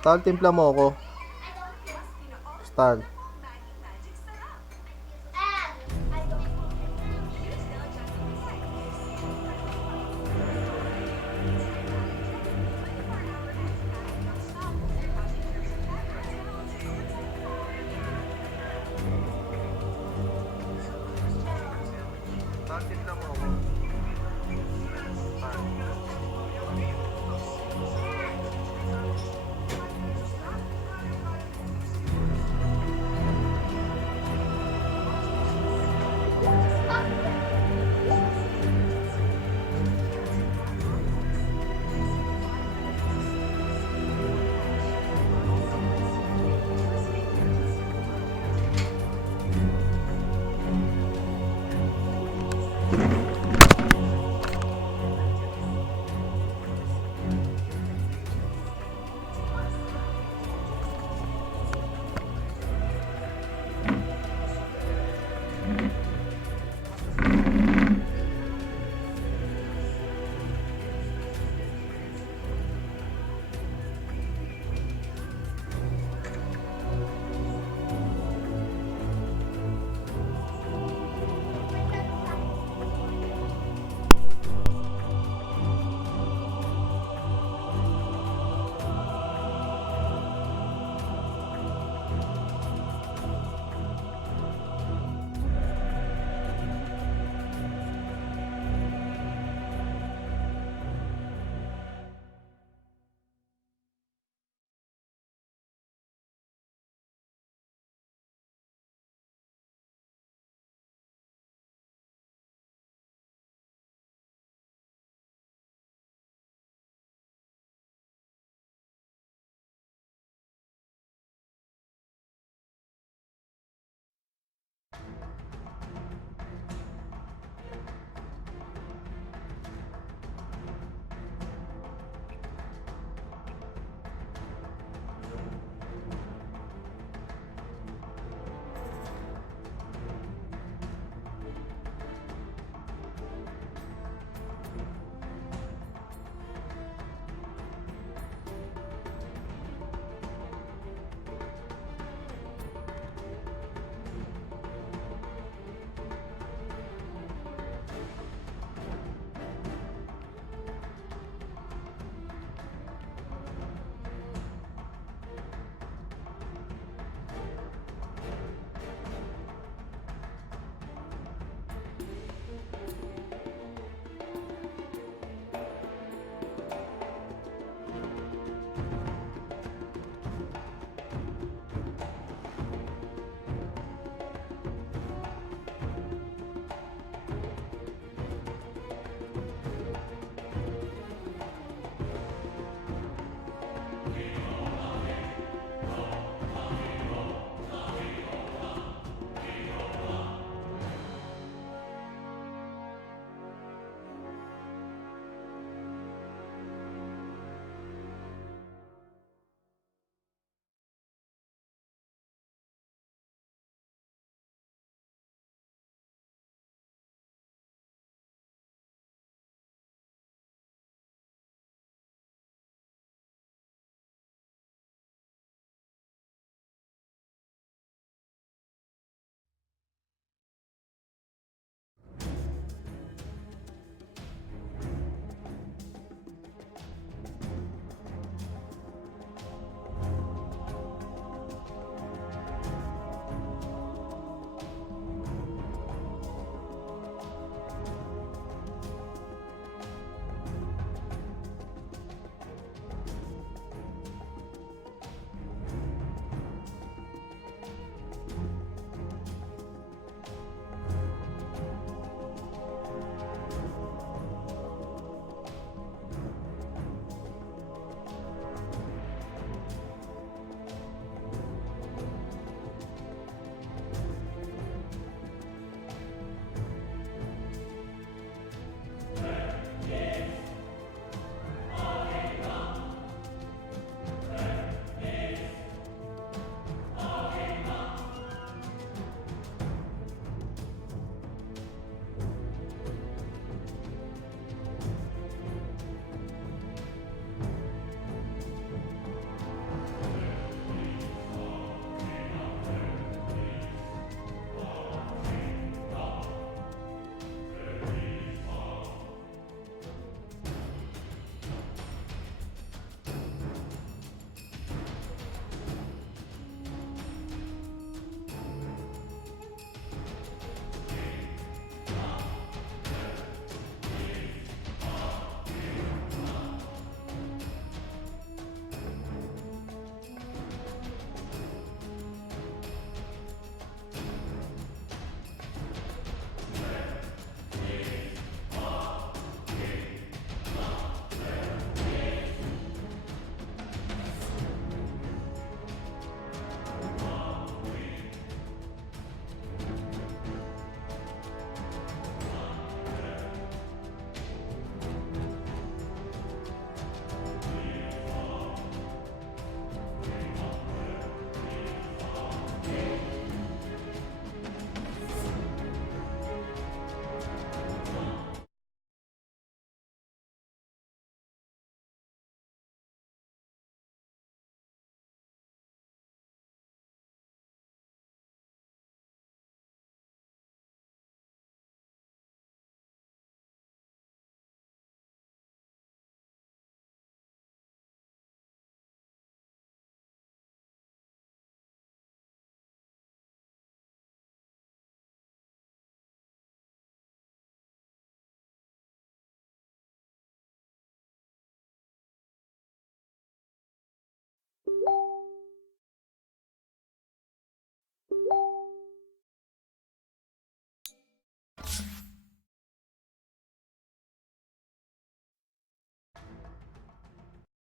Tal, timpla mo ako. Tal. Tal, timpla mo ako.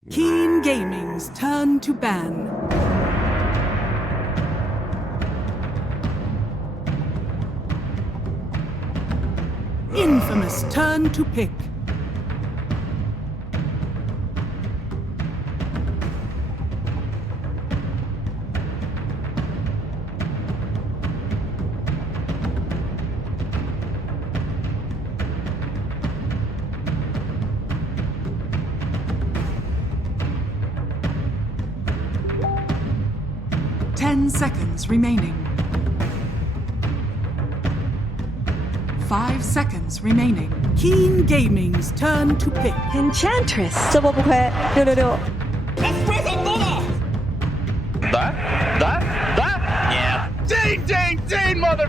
Keen Gaming's turn to ban. Infamous turn to pick. Seconds remaining. 5 seconds remaining. Keen Gaming's turn to pick. Enchantress，这波不亏，666。Yeah. Ding, mother.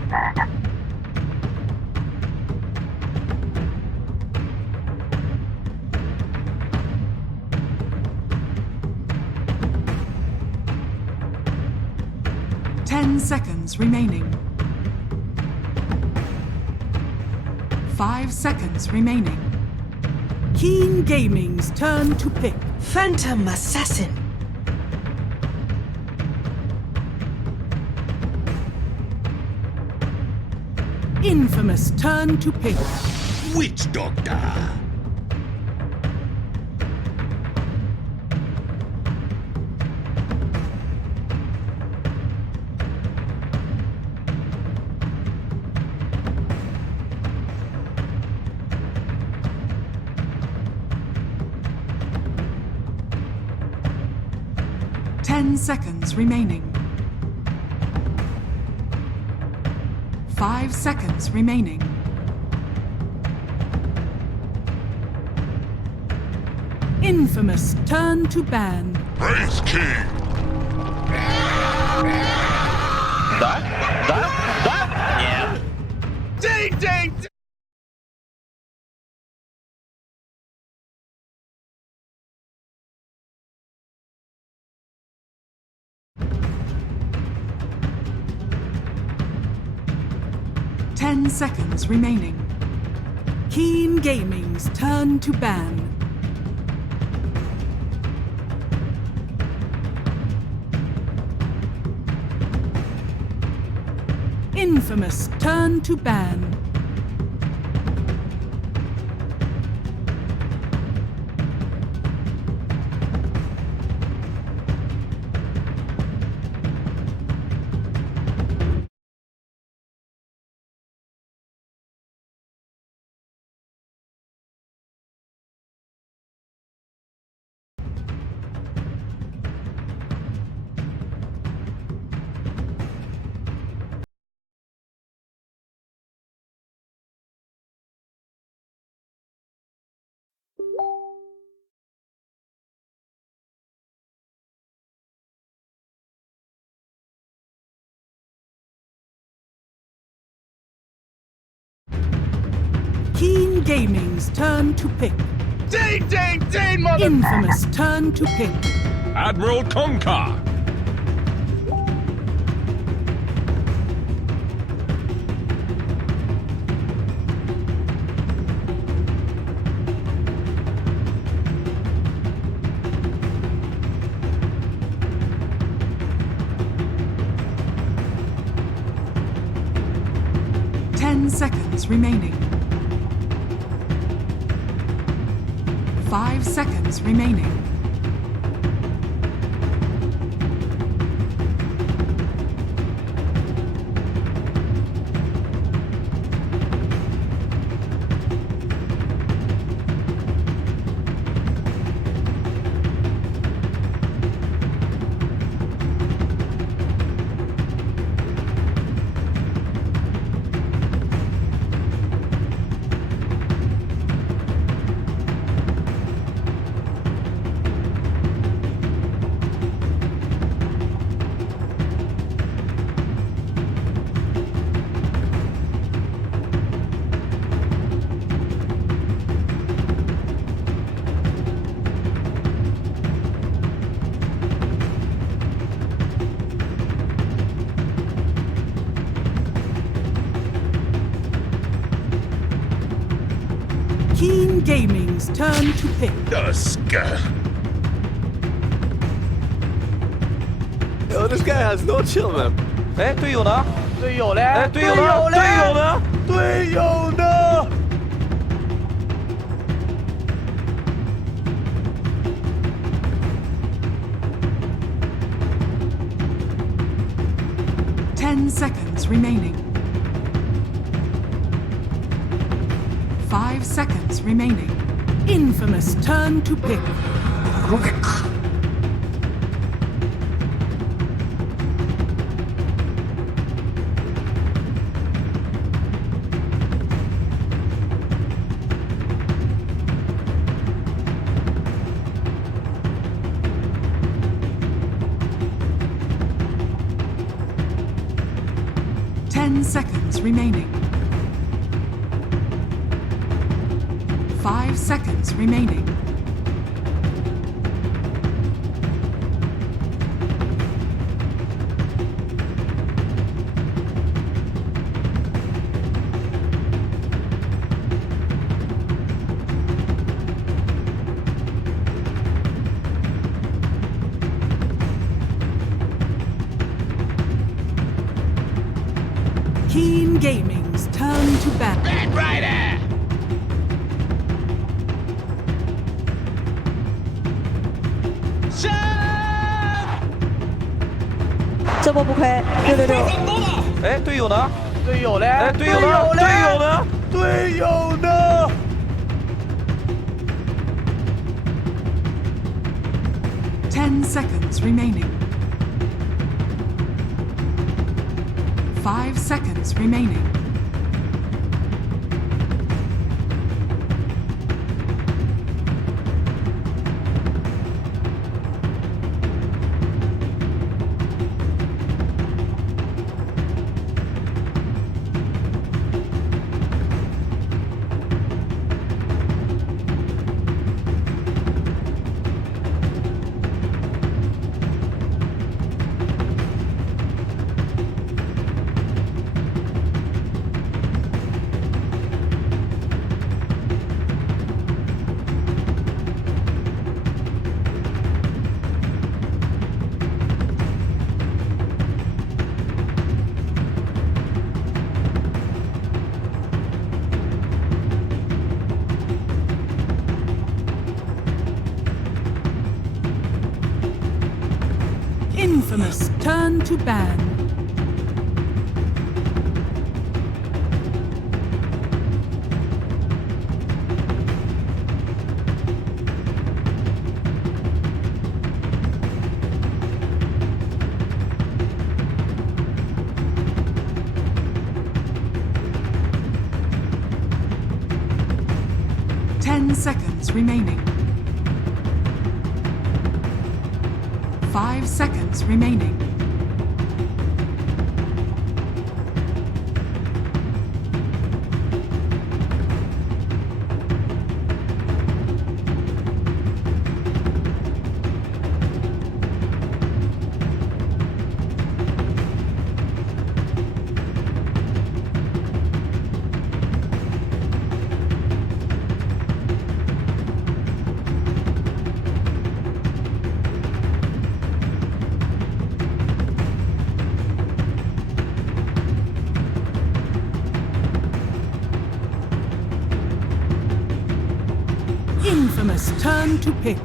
Seconds remaining. 5 seconds remaining. Keen Gaming's turn to pick. Phantom Assassin. Infamous turn to pick. Witch Doctor. Seconds remaining. 5 seconds remaining. Infamous turn to ban. Praise King. Yeah. Ding. 10 seconds remaining. Keen Gaming's turn to ban. Infamous turn to ban. Keen Gaming's turn to pick. Ding, mother. Infamous turn to pick. Admiral Concar. Seconds remaining. 5 seconds remaining. Keen Gaming's turn to pick. Dusk. Yo, this guy has no chill, man. 哎，队友呢？队友嘞？哎，队友呢？队友呢？队友呢？ 10 seconds remaining. 5 seconds remaining. Infamous turn to pick. Seconds remaining. 5 seconds remaining. Keen Gaming's turn to bat. Bad Rider! 这波不亏，666。哎，队友呢？队友嘞？哎，队友呢？队友呢？队友呢？ 10 seconds remaining. 5 seconds remaining. Infamous turn to ban. Seconds remaining. 5 seconds remaining. Infamous turn to pick.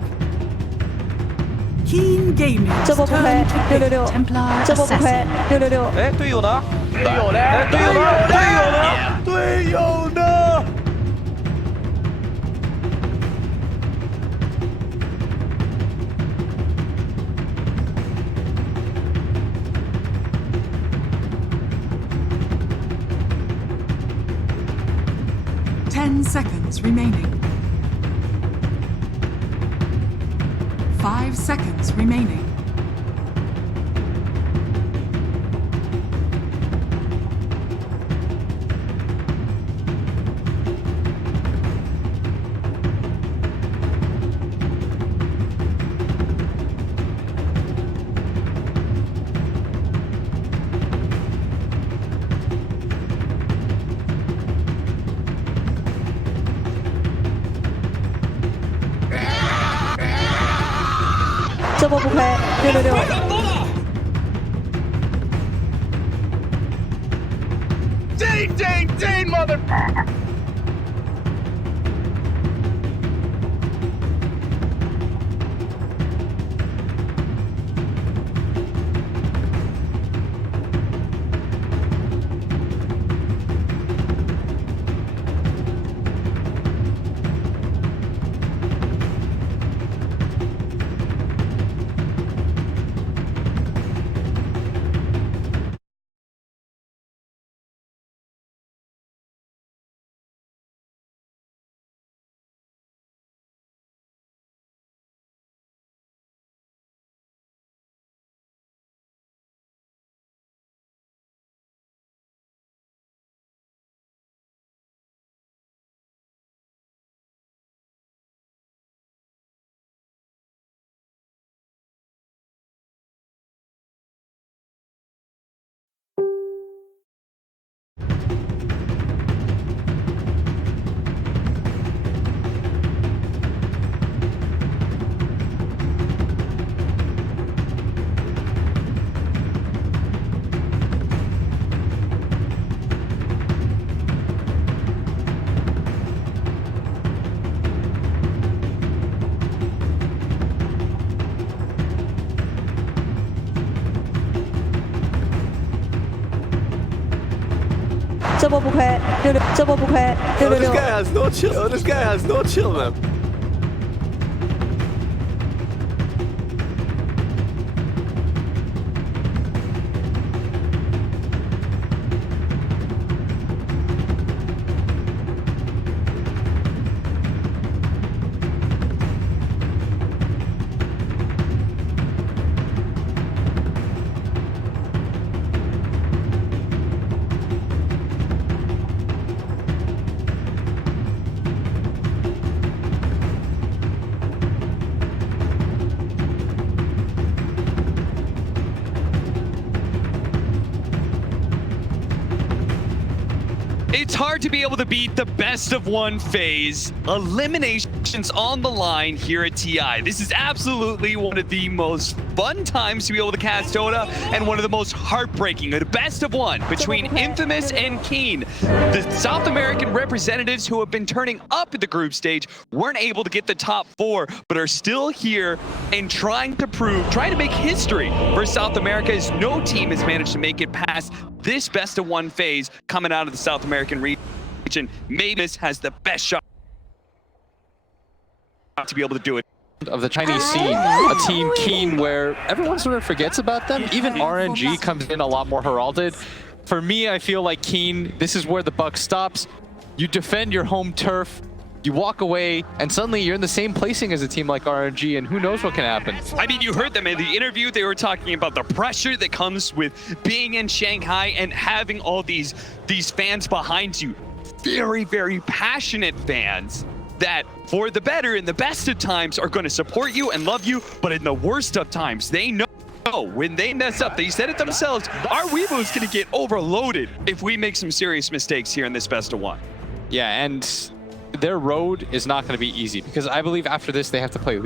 Keen Gaming 这波不亏 turn to pick. ，666。这波不亏，666。哎，队友呢？队友嘞？哎，队友呢？队友呢？队友呢？ 10 seconds remaining. 5 seconds remaining.这波不亏，666。这波不亏，66，这波不亏 Yo, this ，666。 guy has no chill. Yo, this guy has no chill, man. It's hard to be able to beat the best of one phase. Eliminations on the line here at TI. This is absolutely one of the most fun times to be able to cast Dota and one of the most heartbreaking. The best of one between Infamous and Keen. The South American representatives who have been turning up at the group stage weren't able to get the top 4, but are still here and trying to make history for South America, as no team has managed to make it past this best of one phase coming out of the South American region. Mavis has the best shot to be able to do it. Of the Chinese scene, a team Keen where everyone sort of forgets about them. Even RNG comes in a lot more heralded. For me, I feel like Keen, this is where the buck stops. You defend your home turf, you walk away, and suddenly you're in the same placing as a team like RNG, and who knows what can happen. I mean, you heard them in the interview. They were talking about the pressure that comes with being in Shanghai and having all these fans behind you. Very, very passionate fans that, for the better and the best of times, are going to support you and love you, but in the worst of times, they know when they mess up, they said it themselves, our Weibo is going to get overloaded if we make some serious mistakes here in this best of one. Yeah, and their road is not going to be easy, because I believe after this they have to play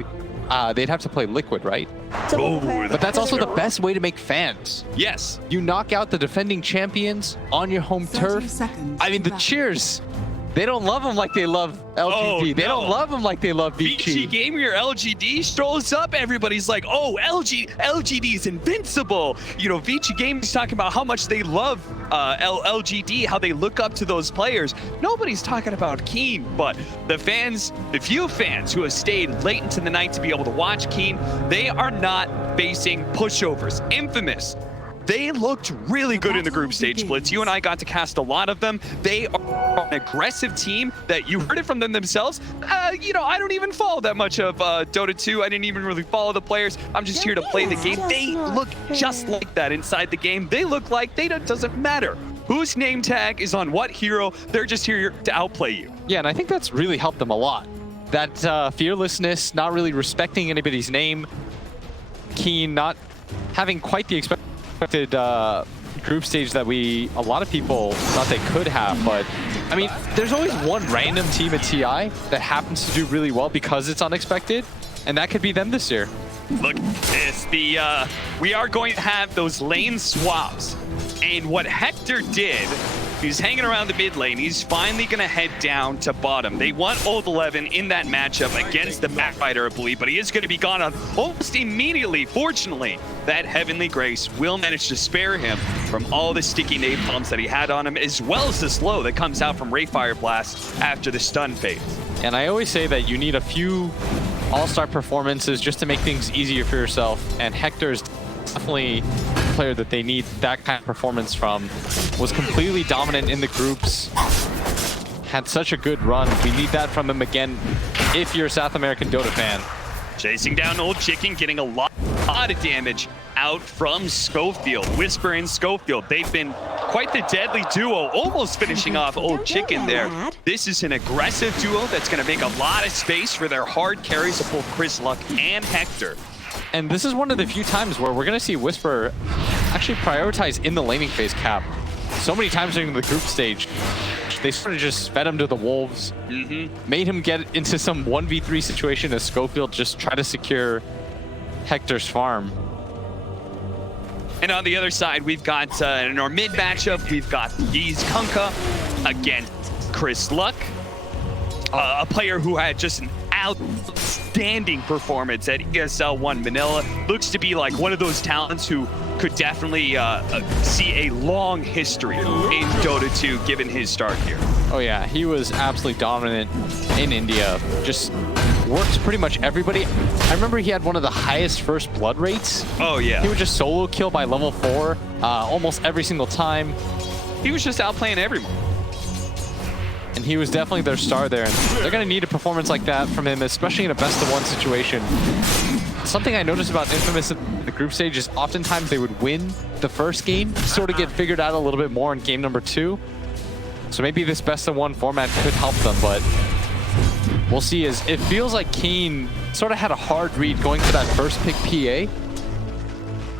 they'd have to play Liquid, right? But that's also the best way to make fans. Yes. You knock out the defending champions on your home 30 turf. seconds I mean, the left. cheers. They don't love them like they love LGD. Oh, They don't no. love them like they love Vici Vici. Gaming or LGD strolls up, everybody's like, oh, LGD is invincible. You know, Vici Gaming's talking about how much they love LGD, how they look up to those players. Nobody's talking about Keen, but the fans, the few fans who have stayed late into the night to be able to watch Keen, they are not facing pushovers. Infamous. They looked really good in the group stage splits. You and I got to cast a lot of them. They are an aggressive team that you heard it from them themselves. You know, I don't even follow that much of Dota 2. I didn't even really follow the players. I'm just here to play the game. They look just like that inside the game. They look like it doesn't matter whose name tag is on what hero. They're just here to outplay you. Yeah, and I think that's really helped them a lot. That fearlessness, not really respecting anybody's name. Keen not having quite the expected group stage that a lot of people thought they could have, but I mean, there's always one random team at TI that happens to do really well because it's unexpected, and that could be them this year. Look at this. We are going to have those lane swaps, and what Hector did He's hanging around the mid lane. He's finally going to head down to bottom. They want Old 11 in that matchup against the Backbiter, I believe, but he is going to be gone on almost immediately. Fortunately, that Heavenly Grace will manage to spare him from all the sticky napalms that he had on him, as well as the slow that comes out from Rayfire Blast after the stun phase. And I always say that you need a few all-star performances just to make things easier for yourself, and Hector's definitely a player that they need that kind of performance from. Was completely dominant in the groups, had such a good run. We need that from him again if you're a South American Dota fan. Chasing down Old Chicken, getting a lot of damage out from Schofield. Whisper and Schofield, they've been quite the deadly duo, almost finishing off Old Chicken there. This is an aggressive duo that's going to make a lot of space for their hard carries of both Chris Luck and Hector. And this is one of the few times where we're going to see Whisper actually prioritize in the laning phase cap. So many times during the group stage, they sort of just fed him to the wolves, made him get into some 1v3 situation as Schofield just try to secure Hector's farm. And on the other side, we've got in our mid matchup, we've got Yeez Kunkka against Chris Luck, a player who had just an outstanding performance at ESL 1 Manila. Looks to be like one of those talents who could definitely see a long history in Dota 2 given his start here. Oh yeah, he was absolutely dominant in India. Just works pretty much everybody. I remember he had one of the highest first blood rates. Oh yeah. He would just solo kill by level 4 almost every single time. He was just outplaying everyone. And he was definitely their star there. And they're going to need a performance like that from him, especially in a best-of-1 situation. Something I noticed about Infamous in the group stage is oftentimes they would win the first game, sort of get figured out a little bit more in game number 2. So maybe this best-of-1 format could help them, but we'll see. As it feels like Keen sort of had a hard read going for that first pick PA.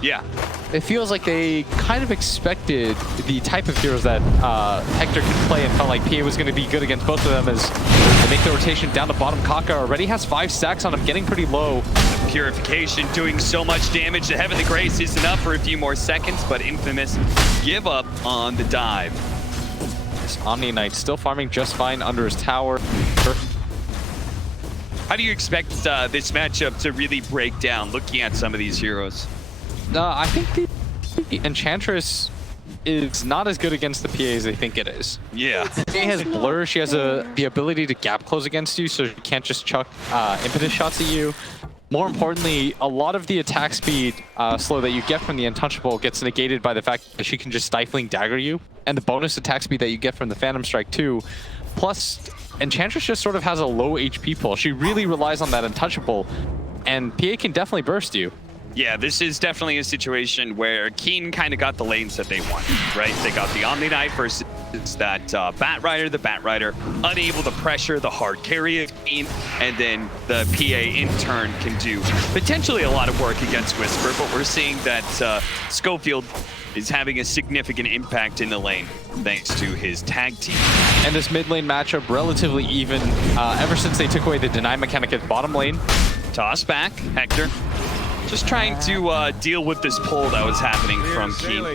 Yeah. It feels like they kind of expected the type of heroes that Hector could play and felt like PA was going to be good against both of them as they make the rotation down to bottom. Kaka already has 5 stacks on him, getting pretty low. Purification doing so much damage. The Heavenly Grace isn't up for a few more seconds, but Infamous give up on the dive. This Omni Knight still farming just fine under his tower. How do you expect this matchup to really break down looking at some of these heroes? I think the Enchantress is not as good against the PA as they think it is. Yeah. PA has Blur. She has the ability to gap close against you, so she can't just chuck impetus shots at you. More importantly, a lot of the attack speed slow that you get from the Untouchable gets negated by the fact that she can just Stifling Dagger you, and the bonus attack speed that you get from the Phantom Strike too. Plus, Enchantress just sort of has a low HP pull. She really relies on that Untouchable, and PA can definitely burst you. Yeah, this is definitely a situation where Keen kind of got the lanes that they want, right? They got the Omni Knight versus that Bat Rider, the Bat Rider unable to pressure the hard carry of Keen, and then the PA in turn can do potentially a lot of work against Whisper, but we're seeing that Schofield is having a significant impact in the lane thanks to his tag team. And this mid lane matchup relatively even ever since they took away the deny mechanic at bottom lane. Toss back, Hector. Just trying to deal with this pull that was happening from Keen.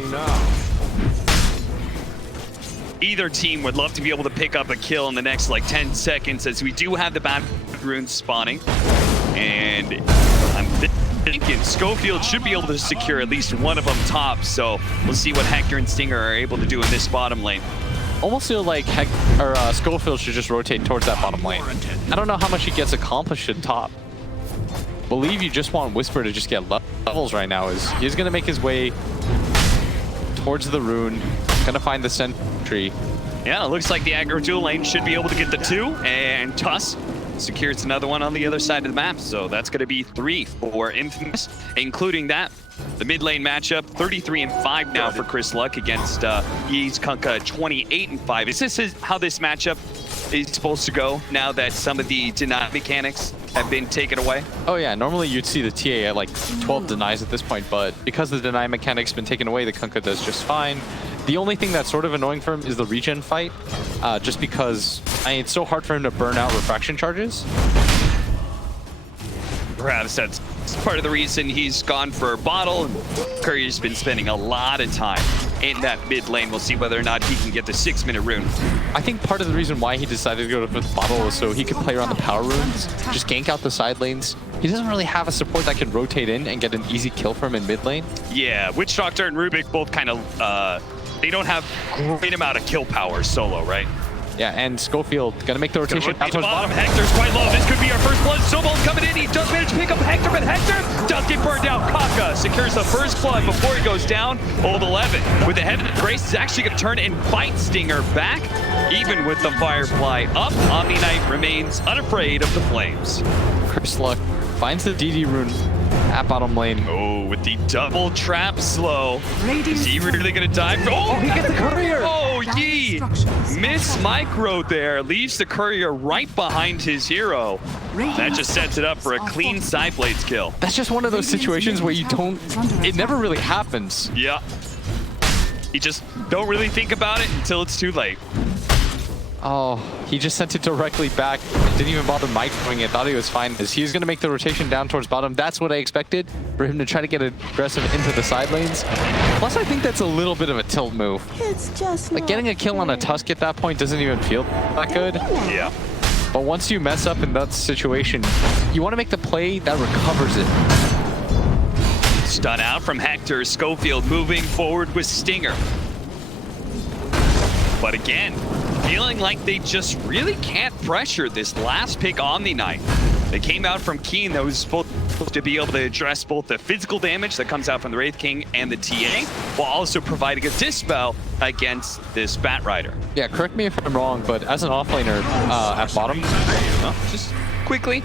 Either team would love to be able to pick up a kill in the next like 10 seconds, as we do have the bad runes spawning. And I'm thinking Schofield should be able to secure at least one of them top, so we'll see what Hector and Stinger are able to do in this bottom lane. Almost feel like Schofield should just rotate towards that bottom lane. I don't know how much he gets accomplished at top. Believe you just want Whisper to just get levels right now. Is he's going to make his way towards the rune, going to find the sentry. Yeah, it looks like the aggro dual lane should be able to get the 2, and Tuss secures another one on the other side of the map. So that's going to be 3 for Infamous, including that. The mid lane matchup, 33-5 now for Chris Luck against Yeez Kunkka, 28-5. Is this how this matchup is supposed to go now that some of the deny mechanics have been taken away? Oh yeah, normally you'd see the TA at like 12 denies at this point, but because the deny mechanic's been taken away, the Kunkka does just fine. The only thing that's sort of annoying for him is the regen fight, just because it's so hard for him to burn out refraction charges. Perhaps that's part of the reason he's gone for Bottle, and Curry's been spending a lot of time in that mid lane. We'll see whether or not he can get the 6-minute rune. I think part of the reason why he decided to go to fifth bottle was so he could play around the power runes, just gank out the side lanes. He doesn't really have a support that can rotate in and get an easy kill from him in mid lane. Yeah, Witch Doctor and Rubik both kind of, they don't have great amount of kill power solo, right? Yeah, and Schofield gonna make the rotation At the bottom. Hector's quite low. This could be our first blood. Snowball's coming in. He does manage to pick up Hector, but Hector does get burned out. Kaka secures the first blood before he goes down. Old 11 with the head of the Grace is actually going to turn and fight Stinger back. Even with the Firefly up, Omni Knight remains unafraid of the flames. Chris Luck finds the DD rune at bottom lane. Oh, with the double trap slow. Is he really going to die? Oh, he gets the courier! Oh, yee! Miss Micro there leaves the courier right behind his hero. That just sets it up for a clean side blades kill. That's just one of those situations where you don't, it never really happens. Yeah. You just don't really think about it until it's too late. Oh, he just sent it directly back. Didn't even bother microing it. Thought he was fine. As he's going to make the rotation down towards bottom. That's what I expected, for him to try to get aggressive into the side lanes. Plus, I think that's a little bit of a tilt move. It's just like getting a kill on a Tusk at that point doesn't even feel that good. Yeah. But once you mess up in that situation, you want to make the play that recovers it. Stun out from Hector. Schofield moving forward with Stinger. But again, feeling like they just really can't pressure this last pick Omni Knight. They came out from Keen that was supposed to be able to address both the physical damage that comes out from the Wraith King and the TA, while also providing a dispel against this Bat Rider. Yeah, correct me if I'm wrong, but as an offlaner at bottom, just quickly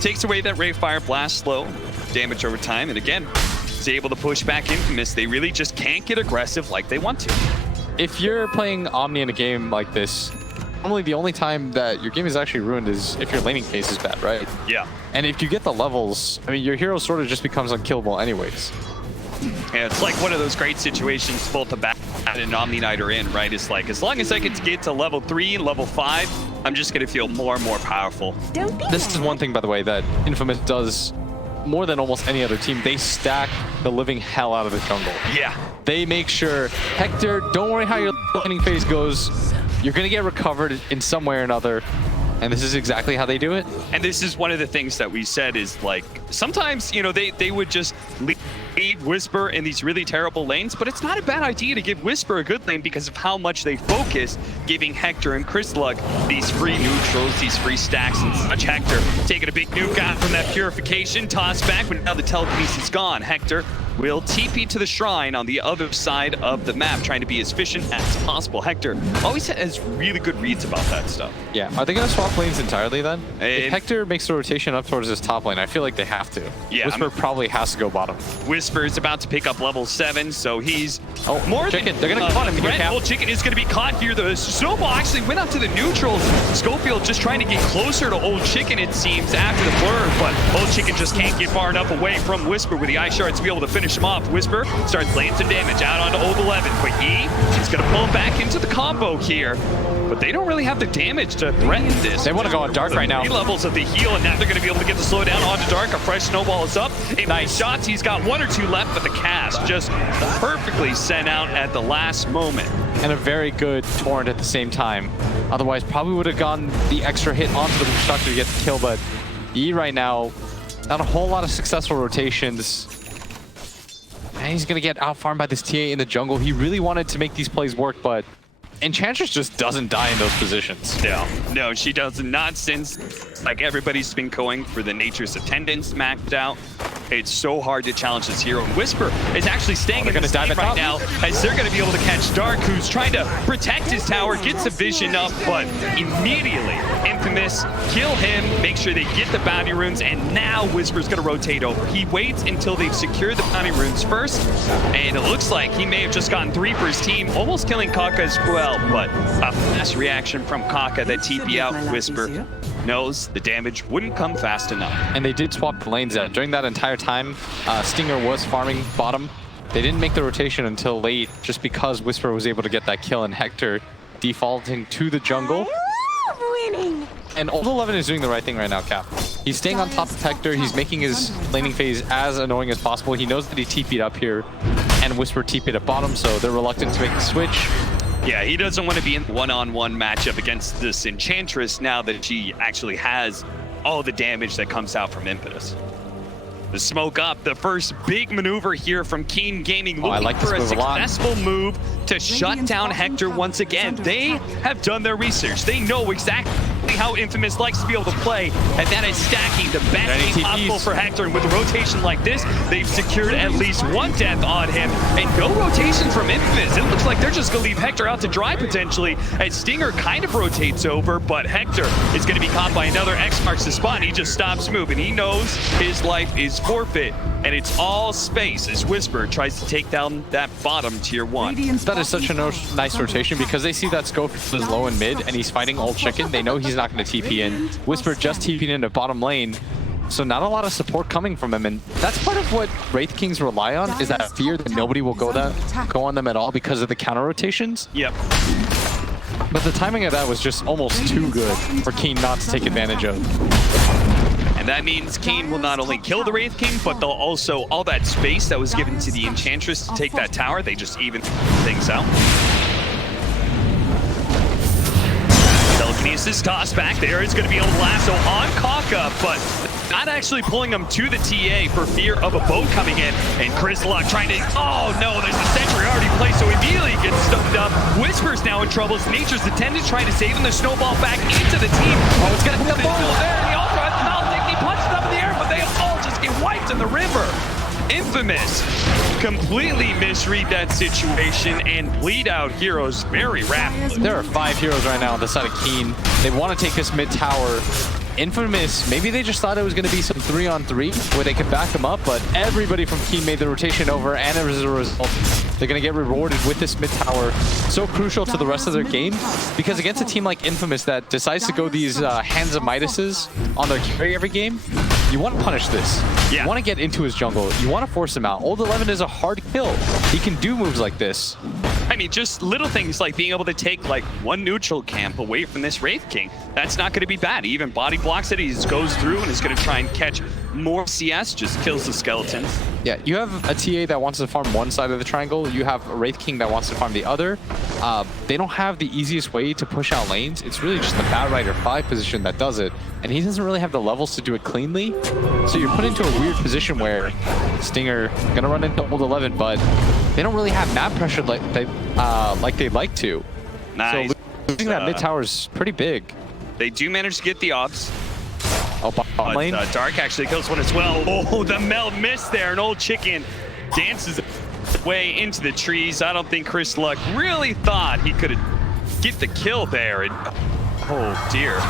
takes away that Ray Fire Blast slow damage over time, and again, is able to push back Infamous. They really just can't get aggressive like they want to. if you're playing Omni in a game like this, normally the only time that your game is actually ruined is if your laning phase is bad, right? Yeah. And if you get the levels, I mean, your hero sort of just becomes unkillable anyways. Yeah, it's like one of those great situations both the Bat and Omni Knight are in, right? It's like, as long as I can get to level 3 and level 5, I'm just going to feel more and more powerful. This is one thing, by the way, that Infamous does more than almost any other team. They stack the living hell out of the jungle. Yeah. They make sure, Hector, don't worry how your laning phase goes. You're going to get recovered in some way or another. And this is exactly how they do it. And this is one of the things that we said is, like, sometimes, you know, they would just leave Whisper in these really terrible lanes, but it's not a bad idea to give Whisper a good lane because of how much they focus, giving Hector and Chryslug these free neutrals, these free stacks and such. Hector taking a big nuke out from that purification, tossed back, but now the telekinesis is gone. Hector will TP to the shrine on the other side of the map, trying to be as efficient as possible. Hector always has really good reads about that stuff. Yeah, are they going to swap lanes entirely then? If Hector makes the rotation up towards his top lane, I feel like they have to. Yeah, Whisper probably has to go bottom. Whisper is about to pick up level 7, so he's more Chicken. They're going to cut him here, Cap. Old Chicken is going to be caught here. The Snowball actually went up to the neutrals. Schofield just trying to get closer to Old Chicken, it seems, after the blur, but Old Chicken just can't get far enough away from Whisper with the Ice Shards to be able to finish him off. Whisper starts laying some damage out onto Old 11, but he's going to pull him back into the combo here. But they don't really have the damage to threaten this. They want to go on Dark right now. 3 levels of the heal, and now they're going to be able to get the slowdown onto Dark. A fresh Snowball is up. Nice shots. He's got 1 or 2 left, but the cast just perfectly sent out at the last moment. And a very good Torrent at the same time. Otherwise, probably would have gotten the extra hit onto the Witch Doctor to get the kill, but E right now, not a whole lot of successful rotations. And he's going to get out-farmed by this TA in the jungle. He really wanted to make these plays work, but Enchantress just doesn't die in those positions. No, she does not, since like everybody's been going for the Nature's Attendance maxed out. It's so hard to challenge this hero. Whisper is actually staying in this lane right now, as they're going to be able to catch Dark, who's trying to protect his tower, gets a vision up, but immediately Infamous kill him, make sure they get the bounty runes, and now Whisper's going to rotate over. He waits until they've secured the bounty runes first, and it looks like he may have just gotten 3 for his team, almost killing Kaka as well, but a fast reaction from Kaka that TP out Whisper. Knows the damage wouldn't come fast enough. And they did swap the lanes out. During that entire time, Stinger was farming bottom. They didn't make the rotation until late, just because Whisper was able to get that kill and Hector defaulting to the jungle. I love winning. And Old 11 is doing the right thing right now, Cap. He's staying on top of Hector. He's making his laning phase as annoying as possible. He knows that he TP'd up here. and Whisper TP'd at bottom, so they're reluctant to make the switch. Yeah, he doesn't want to be in one-on-one matchup against this Enchantress now that she actually has all the damage that comes out from Impetus. The smoke up, the first big maneuver here from Keen Gaming, looking I like for a this move a lot. successful move to shut down Hector once again. They have done their research. They know exactly how Infamous likes to be able to play, and that is stacking the best game possible for Hector. And with a rotation like this, they've secured at least one death on him, and no rotation from Infamous. It looks like they're just going to leave Hector out to dry potentially, as Stinger kind of rotates over, but Hector is going to be caught by another X marks the spot, and he just stops moving. He knows his life is forfeit, and it's all space as Whisper tries to take down that bottom tier 1. That is such a nice rotation because they see that scope is low and mid, and he's fighting old chicken. They know he's not going to TP in. Whisper just TP'd into bottom lane, so not a lot of support coming from him, and that's part of what Wraith Kings rely on, is that fear that nobody will go on them at all because of the counter rotations. Yep. But the timing of that was just almost too good for Keen not to take advantage of. And that means Keen will not only kill the Wraith King, but they'll also, all that space that was given to the Enchantress to take that tower, they just even things out. Telekinesis toss back there is going to be able to lasso on Kaka, but not actually pulling him to the TA for fear of a boat coming in. And Chris Luck trying to, oh no, there's a sentry already placed, so immediately gets stumped up. Whisper's now in trouble. Nature's attendant trying to save him the snowball back into the team. Oh, it's going to put the ball there. The Ultra has Maldic. He punches them in the air, but they all just get wiped in the river. Infamous completely misread that situation and bleed out heroes very rapidly. There are 5 heroes right now on the side of Keen. They want to take this mid tower. Infamous, maybe they just thought it was going to be some 3-on-3 where they could back them up, but everybody from Keen made the rotation over, and as a result, they're going to get rewarded with this mid tower. So crucial to the rest of their game, because against a team like Infamous that decides to go these hands of Midases on their carry every game, you want to punish this. Yeah. You want to get into his jungle. You want to force him out. Old 11 is a hard kill. He can do moves like this. I mean, just little things like being able to take like one neutral camp away from this Wraith King. That's not going to be bad. He even body blocks it. He just goes through and is going to try and catch more CS, just kills the skeletons. Yeah, you have a TA that wants to farm one side of the triangle. You have a Wraith King that wants to farm the other. They don't have the easiest way to push out lanes. It's really just the Bat Rider 5 position that does it. And he doesn't really have the levels to do it cleanly. So you're put into a weird position where Stinger gonna run into Old 11, but they don't really have map pressure like they'd like to. Nice. So losing that mid tower is pretty big. They do manage to get the obs. Oh, bottom lane. Dark actually kills one as well. Oh, the melt missed there. An old chicken dances way into the trees. I don't think Chris Luck really thought he could get the kill there. And, oh dear.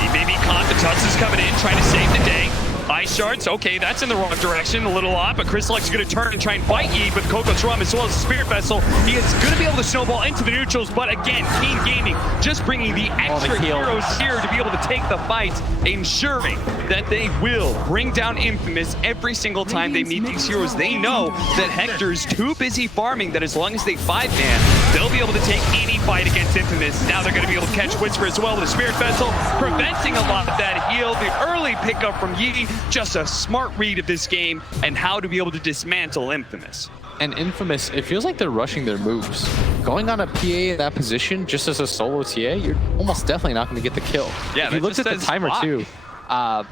He may be caught. The Tuss is coming in, trying to save the day. Ice shards, okay, that's in the wrong direction, a little odd, but Chris Luck's going to turn and try and fight Yi, but Coco's Rum as well as the Spirit Vessel. He is going to be able to snowball into the neutrals, but again, Keen Gaming just bringing the extra heroes here to be able to take the fight, ensuring that they will bring down Infamous every single time they meet these heroes. They know that Hector's too busy farming, that as long as they 5-man, they'll be able to take any fight against Infamous. Now they're going to be able to catch Whisper as well with the Spirit Vessel, preventing a lot of that heal. The early pickup from Yi, just a smart read of this game and how to be able to dismantle Infamous. And Infamous, it feels like they're rushing their moves. Going on a PA in that position just as a solo TA, you're almost definitely not going to get the kill. Yeah, if you looked at the timer too,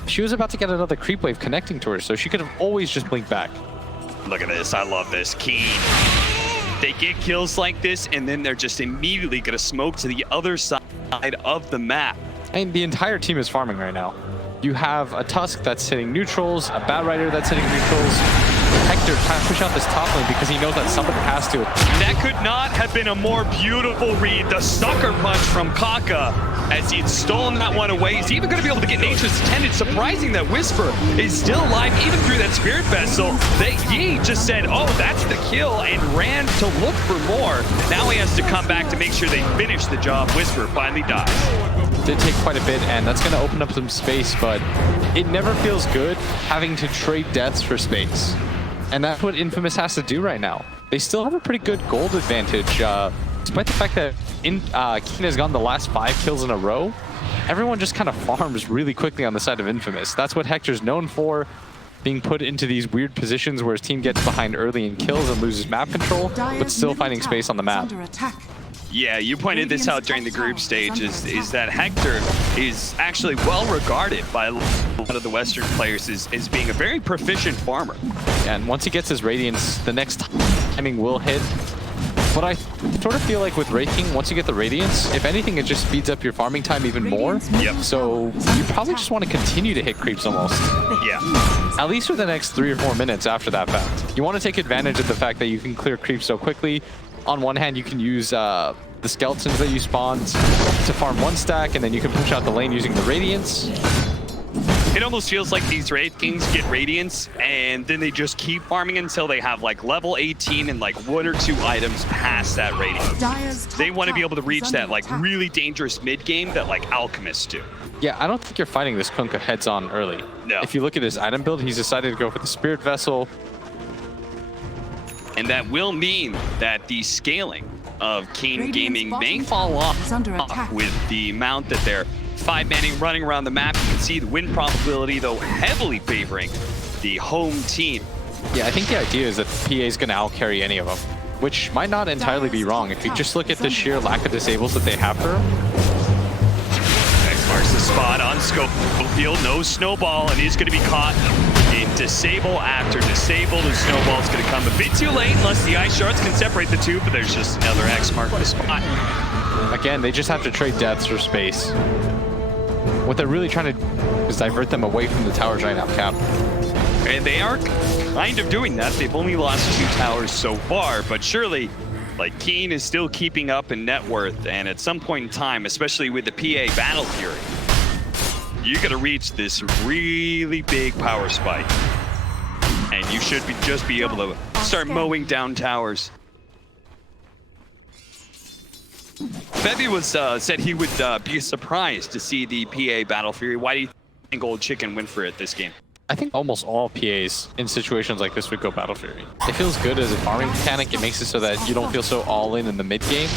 she was about to get another creep wave connecting to her, so she could have always just blinked back. Look at this, I love this. Keen. They get kills like this, and then they're just immediately going to smoke to the other side of the map. And the entire team is farming right now. You have a Tusk that's hitting neutrals, a Bat Rider that's hitting neutrals. Hector trying to push out this top lane because he knows that somebody has to. That could not have been a more beautiful read. The sucker punch from Kaka as he'd stolen that one away. He's even going to be able to get Nature's Attendant. Surprising that Whisper is still alive even through that Spirit Vessel. Yi just said, oh, that's the kill, and ran to look for more. Now he has to come back to make sure they finish the job. Whisper finally dies. Did take quite a bit, and that's going to open up some space, but it never feels good having to trade deaths for space. And that's what Infamous has to do right now. They still have a pretty good gold advantage, despite the fact that Keen has gotten the last 5 kills in a row. Everyone just kind of farms really quickly on the side of Infamous. That's what Hector's known for. being put into these weird positions where his team gets behind early and kills and loses map control, but still finding space on the map. Yeah, you pointed this out during the group stage, is that Hector is actually well regarded by a lot of the Western players as being a very proficient farmer. And once he gets his Radiance, the next timing will hit. But I sort of feel like with Wraith King, once you get the Radiance, if anything, it just speeds up your farming time even more. Yep. So you probably just want to continue to hit creeps almost. Yeah. At least for the next 3 or 4 minutes after that fact. You want to take advantage of the fact that you can clear creeps so quickly. On one hand, you can use the skeletons that you spawned to farm 1 stack, and then you can push out the lane using the Radiance. It almost feels like these Wraith Kings get Radiance, and then they just keep farming until they have like level 18 and like 1 or 2 items past that Radiance. They want to be able to reach that like really dangerous mid game that like Alchemists do. Yeah, I don't think you're fighting this Kunkka heads on early. No. If you look at his item build, he's decided to go for the Spirit Vessel. And that will mean that the scaling of Keen Gaming may fall off with the amount that they're 5-manning running around the map. You can see the win probability, though, heavily favoring the home team. Yeah, I think the idea is that the PA is going to outcarry any of them, which might not entirely be wrong. If you just look at the sheer lack of disables that they have for him. Next marks the spot on Schofield. No snowball, and he's going to be caught in disable after disable. The snowball's going to come a bit too late unless the ice shards can separate the two, but there's just another X mark the spot. Again, they just have to trade deaths for space. What they're really trying to do is divert them away from the towers right now, Cap. And they are kind of doing that. They've only lost 2 towers so far, but surely, like, Keen is still keeping up in net worth, and at some point in time, especially with the PA Battle Fury, you're gonna reach this really big power spike, and you should just be able to start mowing down towers. Bebby was said he would be surprised to see the PA Battle Fury. Why do you think Old Chicken went for it this game? I think almost all PAs in situations like this would go Battle Fury. It feels good as a farming mechanic. It makes it so that you don't feel so all in the mid game.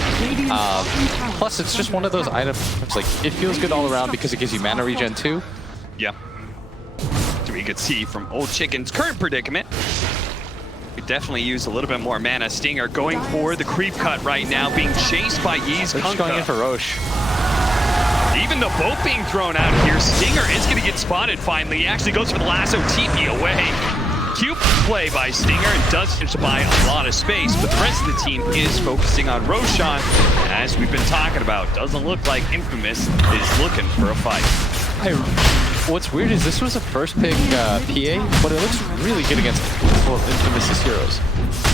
Plus, it's just one of those items, like, it feels good all around because it gives you mana regen too. Yeah. So we could see from Old Chicken's current predicament, could definitely use a little bit more mana. Stinger going for the creep cut right now, being chased by Yee's They're just going in Kunkka. for Roche. Even the boat being thrown out here, Stinger is going to get spotted finally. He actually goes for the lasso TP away. Cute play by Stinger and does finish to buy a lot of space, but the rest of the team is focusing on Roshan. As we've been talking about, doesn't look like Infamous is looking for a fight. What's weird is this was a first pick PA, but it looks really good against Infamous' heroes.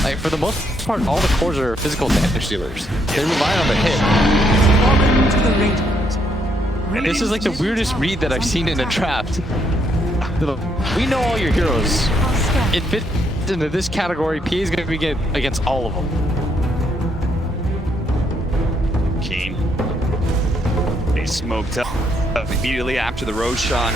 Like, for the most part, all the cores are physical damage dealers. They rely on the hit. And this is like the weirdest read that I've seen in a draft. We know all your heroes. It fits into this category. PA is going to be good against all of them. Keen. They smoked up immediately after the Roshan,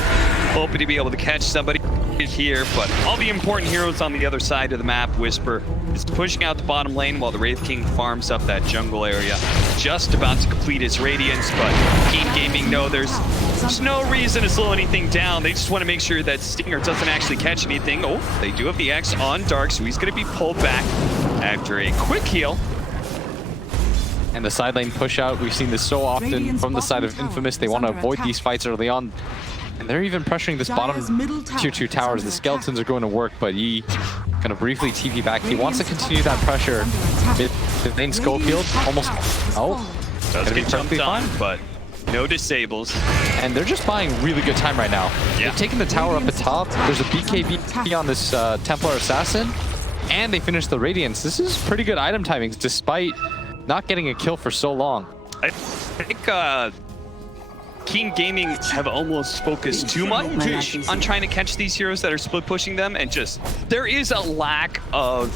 hoping to be able to catch somebody here, but all the important heroes on the other side of the map. Whisper is pushing out the bottom lane while the Wraith King farms up that jungle area. Just about to complete his Radiance, but Keen Gaming know there's no reason to slow anything down. They just want to make sure that Stinger doesn't actually catch anything. Oh, they do have the X on Dark, so he's going to be pulled back after a quick heal. And the side lane push out, we've seen this so often from the side of Infamous. They want to avoid these fights early on. And they're even pressuring this bottom tier 2 towers. The skeletons are going to work, but Yi gonna briefly TP back. He wants to continue that pressure. Mid lane Schofield almost, Does get jumped on, but no disables. And they're just buying really good time right now. Yeah. They've taken the tower up at top. There's a BKB on this Templar Assassin, and they finished the Radiance. This is pretty good item timings, despite not getting a kill for so long. I think Keen Gaming have almost focused too much on trying to catch these heroes that are split pushing them, and just there is a lack of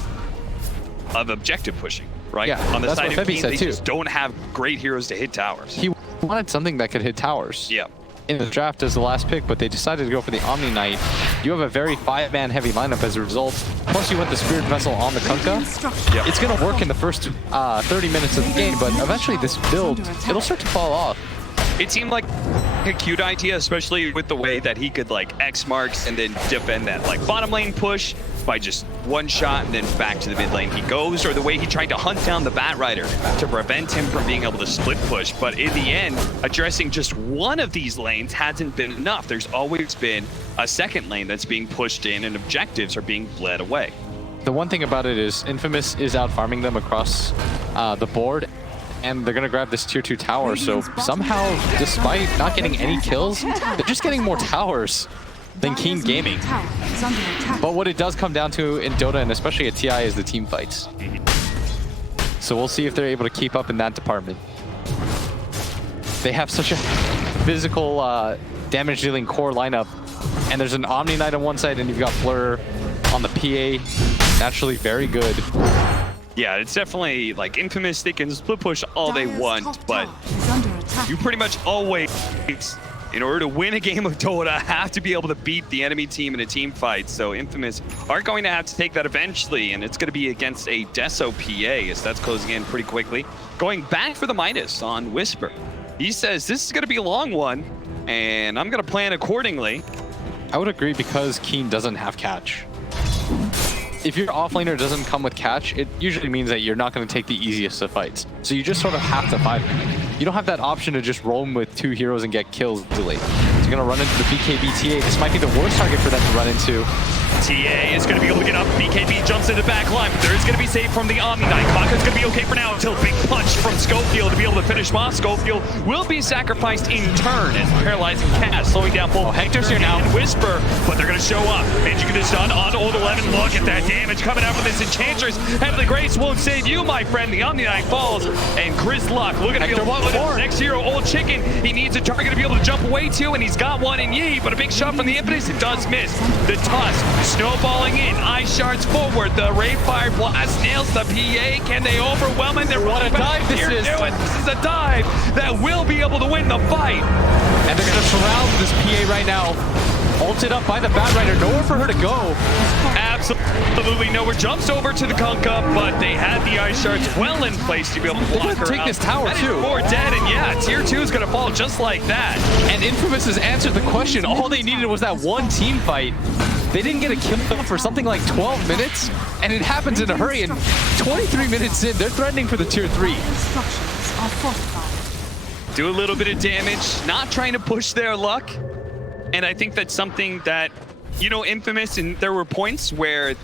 objective pushing, right? Yeah, on the that's side what of Febby Keen, said they too. just don't have great heroes to hit towers. He wanted something that could hit towers. Yeah. In the draft as the last pick, but they decided to go for the Omni Knight. You have a very 5-man heavy lineup as a result. Plus you went the Spirit Vessel on the Kunkka. Yep. It's going to work in the first 30 minutes of the game, but eventually this build, it'll start to fall off. It seemed like a cute idea, especially with the way that he could like X marks and then defend that like bottom lane push by just one shot and then back to the mid lane he goes, or the way he tried to hunt down the Bat Rider to prevent him from being able to split push. But in the end, addressing just one of these lanes hasn't been enough. There's always been a second lane that's being pushed in and objectives are being bled away. The one thing about it is Infamous is out farming them across the board, and they're going to grab this tier 2 tower. So somehow, despite not getting any kills, they're just getting more towers than Keen Gaming. But what it does come down to in Dota, and especially at TI, is the team fights. So we'll see if they're able to keep up in that department. They have such a physical damage-dealing core lineup, and there's an Omni Knight on one side, and you've got Blur on the PA. Naturally very good. Yeah, it's definitely like Infamous. They can split push all they want, but you pretty much always, in order to win a game of Dota, have to be able to beat the enemy team in a team fight. So Infamous are going to have to take that eventually, and it's going to be against a Deso PA, as that's closing in pretty quickly. Going back for the minus on Whisper. He says, this is going to be a long one, and I'm going to plan accordingly. I would agree, because Keen doesn't have catch. If your offlaner doesn't come with catch, it usually means that you're not going to take the easiest of fights. So you just sort of have to fight. You don't have that option to just roam with 2 heroes and get kills easily. So you're going to run into the BKB TA. This might be the worst target for them to run into. TA is going to be able to get up. BKB jumps into the back line, but there is going to be saved from the Omni Knight. Kaka's going to be okay for now until big punch from Schofield to be able to finish him off. Schofield will be sacrificed in turn as paralyzing cast, slowing down both Hector's here now and Whisper, but they're going to show up. And you get this done on Old 11. Look at that damage coming out from this Enchantress. Heavenly Grace won't save you, my friend. The Omni Knight falls, and Grizzluck looking to be able to put his next hero, Old Chicken. He needs a target to be able to jump away to, and he's got one in Yi, but a big shot from the Impetus. It does miss. The Tusk snowballing in. Ice Shards forward. The Ray Fire Blast nails the PA. Can they overwhelm him? They're What a dive this is. This is a dive that will be able to win the fight. And they're going to surround this PA right now. Ulted up by the Bat Rider. Nowhere for her to go. Absolutely nowhere. Jumps over to the Kunkka, but they had the Ice Shards well in place to be able to block her take out. this tower, that too. Is 4 dead, and yeah, tier 2 is going to fall just like that. And Infamous has answered the question. All they needed was that one team fight. They didn't get a kill for something like 12 minutes, and it happens in a hurry. And 23 minutes in, they're threatening for the tier 3. Do a little bit of damage, not trying to push their luck. And I think that's something that, you know, Infamous, and there were points where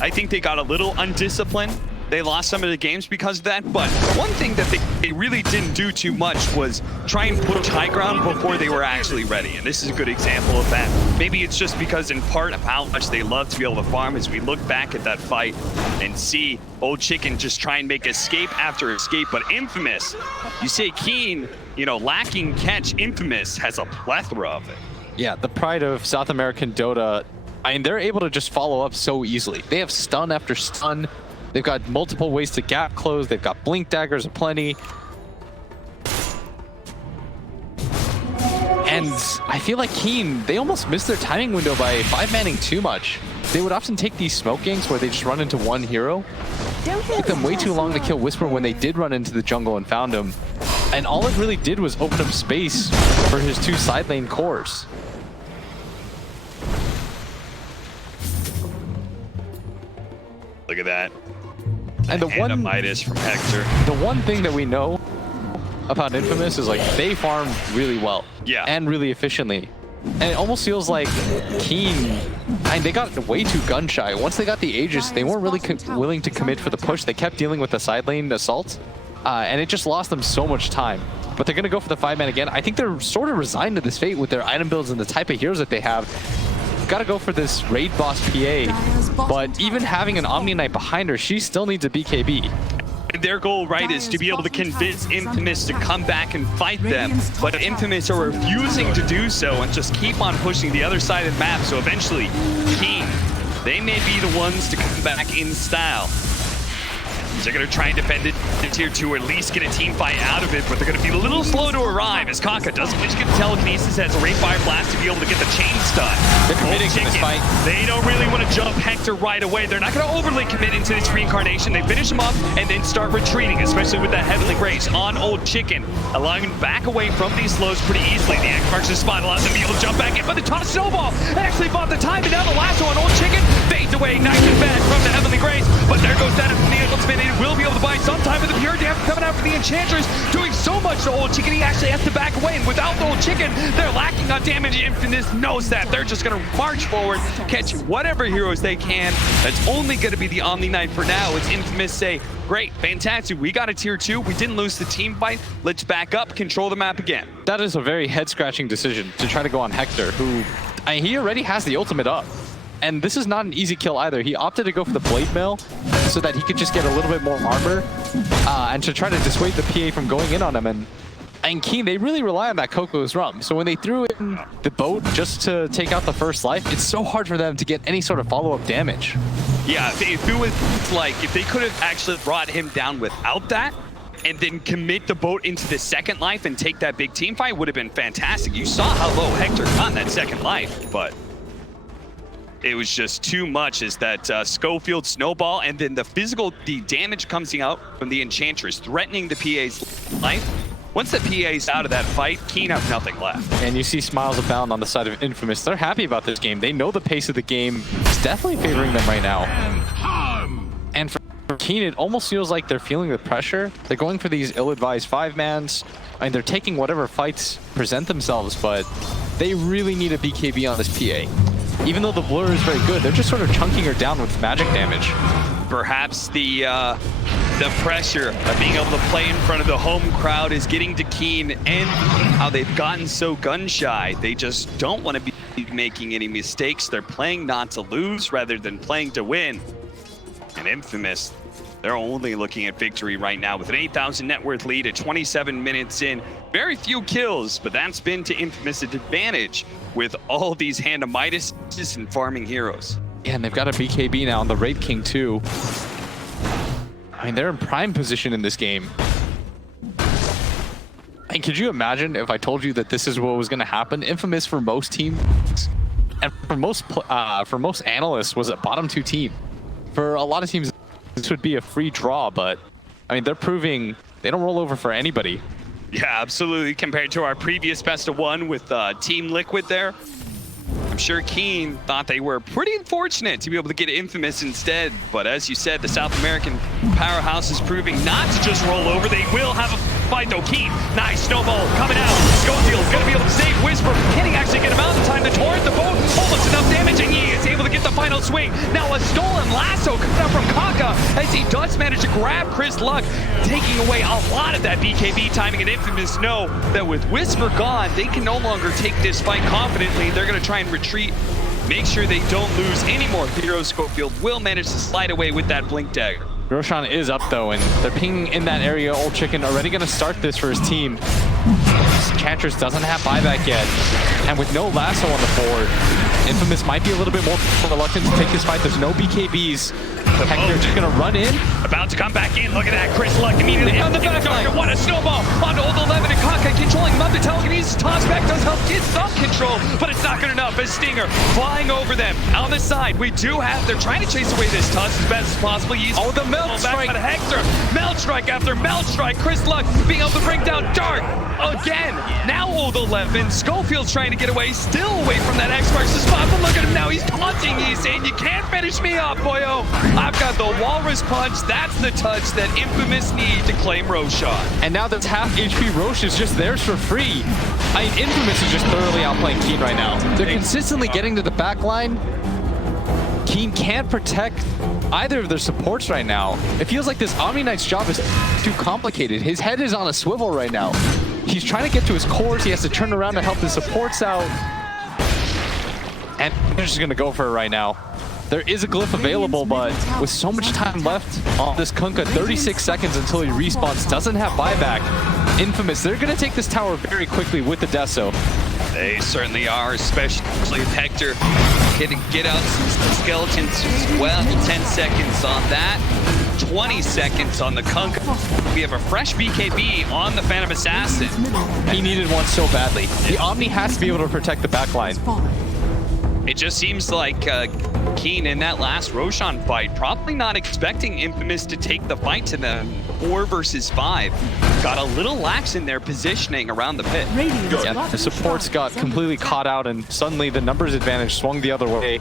I think they got a little undisciplined. They lost some of the games because of that, but one thing that they really didn't do too much was try and push high ground before they were actually ready, and this is a good example of that. Maybe it's just because in part of how much they love to be able to farm as we look back at that fight and see Old Chicken just try and make escape after escape, but Infamous, you say Keen, you know, lacking catch, Infamous has a plethora of it. Yeah, the pride of South American Dota, I mean, they're able to just follow up so easily. They have stun after stun. They've got multiple ways to gap close. They've got blink daggers aplenty. And I feel like Keen, they almost missed their timing window by 5-manning too much. They would often take these smoke ganks where they just run into one hero. It took them way too long to kill Whisper when they did run into the jungle and found him. And all it really did was open up space for his 2 side lane cores. Look at that. And the one Midas from Hector. The one thing that we know about Infamous is like they farm really well, yeah, and really efficiently. And it almost feels like Keen, they got way too gun shy. Once they got the Aegis, they weren't really willing to commit for the push. They kept dealing with the side lane assault, and it just lost them so much time. But they're gonna go for the 5-man again. I think they're sort of resigned to this fate with their item builds and the type of heroes that they have. Got to go for this raid boss PA, but even having an Omni Knight behind her, she still needs a BKB. And their goal, right, is to be able to convince Infamous to come back and fight them, but Infamous are refusing to do so and just keep on pushing the other side of the map, so eventually, Keen, they may be the ones to come back in style. They're going to try and defend it in tier 2, or at least get a team fight out of it, but they're going to be a little slow to arrive as Kaka doesn't just get telekinesis, has a Rainfire Blast to be able to get the chains done. They're committing to this fight. They don't really want to jump Hector right away. They're not going to overly commit into this reincarnation. They finish him up and then start retreating, especially with that Heavenly Grace on Old Chicken, allowing him back away from these slows pretty easily. The X marks the spot, allows him to be able to jump back in, but the toss snowball actually bought the time, and now the lasso on Old Chicken fades away nice and fast from the Heavenly Grace, but there goes that from the ultimate. It will be able to buy some time with the pure damage coming out from the Enchantress, doing so much to Old Chicken, he actually has to back away, and without the Old Chicken, they're lacking on damage. Infamous knows that. They're just going to march forward, catch whatever heroes they can. That's only going to be the Omni Knight for now. It's Infamous say, great, fantastic, we got a tier 2, we didn't lose the team fight, let's back up, control the map again. That is a very head-scratching decision to try to go on Hector, who he already has the ultimate up. And this is not an easy kill either. He opted to go for the Blade Mail so that he could just get a little bit more armor and to try to dissuade the PA from going in on him. And Keen, they really rely on that Coco's Rum. So when they threw in the boat just to take out the first life, it's so hard for them to get any sort of follow-up damage. Yeah, if it was like, if they could have actually brought him down without that, and then commit the boat into the second life and take that big team fight, would have been fantastic. You saw how low Hector got in that second life, but it was just too much as that Schofield snowball, and then the damage comes out from the Enchantress, threatening the PA's life. Once the PA's out of that fight, Keen have nothing left. And you see smiles abound on the side of Infamous. They're happy about this game. They know the pace of the game is definitely favoring them right now. And for Keen, it almost feels like they're feeling the pressure. They're going for these ill-advised 5-mans, and they're taking whatever fights present themselves, but they really need a BKB on this PA. Even though the blur is very good, they're just sort of chunking her down with magic damage. Perhaps the pressure of being able to play in front of the home crowd is getting to Keen, and how they've gotten so gun-shy. They just don't want to be making any mistakes. They're playing not to lose rather than playing to win. And Infamous, they're only looking at victory right now with an 8,000 net worth lead at 27 minutes in. Very few kills, but that's been to Infamous' advantage with all these hand of Midas and farming heroes. Yeah, and they've got a BKB now on the Raid King too. I mean, they're in prime position in this game. And could you imagine if I told you that this is what was going to happen? Infamous for most teams and for most analysts was a bottom 2 team. For a lot of teams, this would be a free draw, but I mean, they're proving they don't roll over for anybody. Yeah, absolutely. Compared to our previous best of 1 with Team Liquid there, I'm sure Keen thought they were pretty fortunate to be able to get Infamous instead. But as you said, the South American powerhouse is proving not to just roll over. They will have a fight though. Keen, nice snowball coming out. Schofield gonna be able to save Whisper. Can he actually get him out in time? The torrent, the boat, almost enough damage, and he is able to get the final swing. Now a stolen lasso coming out from Kaka as he does manage to grab Chris Luck, taking away a lot of that BKB timing. And Infamous know that with Whisper gone, they can no longer take this fight confidently. They're gonna try and retreat, make sure they don't lose any more heroes. Schofield will manage to slide away with that blink dagger. Roshan is up though, and they're pinging in that area. Old Chicken already going to start this for his team. Enchantress doesn't have buyback yet, and with no lasso on the board, Infamous might be a little bit more reluctant to take this fight. There's no BKBs. Hector just going to run in. About to come back in. Look at that. Chris Luck immediately on the back line. What a snowball onto Old 11 and Kaka controlling him up. The telekinesis toss back does help get some control, but it's not good enough as Stinger flying over them. On the side, we do have, they're trying to chase away this toss as best as possible. Oh, the melt strike. Hector. Melt strike after melt strike. Chris Luck being able to bring down Dark again. Now Old 11. Schofield's trying to get away, still away from that X marks the spot, but look at him now. He's taunting. He's saying, you can't finish me off, boyo. I've got the Walrus Punch. That's the touch that Infamous need to claim Roshan. And now that's half HP Roche is just theirs for free. I mean, Infamous is just thoroughly outplaying Keen right now. They're consistently getting to the back line. Keen can't protect either of their supports right now. It feels like this Omni Knight's job is too complicated. His head is on a swivel right now. He's trying to get to his cores. He has to turn around to help his supports out. And they're just going to go for it right now. There is a glyph available, but with so much time left on this Kunkka, 36 seconds until he respawns, doesn't have buyback. Infamous, they're going to take this tower very quickly with the Deso. They certainly are, especially if Hector can get out some skeletons as well. 10 seconds on that. 20 seconds on the Kunkka. We have a fresh BKB on the Phantom Assassin. He needed one so badly. The Omni has to be able to protect the backline. It just seems like Keen in that last Roshan fight, probably not expecting Infamous to take the fight to them 4 versus 5. Got a little lax in their positioning around the pit. Yeah, the supports got completely caught out, and suddenly the numbers advantage swung the other way.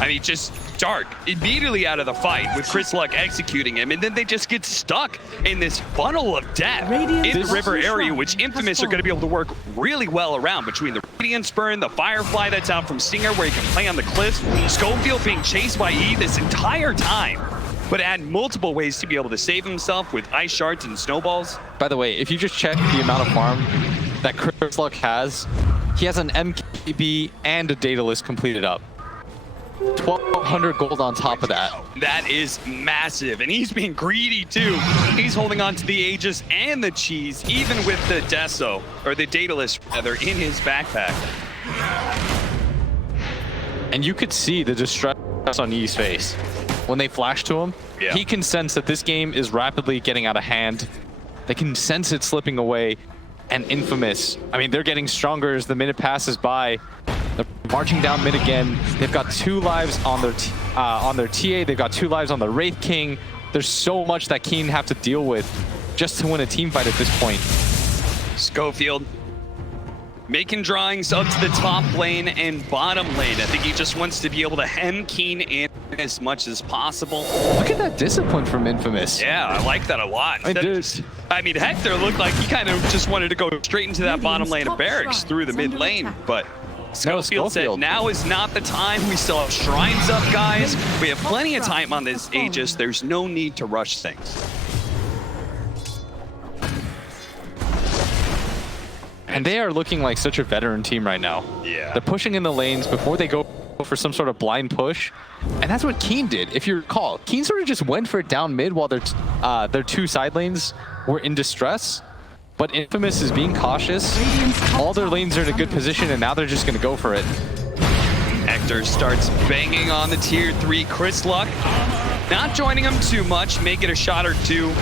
I mean, just Dark immediately out of the fight with Chris Luck executing him, and then they just get stuck in this funnel of death in the river area, which Infamous are going to be able to work really well around between the Radiance Burn, the Firefly that's out from Stinger where he can play on the cliffs, Schofield being chased by E this entire time, but had multiple ways to be able to save himself with ice shards and snowballs. By the way, if you just check the amount of farm that Chris Luck has, he has an MKB and a data list completed up. 1,200 gold on top of that. That is massive, and he's being greedy too. He's holding on to the Aegis and the cheese, even with the Deso, or the Daedalus rather, in his backpack. And you could see the distress on E's face. When they flash to him, he can sense that this game is rapidly getting out of hand. They can sense it slipping away. And Infamous, I mean, they're getting stronger as the minute passes by. They're marching down mid again. They've got 2 lives on their TA. They've got 2 lives on the Wraith King. There's so much that Keen have to deal with just to win a team fight at this point. Schofield making drawings up to the top lane and bottom lane. I think he just wants to be able to hem Keen in as much as possible. Look at that discipline from Infamous. Yeah, I like that a lot. I mean, Hector looked like he kind of just wanted to go straight into that bottom lane of barracks through the mid lane, but Schofield said now is not the time. We still have shrines up, guys. We have plenty of time on this Aegis. There's no need to rush things. And they are looking like such a veteran team right now. Yeah. They're pushing in the lanes before they go for some sort of blind push. And that's what Keen did. If you recall, Keen sort of just went for it down mid while their 2 side lanes were in distress. But Infamous is being cautious. All their lanes are in a good position, and now they're just going to go for it. Hector starts banging on the tier 3 Chris Luck. Not joining him too much, may get a shot or two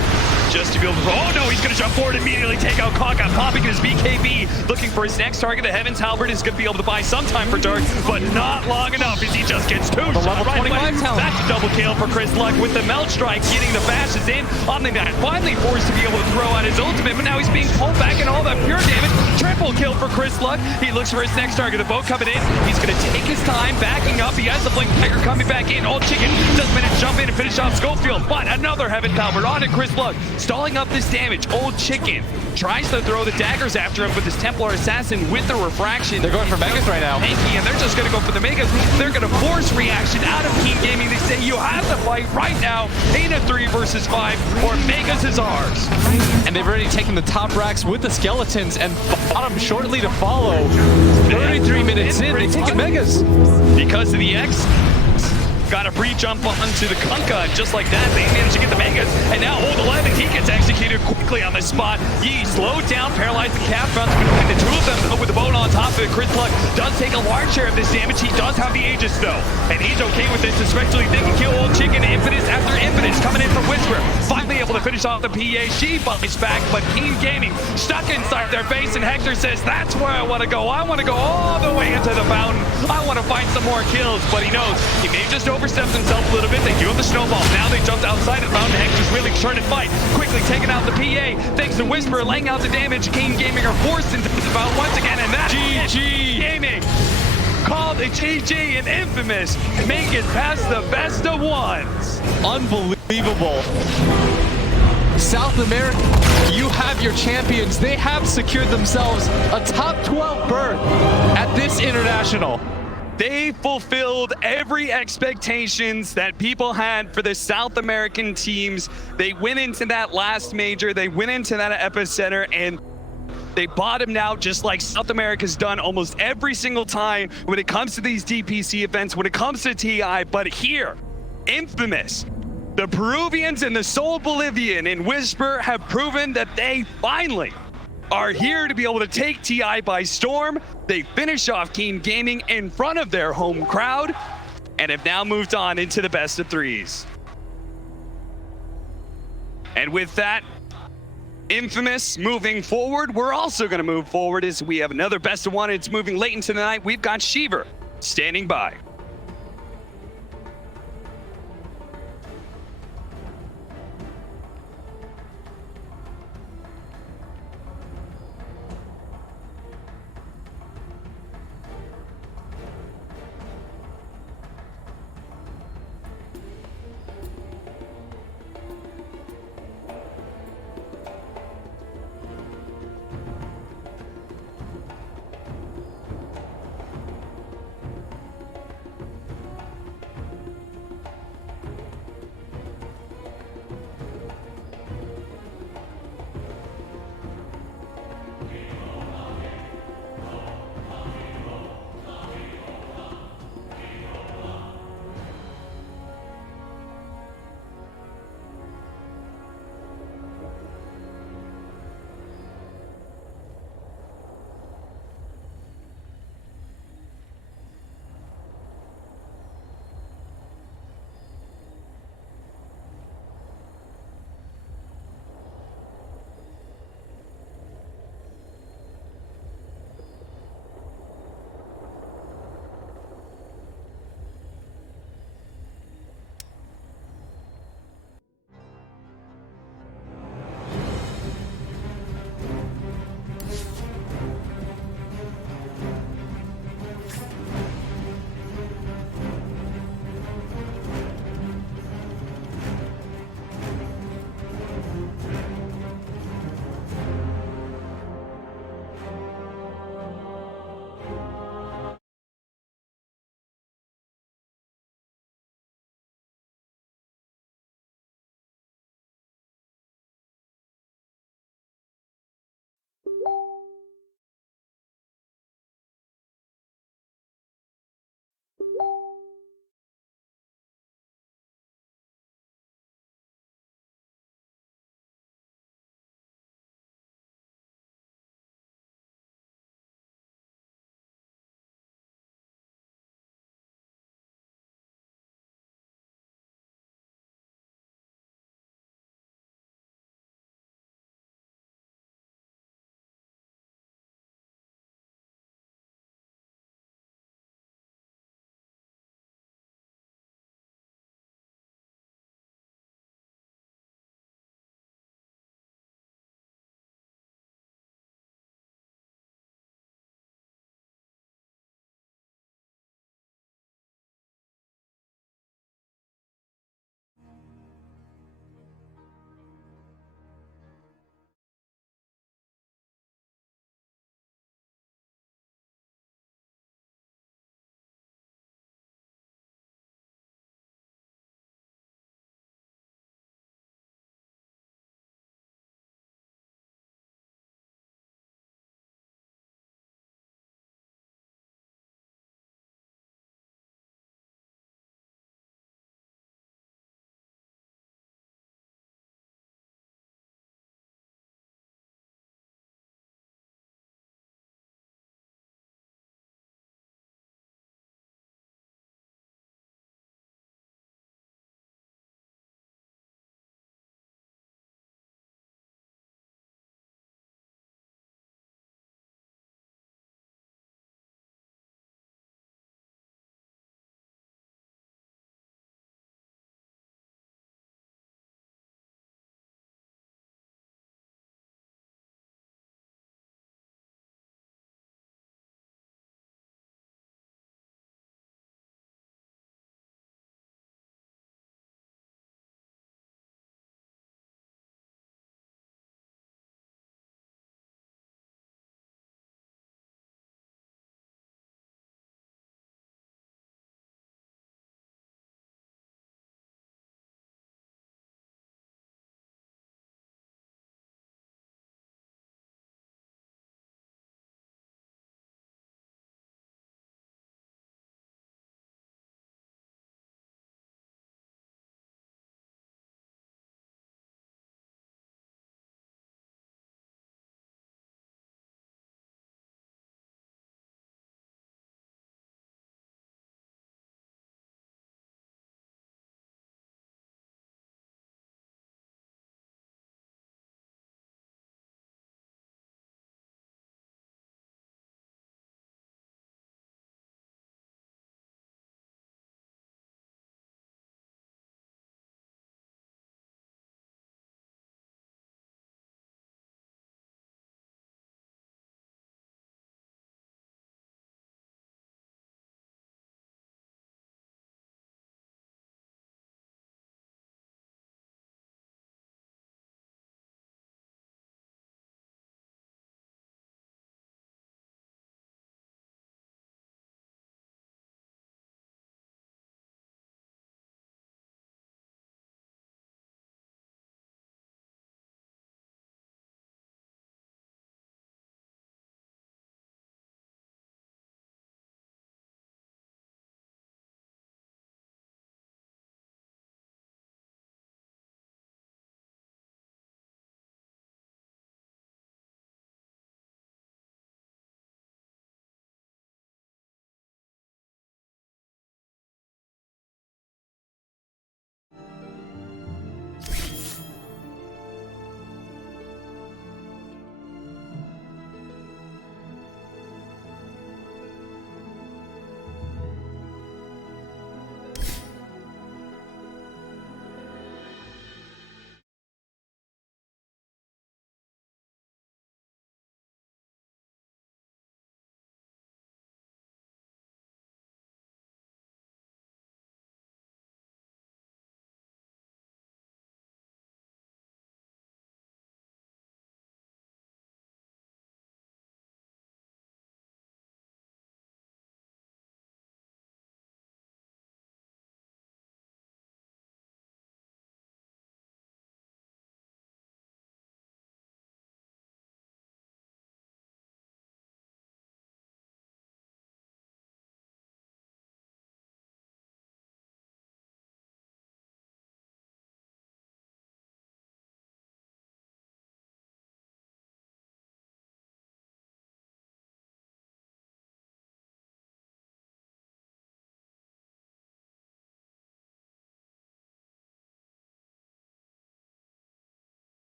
just to be able to, oh no, he's gonna jump forward immediately, take out Kaka, popping his BKB, looking for his next target. The Heaven's Halberd is gonna be able to buy some time for Dark, but not long enough as he just gets 2 shots right away. That's a double kill for Chris Luck with the Melt Strike, getting the bashes in. Omni-Man finally forced to be able to throw out his ultimate, but now he's being pulled back and all that pure damage. Triple kill for Chris Luck. He looks for his next target. The boat coming in. He's gonna take his time, backing up. He has the Blink Tiger coming back in. Old Chicken does manage to jump in and finish off Schofield, but another Heaven Halberd on to Chris Luck, stalling up this damage. Old Chicken tries to throw the daggers after him with his Templar Assassin with the refraction. They're going for Megas right now. And they're just gonna go for the Megas. They're gonna force reaction out of King Gaming. They say you have to fight right now in a 3 versus 5 or Megas is ours. And they've already taken the top racks with the skeletons and bottom shortly to follow. 33 minutes in, they take Megas. Because of the X, got a free jump onto the Kunkka, and just like that, they managed to get the Megas. And now Old 11, he gets executed quickly on the spot. Yi slowed down, paralyzed the cap bounce between the 2 of them with the Bo1 on top of it. Chris Luck does take a large share of this damage. He does have the Aegis though, and he's okay with this, especially if they can kill Old Chicken. Infinite after Infinite coming in for Whisper. Finally able to finish off the PA. She fights back, but Team Gaming stuck inside their base, and Hector says, that's where I want to go. I want to go all the way into the fountain. I want to find some more kills, but he knows he may just overstepped himself a little bit. They do have the snowball. Now they jumped outside of the fountain. Hector's really trying to fight. Quickly taking out the PA. Thanks to Whisper laying out the damage. King Gaming are forced into the fountain once again, and that's GG Gaming. Called a GG and Infamous make it past the best of ones. Unbelievable. South America, you have your champions. They have secured themselves a top 12 berth at this international. They fulfilled every expectations that people had for the South American teams. They went into that last major, they went into that epicenter, and they bottomed out just like South America's done almost every single time when it comes to these DPC events, when it comes to TI. But here, Infamous, the Peruvians and the Soul Bolivian in Whisper have proven that they finally are here to be able to take TI by storm. They finish off Keen Gaming in front of their home crowd and have now moved on into the best of threes. And with that, Infamous moving forward, we're also going to move forward as we have another best of one. It's moving late into the night. We've got Shiver standing by.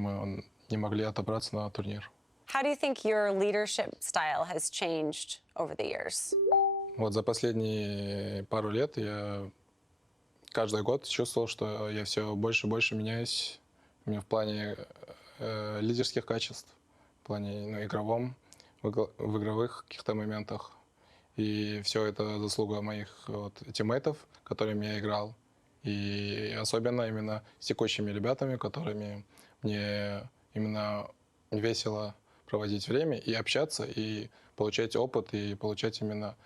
мы не могли отобраться на турнир. How do you think your leadership style has changed over the years? Вот за последние пару лет я каждый год чувствовал, что я все больше и больше меняюсь в плане лидерских качеств, в плане игровом, в игровых каких-то моментах. И все это заслуга моих тиммейтов, с которыми я играл. И особенно именно с текущими ребятами, которыми мне именно весело проводить время и общаться, и получать опыт, и получать именно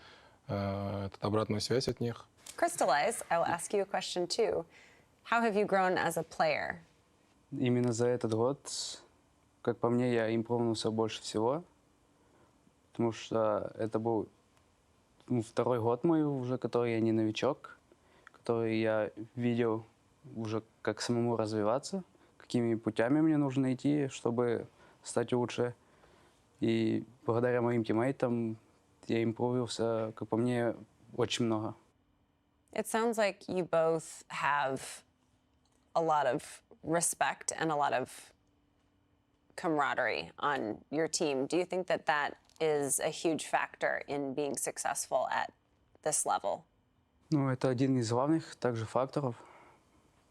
обратную связь от них. Crystallize, I will ask you a question too. How have you grown as a player? Именно за этот год, как по мне, я импровнулся больше всего, потому что это был второй год мой уже, который я не новичок, который я видел уже как самому развиваться, какими путями мне нужно идти, чтобы стать лучше. И благодаря моим тиммейтам я импровился, как по мне, очень много. It sounds like you both have a lot of respect and a lot of camaraderie on your team. Do you think that that is a huge factor in being successful at this level? Ну, это один из главных также факторов,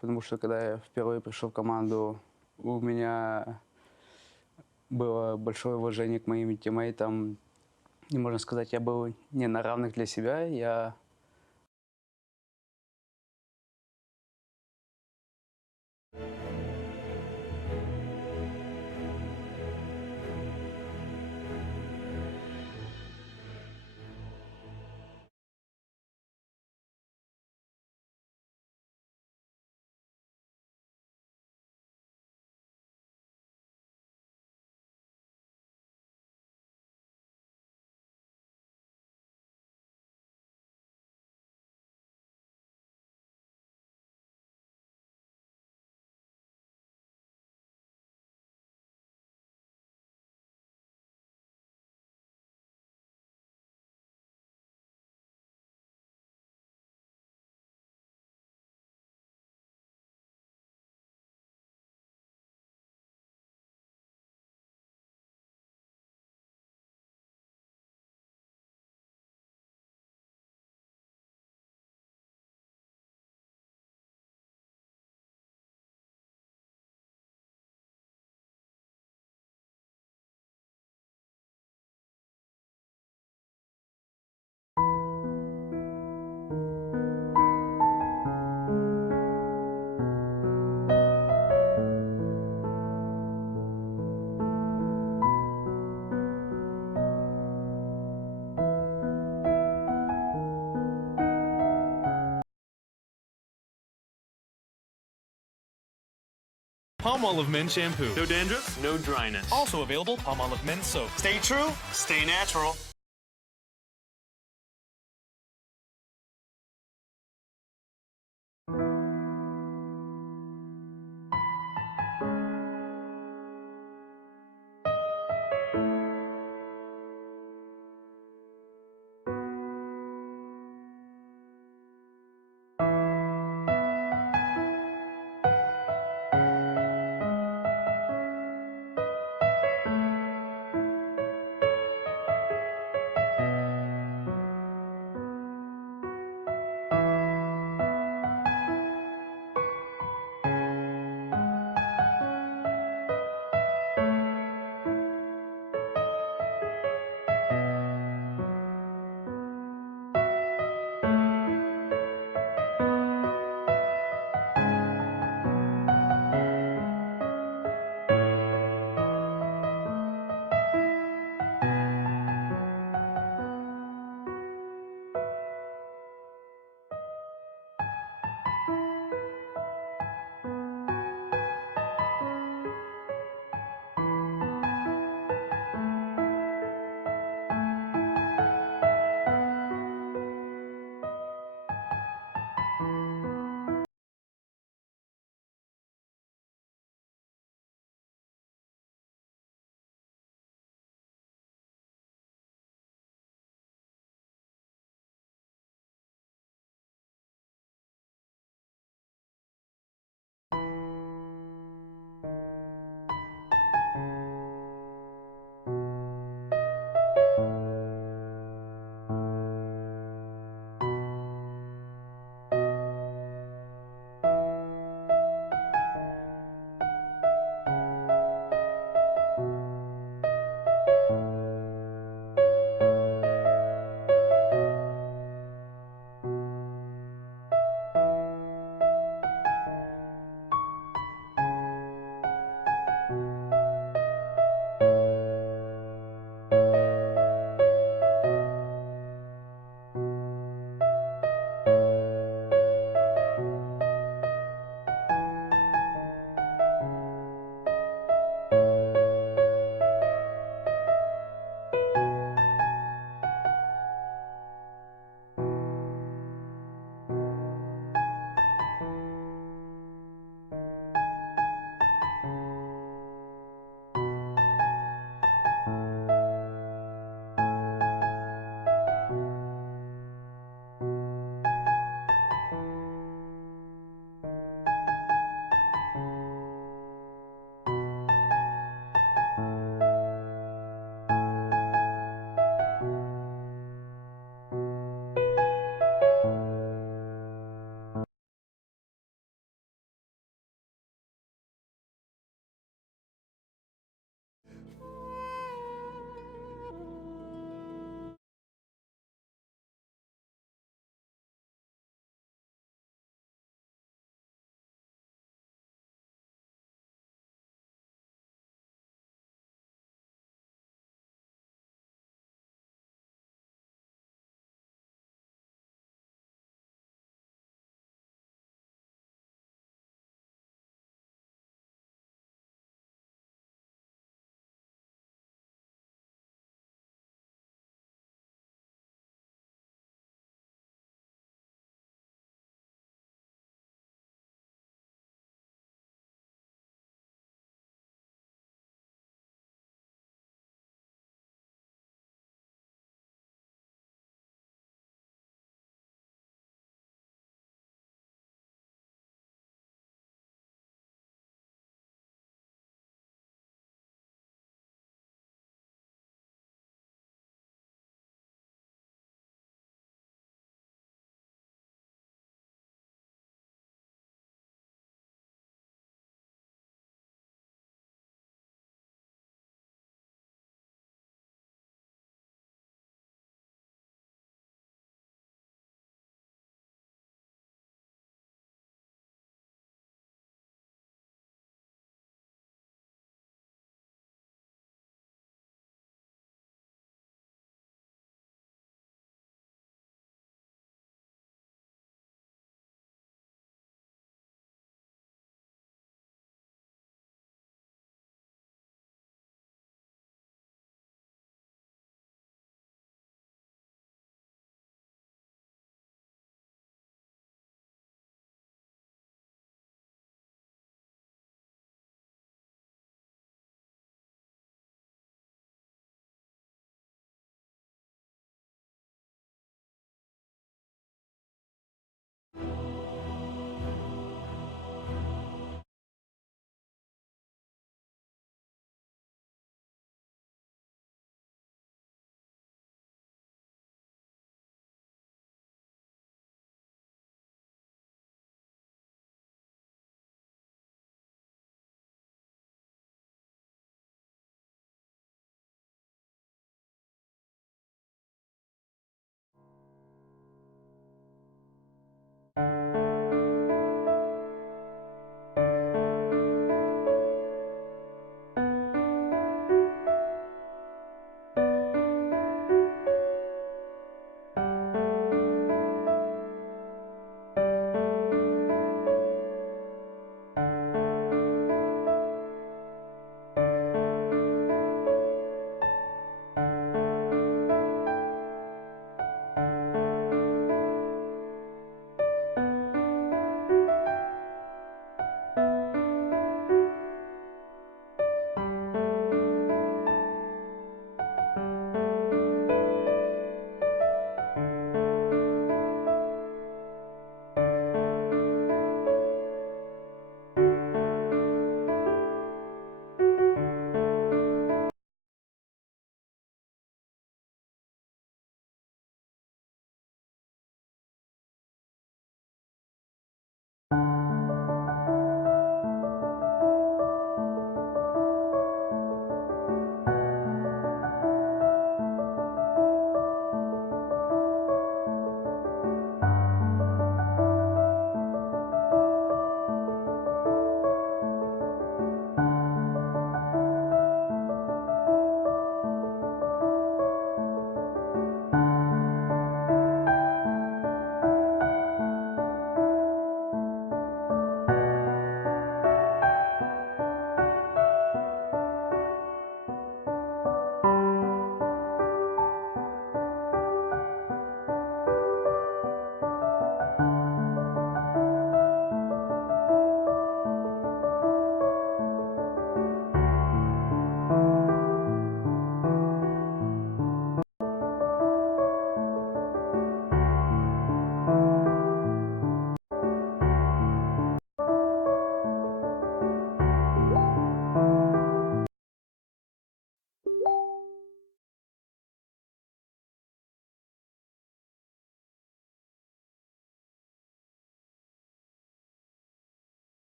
потому что когда я впервые пришел в команду, у меня было большое уважение к моим тиммейтам. И, можно сказать, я был не на равных для себя. Я Palmolive Men Shampoo. No dandruff, no dryness. Also available Palmolive Men Soap. Stay true, stay natural.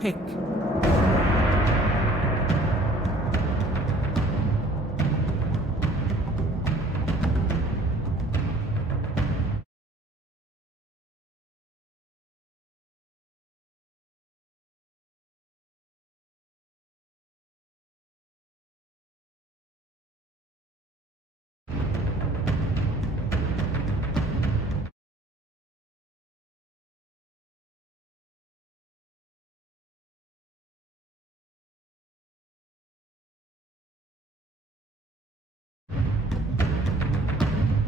pick.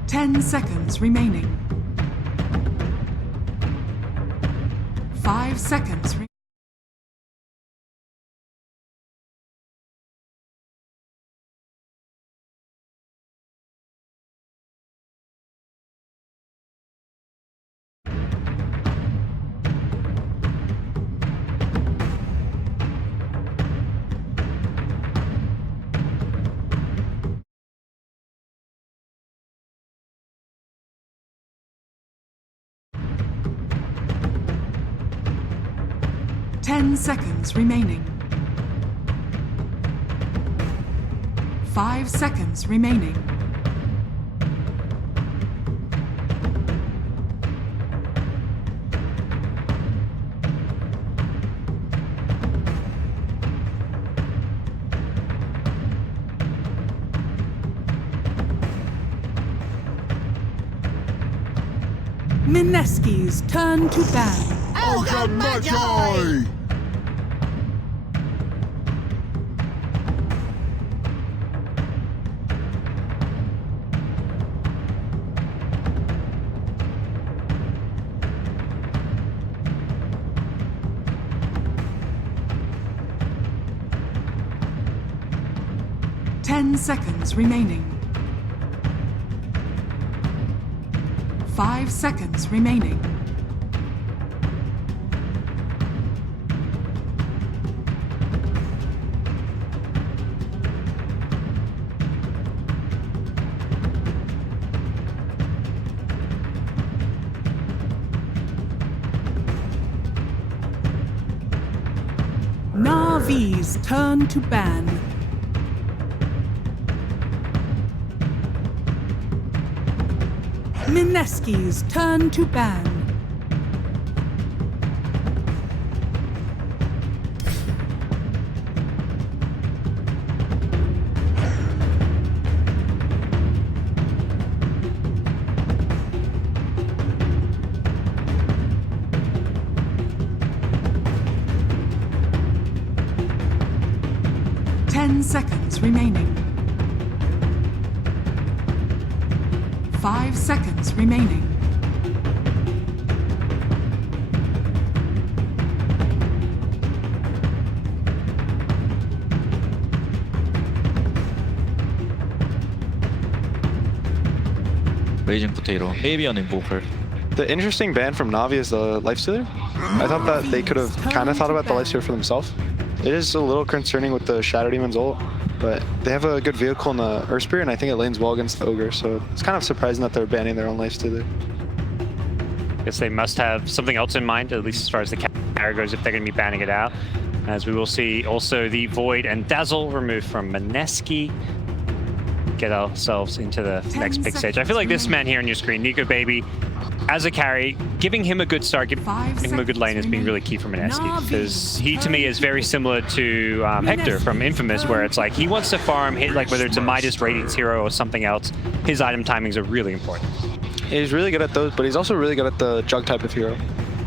Ten seconds remaining. 5 seconds. 10 seconds remaining. 5 seconds remaining. MINESKI's turn to ban. Magi! 10 seconds remaining. 5 seconds remaining. NAVI's turn to ban. MINESKI's turn to ban. Seconds remaining. 5 seconds remaining. Raging Potato, Avian Invoker. The interesting ban from Navi is the Lifestealer. I thought that they could have kind of thought about the Lifestealer for themselves. It is a little concerning with the Shadow Demon's ult, but they have a good vehicle in the Earth Spear, and I think it lanes well against the Ogre, so it's kind of surprising that they're banning their own Lifestealer. I guess they must have something else in mind, at least as far as the carry goes, if they're going to be banning it out. As we will see also the Void and Dazzle removed from MINESKI. Get ourselves into the next pick stage. I feel like this man here on your screen, Nico Baby, as a carry, giving him a good start, giving him a good lane has been really key for MINESKI, because he to me is very similar to Hector from Infamous, where it's like he wants to farm, hit like whether it's a Midas Radiance hero or something else, his item timings are really important. He's really good at those, but he's also really good at the Jug type of hero.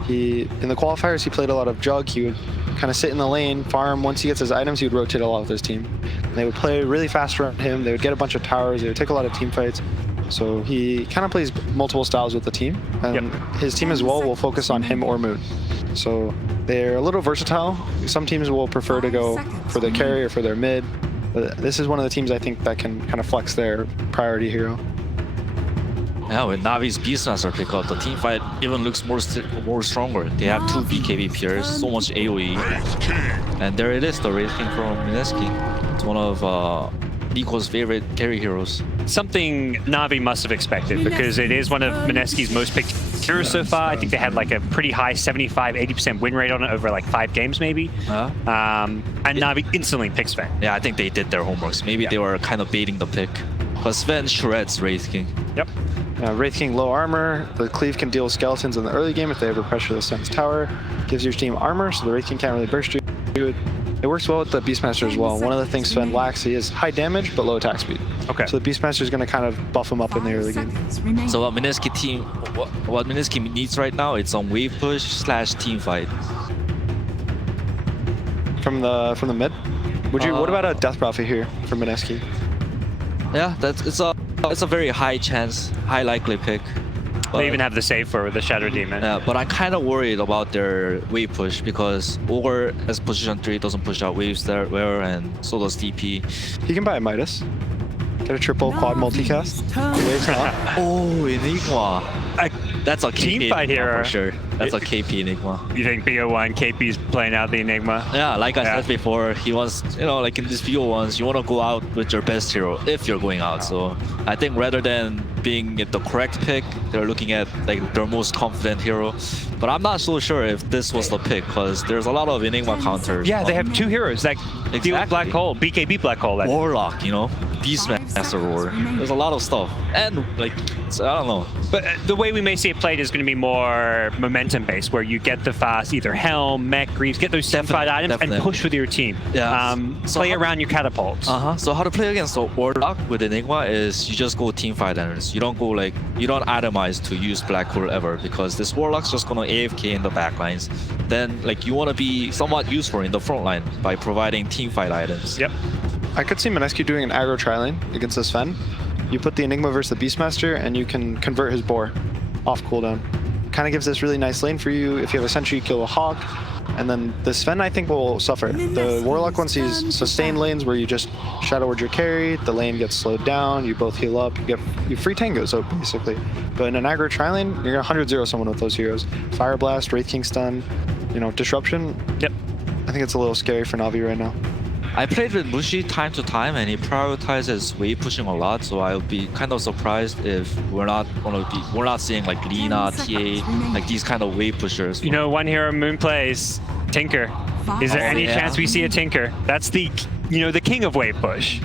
In the qualifiers, he played a lot of Jug. He would kind of sit in the lane, farm. Once he gets his items, he would rotate a lot with his team. And they would play really fast around him. They would get a bunch of towers. They would take a lot of team fights. So he kind of plays multiple styles with the team. And his team as well will focus on him or Moon. So they're a little versatile. Some teams will prefer to go for their carry or for their mid. But this is one of the teams I think that can kind of flex their priority hero. Yeah, with Navi's Beastmaster pickup, the team fight even looks more stronger. They have 2 BKB peers, so much AoE. And there it is, the Wraith King from MINESKI. It's one of Nico's favorite carry heroes. Something Navi must have expected, because it is one of MINESKI's most picked Heroes so far. I think they had like a pretty high 75-80% win rate on it over like 5 games maybe. And Navi instantly picks Sven. Yeah, I think they did their homeworks. Maybe they were kind of baiting the pick. But Sven shreds Wraith King. Yep. Wraith King low armor. The cleave can deal with skeletons in the early game if they ever pressure the Sun's tower. Gives your team armor, so the Wraith King can't really burst you. It works well with the Beastmaster as well. One of the things Sven lacks, he has high damage but low attack speed. Okay. So the Beastmaster is going to kind of buff him up in the early game. So what MINESKI team, what MINESKI needs right now, it's on wave push / team fight. From the mid? Would you? What about a Death Prophet here for MINESKI? Yeah, it's a very high chance, high likely pick. They even have the save for the Shadow Demon. Yeah, but I'm kind of worried about their wave push because Ogre as position 3 doesn't push out waves there, and so does DP. He can buy a Midas. Get a triple quad multicast. Waves not. Oh, Enigma. That's a team KP fight hero for sure. That's a KP Enigma. You think Bo1 KP's playing out the Enigma? Yeah, like I said before, he wants, like in these Bo1s, you want to go out with your best hero if you're going out. So I think rather than being the correct pick, they're looking at like their most confident hero. But I'm not so sure if this was the pick because there's a lot of Enigma counters. Yeah, they have 2 heroes that deal with Black Hole, BKB Black Hole. Warlock, Beastmaster War. There's a lot of stuff. And like, I don't know. But the way we may see it played is going to be more momentum based, where you get the fast either Helm, Mech, Greaves, get those team-fight items and push with your team. Yeah. Play around your catapults. So how to play against the Warlock with Enigma is you just go team-fight items. You don't go you don't itemize to use Black Hole ever because this Warlock's just gonna AFK in the backlines. Then you want to be somewhat useful in the front line by providing team-fight items. Yep. I could see MINESKI doing an aggro tri-lane against this Sven. You put the Enigma versus the Beastmaster, and you can convert his boar off cooldown. Kind of gives this really nice lane for you. If you have a sentry, you kill a hawk, and then the Sven I think will suffer. The Warlock, once he's sustained lanes where you just Shadow Word your carry, the lane gets slowed down, you both heal up, you free tango, so basically. But in an aggro tri-lane, you're gonna 100-0 someone with those heroes. Fire Blast, Wraith King stun, Disruption. Yep. I think it's a little scary for Navi right now. I played with Mushi time to time and he prioritizes wave pushing a lot, so I'll be kind of surprised if we're not seeing like Lina, TA, like these kind of wave pushers. One hero Moon plays, Tinker. Is there any chance we see a Tinker? That's the the king of wave push.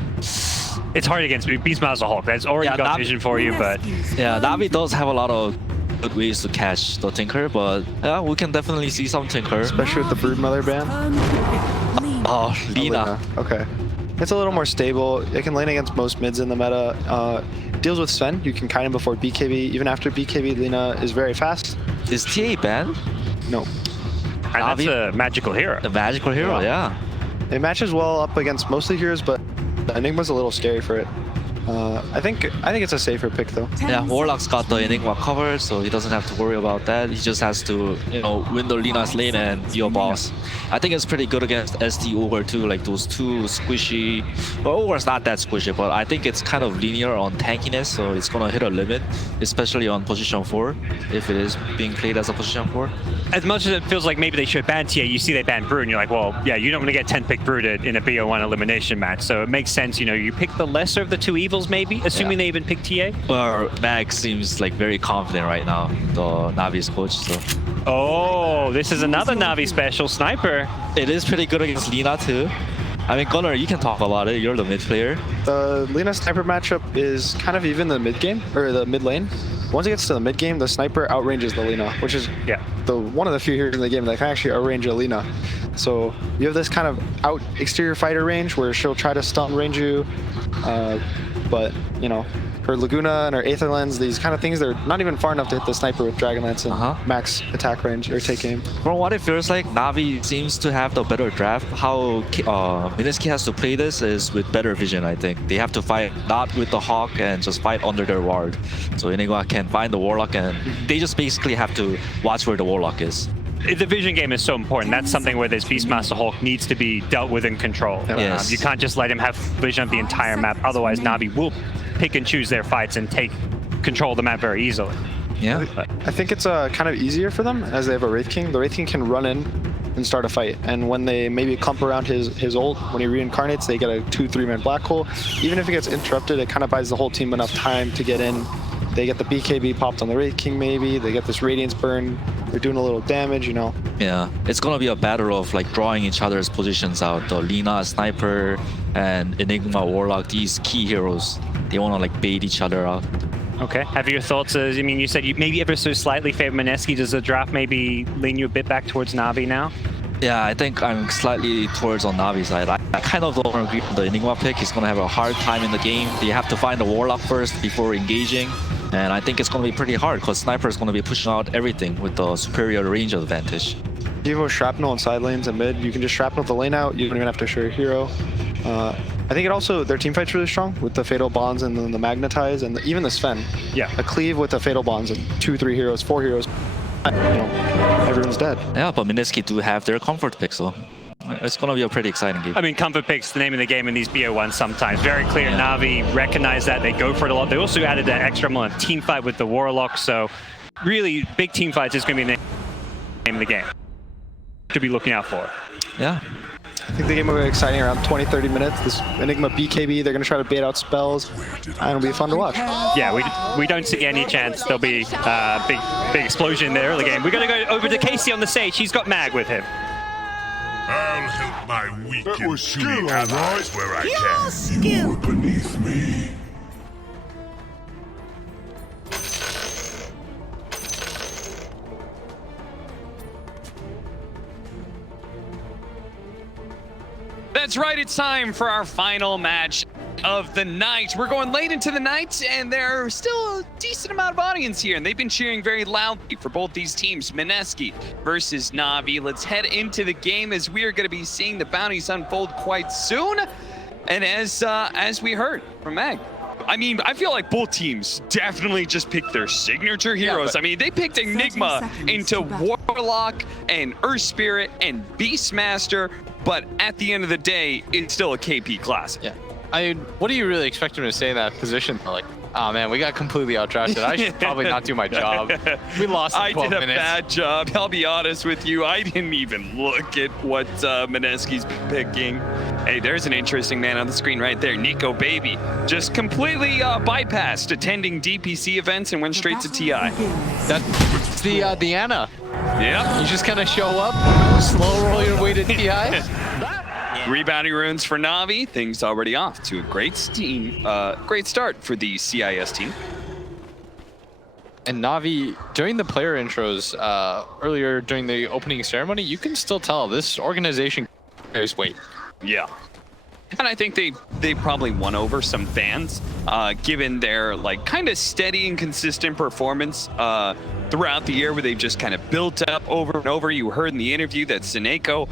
It's hard against Beastmaster Hulk. That's already got vision for you, but yeah, Navi does have a lot of good ways to catch the Tinker, but yeah, we can definitely see some Tinker. Especially with the Broodmother ban. Oh, Lina. Okay. It's a little more stable. It can lane against most mids in the meta. Deals with Sven. You can kite him before BKB. Even after BKB, Lina is very fast. Is TA banned? No. And that's a magical hero. The magical hero, yeah. It matches well up against most of the heroes, but Enigma's a little scary for it. I think it's a safer pick though. Yeah, Warlock's got the Enigma covered, so he doesn't have to worry about that. He just has to, win the Lina's lane and be a boss. I think it's pretty good against ST Ogre too, like those 2 squishy. Well, Ogre's not that squishy, but I think it's kind of linear on tankiness, so it's gonna hit a limit, especially on position 4, if it is being played as a position 4. As much as it feels like maybe they should ban TA, you see they ban Brood, and you're like, well, yeah, you don't want to get 10-pick Brooded in a BO1 elimination match, so it makes sense, you pick the lesser of the 2 evils maybe, assuming they even pick TA. Well, Mag seems like very confident right now, the Navi's coach, so. Oh, this is another Navi special, Sniper. It is pretty good against Lina too. I mean, Gunnar, you can talk about it. You're the mid player. The Lina Sniper matchup is kind of even the mid game, or the mid lane. Once it gets to the mid game, the Sniper outranges the Lina, which is one of the few heroes in the game that can actually outrange a Lina. So you have this kind of out exterior fighter range where she'll try to stun range you, but her Laguna and her Aether Lens, these kind of things, they're not even far enough to hit the Sniper with Dragon Lance and max attack range or take aim. From what it feels like, Navi seems to have the better draft. How MINESKI has to play this is with better vision, I think. They have to fight not with the Hawk and just fight under their ward. So Enigma can find the Warlock and they just basically have to watch where the Warlock is. The vision game is so important. That's something where this Beastmaster Hulk needs to be dealt with and controlled. Yes. You can't just let him have vision of the entire map. Otherwise, Navi will pick and choose their fights and take control of the map very easily. Yeah. I think it's kind of easier for them as they have a Wraith King. The Wraith King can run in and start a fight. And when they maybe clump around his ult, when he reincarnates, they get a 2-3 man black hole. Even if it gets interrupted, it kind of buys the whole team enough time to get in they get the BKB popped on the Wraith King maybe, they get this Radiance burn, they're doing a little damage, you know. Yeah, it's gonna be a battle of like drawing each other's positions out. The Lina, Sniper, and Enigma, Warlock, these key heroes, they wanna like bait each other out. Okay. Have your thoughts? I mean, you said you maybe ever so slightly favor MINESKI. Does the draft maybe lean you a bit back towards Navi now? Yeah, I think I'm slightly towards on Navi's side. I kind of don't agree with the Enigma pick. He's gonna have a hard time in the game. You have to find the Warlock first before engaging. And I think it's gonna be pretty hard because Sniper is gonna be pushing out everything with the superior range advantage. If you have shrapnel on side lanes and mid, you can just shrapnel the lane out. You don't even have to show your hero. I think it also, their team fight's really strong with the Fatal Bonds and then the Magnetize and even the Sven. Yeah. A cleave with the Fatal Bonds and 2, 3 heroes, 4 heroes. You know, everyone's dead. Yeah, but MINESKI do have their comfort pick, so it's gonna be a pretty exciting game. I mean, comfort pick's the name of the game in these BO1s sometimes. Very clear. Yeah. Navi recognize that. They go for it a lot. They also added that extra more team fight with the Warlock. So really, big team fights is going to be the name of the game to be looking out for. Yeah. I think the game will be exciting around 20-30 minutes. This Enigma BKB, they're going to try to bait out spells, and it'll be fun to watch. Yeah, we don't see any chance there'll be a big explosion in the early game. We're going to go over to Casey on the stage. He's got Mag with him. I'll help my weak and puny allies where I can. You are beneath me. That's right, it's time for our final match of the night. We're going late into the night, and there's still a decent amount of audience here, and they've been cheering very loudly for both these teams, MINESKI versus Navi. Let's head into the game as we are going to be seeing the bounties unfold quite soon. And as we heard from Mag, I mean, I feel like both teams definitely just picked their signature heroes. I mean, they picked Enigma into Warlock and Earth Spirit and Beastmaster, but at the end of the day, it's still a KP classic. Yeah. I mean, what do you really expect him to say in that position? Like, oh man, we got completely outdrafted. I should probably not do my job. We lost in 12 minutes. I did a bad job. I'll be honest with you. I didn't even look at what MINESKI's picking. Hey, there's an interesting man on the screen right there. Nico Baby just completely bypassed attending DPC events and went straight to TI. That's the Anna. Yeah. You just kind of show up, slow roll your way to TI. Rebounding runes for Navi. Things already off to a great start for the CIS team. And Navi, during the player intros earlier during the opening ceremony, you can still tell this organization carries weight. Yeah. And I think they probably won over some fans, given their like kind of steady and consistent performance throughout the year, where they've just kind of built up over and over. You heard in the interview that Seneko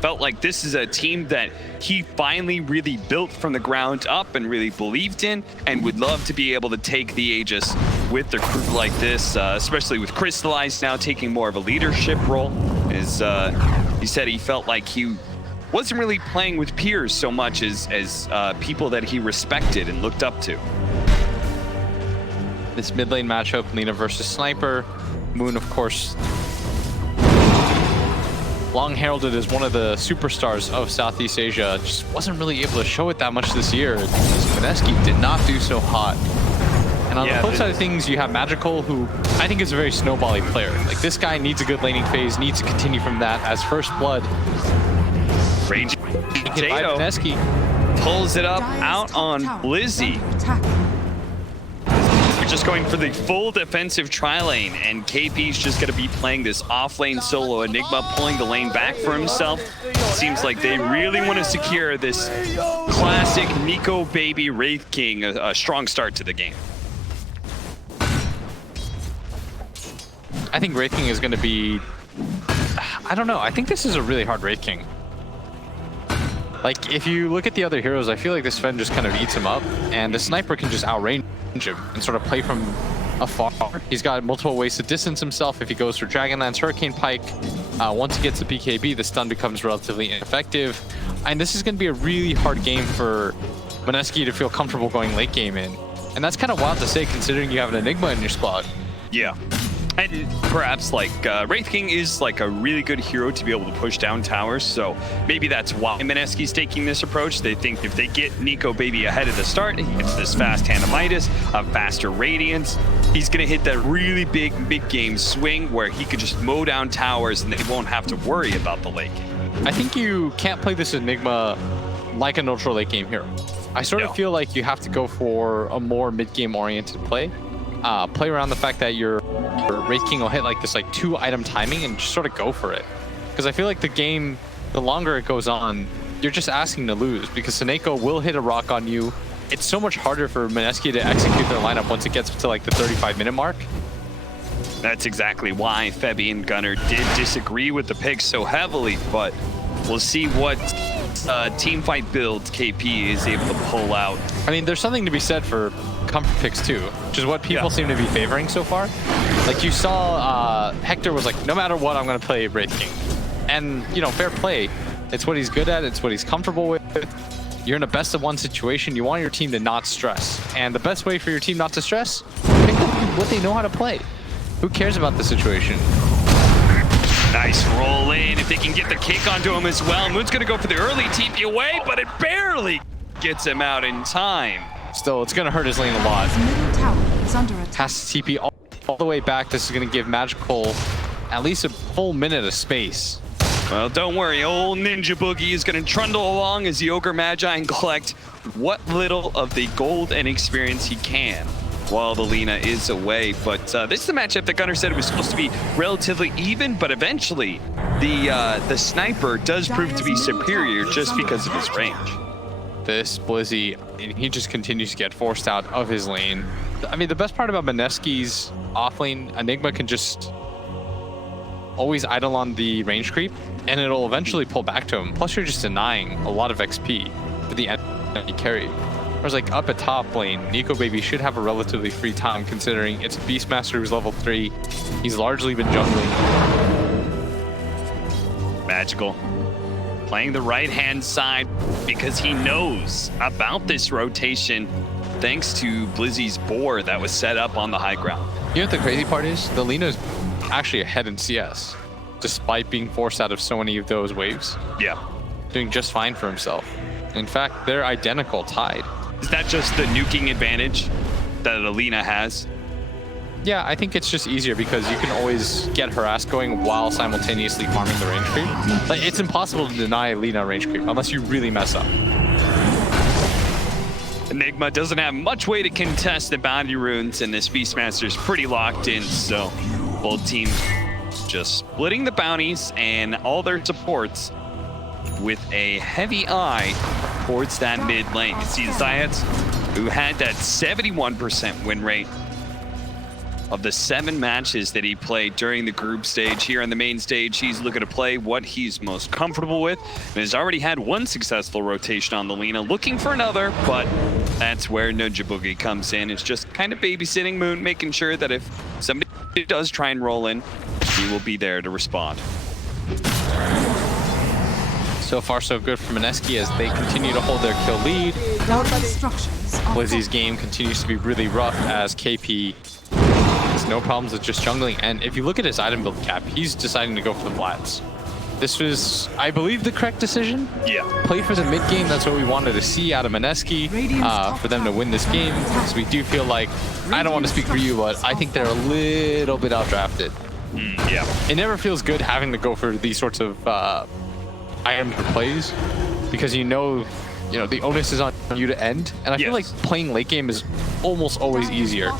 felt like this is a team that he finally really built from the ground up and really believed in, and would love to be able to take the Aegis with the crew like this, especially with Crystallized now taking more of a leadership role. As he said, he felt like he wasn't really playing with peers so much as people that he respected and looked up to. This mid lane matchup, Lina versus Sniper. Moon, of course, long heralded as one of the superstars of Southeast Asia, just wasn't really able to show it that much this year. MINESKI did not do so hot. And on the flip side of things, you have Magical, who I think is a very snowbally player. Like, this guy needs a good laning phase, needs to continue from that as First Blood. Range Potato pulls it up out on Blizzy. We're just going for the full defensive tri-lane, and KP's just going to be playing this off-lane solo Enigma, pulling the lane back for himself. Seems like they really want to secure this classic Nico Baby Wraith King, a strong start to the game. I think Wraith King is going to be... I don't know. I think this is a really hard Wraith King. Like, if you look at the other heroes, I feel like this Sven just kind of eats him up, and the Sniper can just outrange him and sort of play from afar. He's got multiple ways to distance himself if he goes for Dragonlance, Hurricane Pike. Once he gets the BKB, the stun becomes relatively ineffective. And this is going to be a really hard game for MINESKI to feel comfortable going late game in. And that's kind of wild to say, considering you have an Enigma in your squad. Yeah. And perhaps like Wraith King is like a really good hero to be able to push down towers, so maybe that's why MINESKI's taking this approach. They think if they get Nico Baby ahead of the start, he gets this fast Hand of Midas, a faster Radiance, he's gonna hit that really big mid-game swing where he could just mow down towers and they won't have to worry about the late game. I think you can't play this Enigma like a neutral late game hero. I sort of feel like you have to go for a more mid-game oriented play. Play around the fact that your Wraith King will hit like this 2-item timing and just sort of go for it. Because I feel like the game, the longer it goes on, you're just asking to lose because Seneko will hit a rock on you. It's so much harder for MINESKI to execute their lineup once it gets to like the 35-minute mark. That's exactly why Febby and Gunnar did disagree with the picks so heavily, but we'll see what team fight build KP is able to pull out. I mean, there's something to be said for comfort picks too, which is what people seem to be favoring so far. Like you saw Hector was like, no matter what, I'm going to play Wraith King. And, you know, fair play. It's what he's good at. It's what he's comfortable with. You're in a best of one situation. You want your team to not stress. And the best way for your team not to stress, pick what they know how to play. Who cares about the situation? Nice roll in. If they can get the kick onto him as well. Moon's going to go for the early TP away, but it barely gets him out in time. Still, it's going to hurt his lane a lot. Has to TP all the way back. This is going to give Magical at least a full minute of space. Well, don't worry. Old Ninja Boogie is going to trundle along as the Ogre Magi and collect what little of the gold and experience he can while the Lina is away. But this is a matchup that Gunnar said was supposed to be relatively even, but eventually the sniper does prove to be superior just because of his range. This Blizzy, he just continues to get forced out of his lane. I mean, the best part about MINESKI's offlane, Enigma can just always idle on the range creep, and it'll eventually pull back to him. Plus, you're just denying a lot of XP for the enemy carry. Whereas, like, up at top lane, Nico Baby should have a relatively free time, considering it's a Beastmaster who's level 3. He's largely been jungling. Magical. Playing the right-hand side because he knows about this rotation thanks to Blizzy's board that was set up on the high ground. You know what the crazy part is? The Lina's actually ahead in CS, despite being forced out of so many of those waves. Yeah. Doing just fine for himself. In fact, they're identical, tied. Is that just the nuking advantage that Alina has? Yeah, I think it's just easier because you can always get harass going while simultaneously farming the range creep. Like, it's impossible to deny Lina range creep unless you really mess up. Enigma doesn't have much way to contest the bounty runes, and this Beastmaster's pretty locked in, so both teams just splitting the bounties and all their supports with a heavy eye towards that mid lane. You see Zayats, who had that 71% win rate of the 7 matches that he played during the group stage. Here on the main stage, he's looking to play what he's most comfortable with, and has already had 1 successful rotation on the Lina, looking for another, but that's where Ninja Boogie comes in. It's just kind of babysitting Moon, making sure that if somebody does try and roll in, he will be there to respond. So far, so good for MINESKI as they continue to hold their kill lead. Blizzy's game continues to be really rough as KP has no problems with just jungling. And if you look at his item build cap, he's deciding to go for the Vlads. This was, I believe, the correct decision. Yeah. Play for the mid game. That's what we wanted to see out of MINESKI for them to win this game. Because we do feel like, I don't want to speak for you, but I think they're a little bit outdrafted. Yeah. It never feels good having to go for these sorts of item plays because you know the onus is on you to end, and I feel like playing late game is almost always easier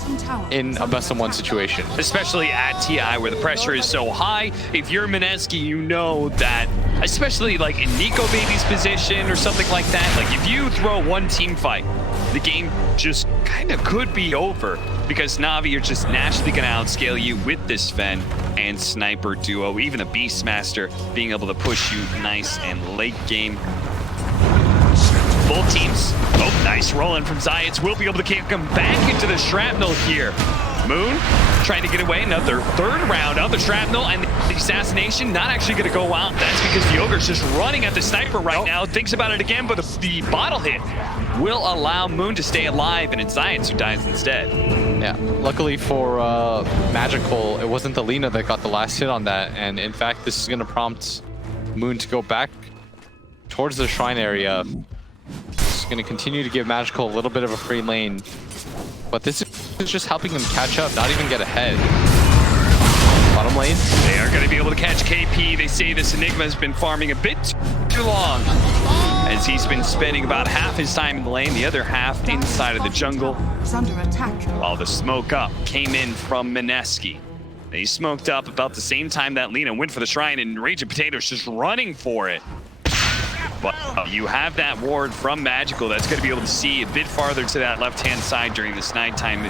in a best of 1 situation, especially at TI where the pressure is so high. If you're MINESKI, you know that, especially like in Nico Baby's position or something like that, like if you throw 1 team fight, the game just kind of could be over because Navi are just naturally going to outscale you with this Sven and Sniper duo. Even the Beastmaster being able to push you nice and late game. Both teams, nice roll in from Zayats, will be able to kick him back into the shrapnel here. Moon trying to get away. Another third round of the shrapnel, and the assassination not actually going to go out. That's because the Ogre's just running at the sniper right now. Thinks about it again, but the bottle hit will allow Moon to stay alive, and it's Zions who dies instead. Yeah, luckily for Magical, it wasn't the Lina that got the last hit on that, and in fact, this is going to prompt Moon to go back towards the shrine area. It's going to continue to give Magical a little bit of a free lane, but this is just helping them catch up, not even get ahead. Bottom lane. They are going to be able to catch KP. They say this Enigma has been farming a bit too long, as he's been spending about half his time in the lane, the other half inside of the jungle. Under attack. While the smoke up came in from MINESKI. They smoked up about the same time that Lina went for the shrine, and Raging Potato's just running for it. But you have that ward from Magical that's going to be able to see a bit farther to that left-hand side during this nighttime.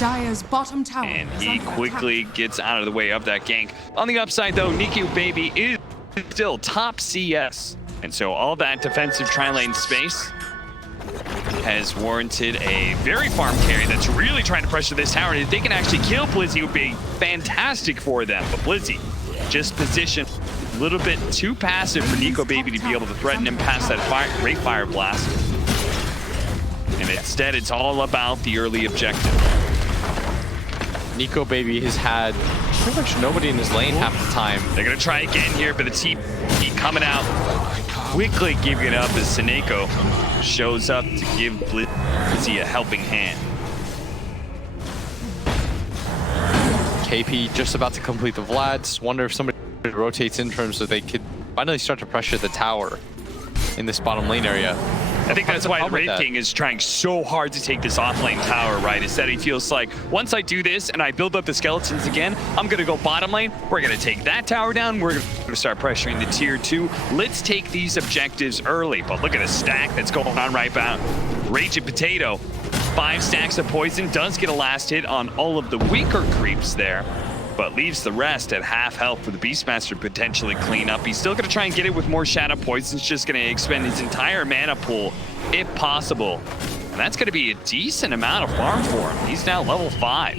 Dire's bottom tower. And he quickly gets out of the way of that gank. On the upside, though, Niku Baby is still top CS. And so all that defensive tri-lane space has warranted a very farm carry that's really trying to pressure this tower. And if they can actually kill Blizzy, it would be fantastic for them. But Blizzy just positioned a little bit too passive for Nico Baby to be able to threaten him past that Great Fire Blast. And instead, it's all about the early objective. Nico Baby has had pretty much nobody in his lane half the time. They're going to try again here, but the TP coming out, quickly giving it up as Seneko shows up to give Blizzy a helping hand. KP just about to complete the Vlads. Wonder if somebody rotates in terms so they could finally start to pressure the tower in this bottom lane area. I think that's why Wraith King is trying so hard to take this off-lane tower, right? Is that he feels like, once I do this and I build up the skeletons again, I'm going to go bottom lane. We're going to take that tower down. We're going to start pressuring the tier 2. Let's take these objectives early. But look at the stack that's going on right now. Raging Potato, 5 stacks of poison, does get a last hit on all of the weaker creeps there, but leaves the rest at half health for the Beastmaster to potentially clean up. He's still going to try and get it with more Shadow Poisons, just going to expend his entire mana pool if possible. And that's going to be a decent amount of farm for him. He's now level 5.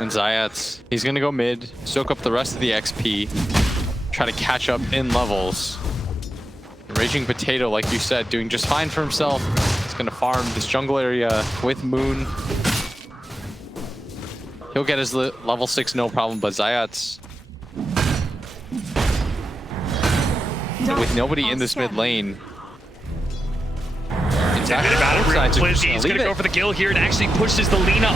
And Zayats, he's going to go mid, soak up the rest of the XP, try to catch up in levels. Raging Potato, like you said, doing just fine for himself. He's going to farm this jungle area with Moon. He'll get his level 6 no problem, but Zayats, with nobody in this mid lane, He's going to go for the kill here. It actually pushes the Lina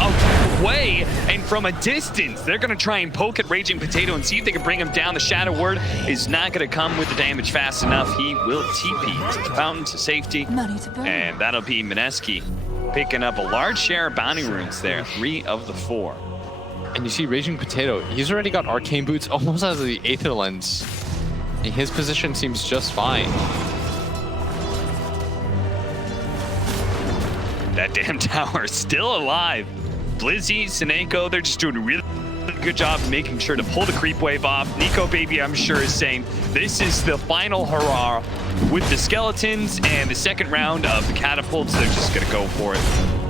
away, and from a distance, they're going to try and poke at Raging Potato and see if they can bring him down. The Shadow Word is not going to come with the damage fast enough. He will TP to the fountain to safety, and that'll be MINESKI picking up a large share of bounty runes there, 3 of the 4. And you see Raging Potato, he's already got Arcane Boots almost as the Aether Lens. And his position seems just fine. That damn tower is still alive. Blizzy, Seneko, they're just doing a really good job of making sure to pull the creep wave off. Nico Baby, I'm sure, is saying this is the final hurrah with the skeletons and the second round of the catapults. They're just going to go for it.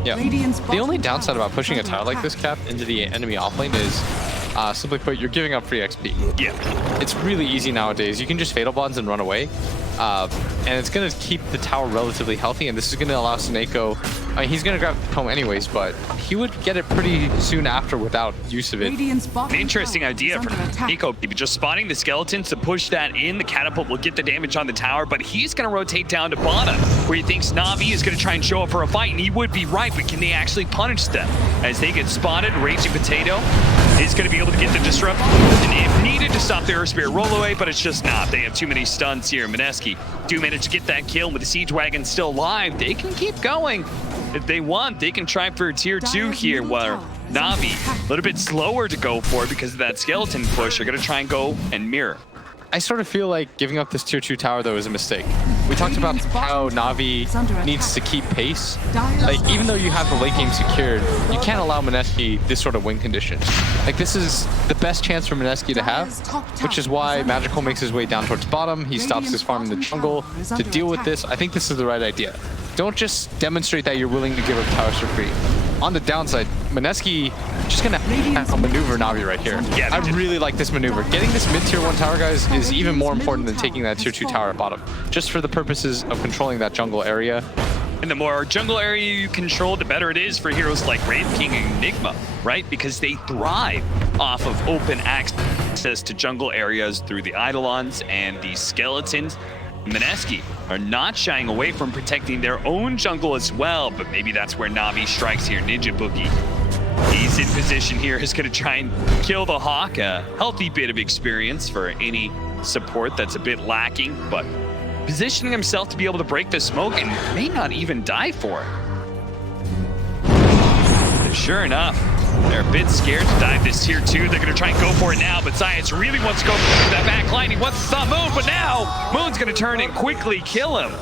Yeah. The only downside about pushing a tower like this, Cap, into the enemy offlane is, simply put, you're giving up free XP. Yeah. It's really easy nowadays. You can just Fatal Bonds and run away. And it's going to keep the tower relatively healthy, and this is going to allow Seneko, I mean, he's going to grab the comb anyways, but he would get it pretty soon after without use of it. An interesting idea from Nico, just spotting the skeletons to push that in. The catapult will get the damage on the tower, but he's going to rotate down to bottom, where he thinks Navi is going to try and show up for a fight, and he would be right, but can they actually punish them? As they get spotted, Raging Potato is going to be able to get the disrupt, and if needed to stop the Earth Spirit roll away, but it's just not. They have too many stuns here. MINESKI do manage to get that kill with the Siege Wagon still alive. They can keep going. If they want, they can try for a tier 2 here, where Navi, a little bit slower to go for because of that skeleton push. They're going to try and go and mirror. I sort of feel like giving up this tier 2 tower, though, is a mistake. We talked about how Navi needs to keep pace. Like, even though you have the late game secured, you can't allow MINESKI this sort of win condition. Like, this is the best chance for MINESKI to have, which is why Magical makes his way down towards bottom. He stops his farm in the jungle to deal with this. I think this is the right idea. don't just demonstrate that you're willing to give up towers for free. On the downside, MINESKI just gonna maneuver Navi right here. Yeah, I really like this maneuver. Getting this mid tier 1 tower, guys, is even more important than taking that tier 2 tower at bottom, just for the purposes of controlling that jungle area. And the more jungle area you control, the better it is for heroes like Wraith King and Enigma, right? Because they thrive off of open access to jungle areas through the Eidolons and the Skeletons. MINESKI are not shying away from protecting their own jungle as well, but maybe that's where Navi strikes here. Ninja Boogie, he's in position here. He's going to try and kill the Hawk. A healthy bit of experience for any support that's a bit lacking, but positioning himself to be able to break the smoke and may not even die for it. But sure enough, they're a bit scared to dive this tier 2. They're going to try and go for it now, but Science really wants to go for that back line. He wants to stop Moon, but now Moon's going to turn and quickly kill him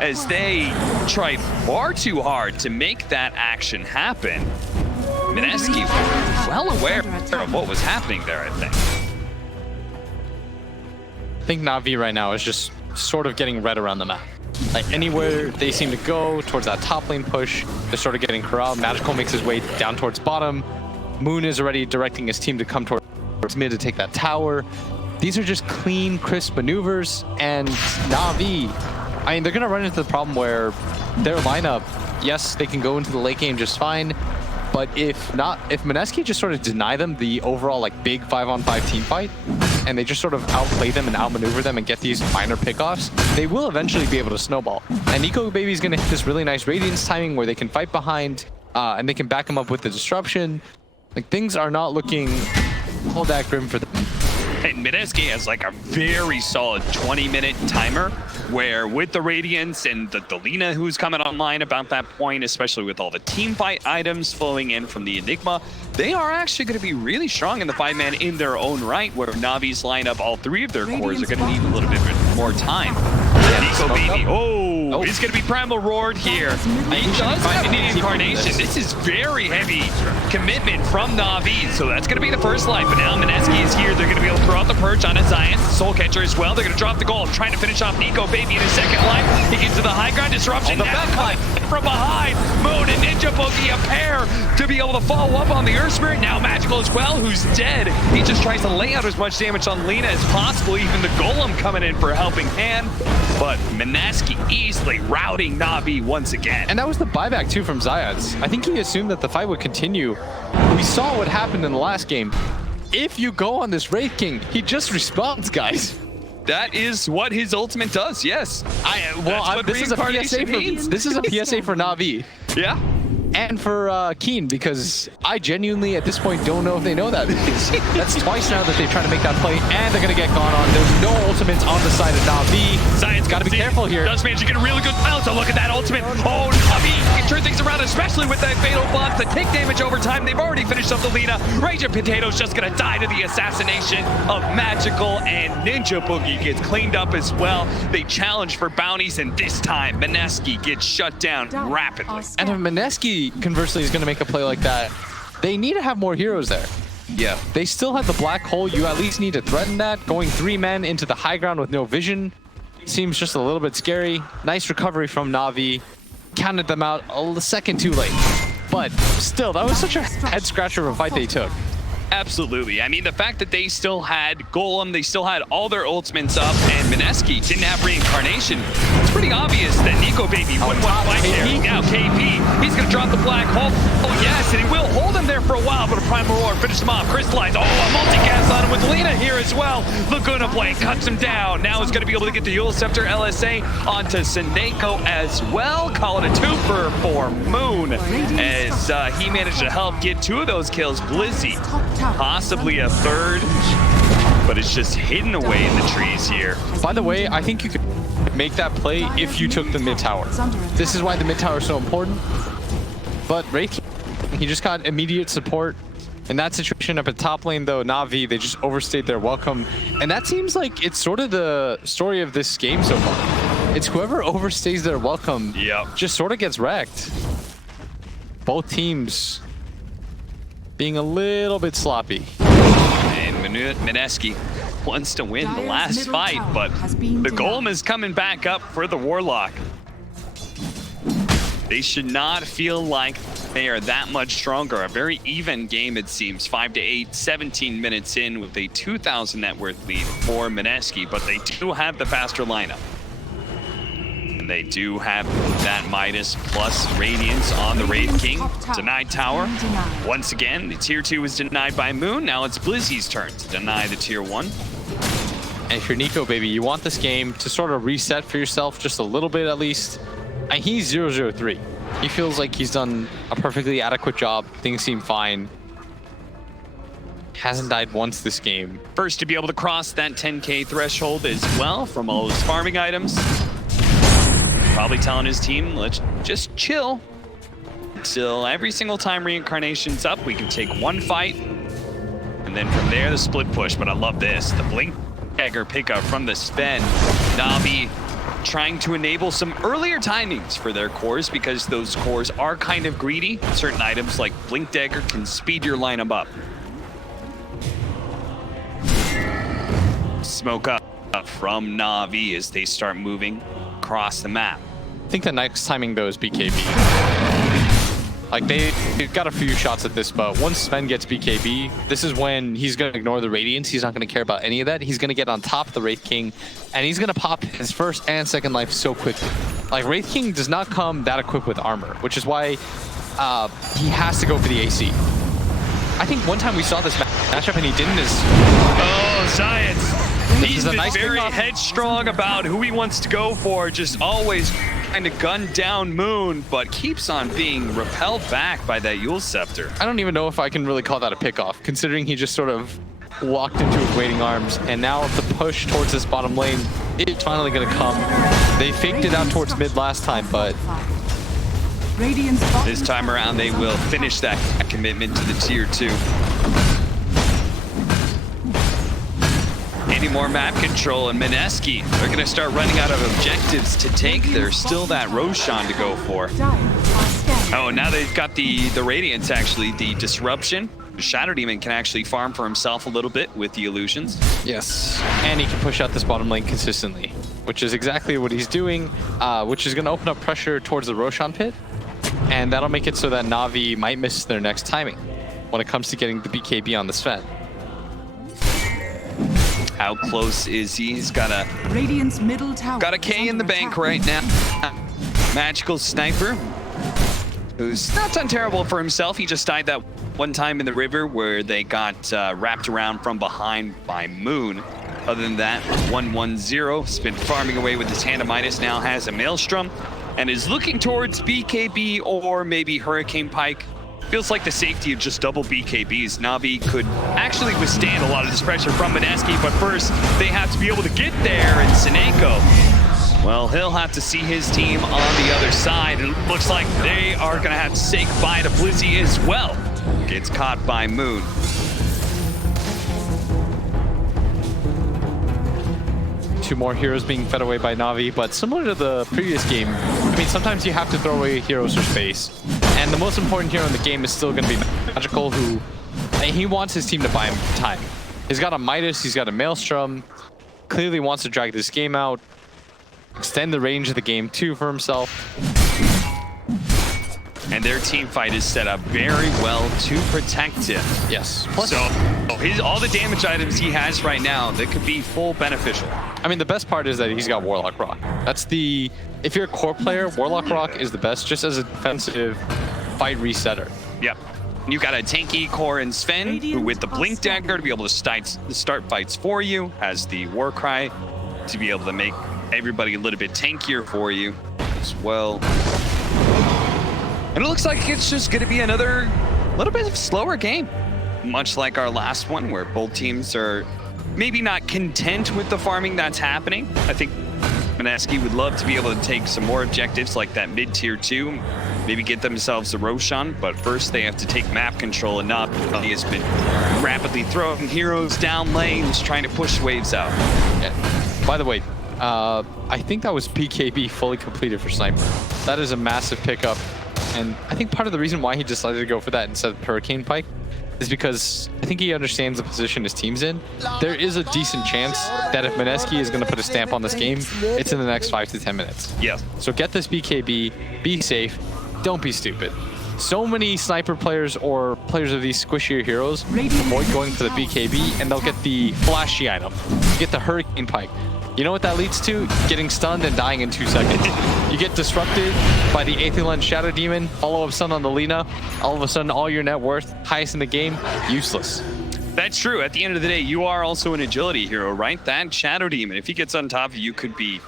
as they tried far too hard to make that action happen. MINESKI well aware of what was happening there, I think. I think Navi right now is just sort of getting red around the map. Like anywhere they seem to go towards that top lane push, they're sort of getting corralled. Magical makes his way down towards bottom. Moon is already directing his team to come towards mid to take that tower. These are just clean, crisp maneuvers, and Navi, I mean, they're gonna run into the problem where their lineup, yes, they can go into the late game just fine, but if MINESKI just sort of deny them the overall like big 5-on-5 team fight, and they just sort of outplay them and outmaneuver them and get these minor pickoffs, they will eventually be able to snowball. And Nico Baby's gonna hit this really nice Radiance timing where they can fight behind, and they can back him up with the disruption. Like, things are not looking all that grim for them. And MINESKI has like a very solid 20-minute timer where with the Radiance and the Lina who's coming online about that point, especially with all the team fight items flowing in from the Enigma, they are actually going to be really strong in the 5-man in their own right, where Navi's lineup, all 3 of their cores are going to need a little bit more time. Nico Baby, he's going to be Primal Roared here. He does have an incarnation. This is very heavy commitment from Navi, so that's going to be the first life. But now MINESKI is here. They're going to be able to throw out the Purge on his Science, Soul Catcher as well. They're going to drop the goal, trying to finish off Nico Baby in his second life. He gets to the high ground disruption. The back line from behind. Moon and Ninja Boogie, a pair to be able to follow up on the Earth Spirit. Now Magical as well, who's dead. He just tries to lay out as much damage on Lina as possible. Even the Golem coming in for a helping hand. But MINESKI easily routing Navi once again. And that was the buyback too from Zayats. I think he assumed that the fight would continue. We saw what happened in the last game. If you go on this Wraith King, he just respawns, guys. That is what his ultimate does, yes. This is a PSA for Navi. Yeah. And for Keen, because I genuinely, at this point, don't know if they know that. That's twice now that they try to make that play, and they're going to get gone on. There's no ultimates on the side of Navi. Science got to be careful here. Does manage to get a really good balance. So look at that ultimate. Oh, Navi can turn things around, especially with that fatal bombs that take damage over time. They've already finished up the Lina. Raging Potato's just going to die to the assassination of Magical, and Ninja Boogie gets cleaned up as well. They challenge for bounties, and this time, MINESKI gets shut down rapidly. And if MINESKI, conversely, is going to make a play like that, they need to have more heroes there. Yeah. They still have the black hole. You at least need to threaten that. Going 3 men into the high ground with no vision seems just a little bit scary. Nice recovery from Navi. Counted them out a second too late. But still, that was such a head scratcher of a fight they took. Absolutely. I mean, the fact that they still had Golem, they still had all their ultimates up, and MINESKI didn't have reincarnation. It's pretty obvious that Nico Baby wouldn't want to fight there. Now KP, he's going to drop the black hole. Oh, yes, and he will hold him there for a while, but a Primal Roar finishes him off. Crystallize. Oh, a multicast on him with Lina here as well. Laguna Blade cuts him down. Now he's going to be able to get the Eul Scepter LSA onto Seneko as well. Call it a 2-fer for Moon, as he managed to help get 2 of those kills. Blizzy, possibly a 3rd, but it's just hidden away in the trees here. By the way, I think you could make that play if you took the mid tower. This is why the mid tower is so important. But Wraith, he just got immediate support. In that situation up at top lane, though, Navi, they just overstayed their welcome. And that seems like it's sort of the story of this game so far. It's whoever overstays their welcome just sort of gets wrecked. Both teams being a little bit sloppy. And MINESKI wants to win the last fight, but the Golem is coming back up for the Warlock. They should not feel like they are that much stronger. A very even game, it seems. 5-8, 17 minutes in with a 2,000 net worth lead for MINESKI, but they do have the faster lineup. And they do have that Midas plus Radiance on the Wraith King. Denied tower. Once again, the tier 2 was denied by Moon. Now it's Blizzy's turn to deny the tier 1. And if you're Nico, baby, you want this game to sort of reset for yourself just a little bit at least. And he's 0-0-3. He feels like he's done a perfectly adequate job. Things seem fine. Hasn't died once this game. First to be able to cross that 10k threshold as well from all those farming items. Probably telling his team, let's just chill until every single time reincarnation's up, we can take one fight. And then from there, the split push. But I love this. The Blink Dagger pickup from the Sven. Navi trying to enable some earlier timings for their cores because those cores are kind of greedy. Certain items like Blink Dagger can speed your lineup up. Smoke up from Navi as they start moving across the map. I think the next timing though is BKB. Like they've got a few shots at this, but once Sven gets BKB, this is when he's going to ignore the Radiance. He's not going to care about any of that. He's going to get on top of the Wraith King, and he's going to pop his first and second life so quickly. Like Wraith King does not come that equipped with armor, which is why he has to go for the AC. I think one time we saw this matchup and he didn't. Oh, Science! He's been nice very headstrong about who he wants to go for, just always trying to gun down Moon, but keeps on being repelled back by that Yule Scepter. I don't even know if I can really call that a pickoff, considering he just sort of walked into his waiting arms, and now the push towards this bottom lane is finally going to come. They faked it out towards mid last time, but this time around they will finish that commitment to the tier 2. Any more map control, and MINESKI, they're going to start running out of objectives to take. There's still that Roshan to go for. Oh, now they've got the Radiance, actually, the Disruption. The Shadow Demon can actually farm for himself a little bit with the illusions. Yes, and he can push out this bottom lane consistently, which is exactly what he's doing, which is going to open up pressure towards the Roshan pit, and that'll make it so that Navi might miss their next timing when it comes to getting the BKB on the Sven. How close is he? He's got a Radiant's middle tower. Got a K in the bank right now. Magical Sniper, who's not done terrible for himself. He just died that one time in the river where they got wrapped around from behind by Moon. Other than that, 1-1-0. He's been farming away with his hand of Midas, now has a Maelstrom, and is looking towards BKB or maybe Hurricane Pike. Feels like the safety of just double BKBs. Navi could actually withstand a lot of this pressure from MINESKI, but first they have to be able to get there, and Seneko, well, he'll have to see his team on the other side. It looks like they are gonna have to say goodbye to Blizzy as well. Gets caught by Moon. Two more heroes being fed away by Navi, but similar to the previous game, I mean, sometimes you have to throw away heroes for space. And the most important hero in the game is still going to be Magical, who he wants his team to buy him time. He's got a Midas, he's got a Maelstrom, clearly wants to drag this game out, extend the range of the game too for himself. And their team fight is set up very well to protect him. Yes. So all the damage items he has right now, that could be full beneficial. I mean, the best part is that he's got Warlock Rock. That's the, if you're a core player, Warlock Rock is the best just as a defensive fight resetter. Yep. You got a tanky core in Sven, who with the Blink Dagger to be able to start fights for you, has the War Cry to be able to make everybody a little bit tankier for you as well. And it looks like it's just going to be another little bit of slower game, much like our last one, where both teams are maybe not content with the farming that's happening. I think MINESKI would love to be able to take some more objectives like that mid-tier 2, maybe get themselves a Roshan, but first they have to take map control, and Navi has been rapidly throwing heroes down lanes, trying to push waves out. Yeah. By the way, I think that was BKB fully completed for Sniper. That is a massive pickup. And I think part of the reason why he decided to go for that instead of Hurricane Pike is because I think he understands the position his team's in. There is a decent chance that if MINESKI is going to put a stamp on this game, it's in the next 5 to 10 minutes. Yeah. So get this BKB, be safe, don't be stupid. So many sniper players or players of these squishier heroes avoid going for the BKB, and they'll get the flashy item. Get the Hurricane Pike. You know what that leads to? Getting stunned and dying in 2 seconds. You get disrupted by the Aetherland Shadow Demon, follow-up stun on the Lina. All of a sudden, all your net worth, highest in the game, useless. That's true. At the end of the day, you are also an agility hero, right? That Shadow Demon, if he gets on top of you, could be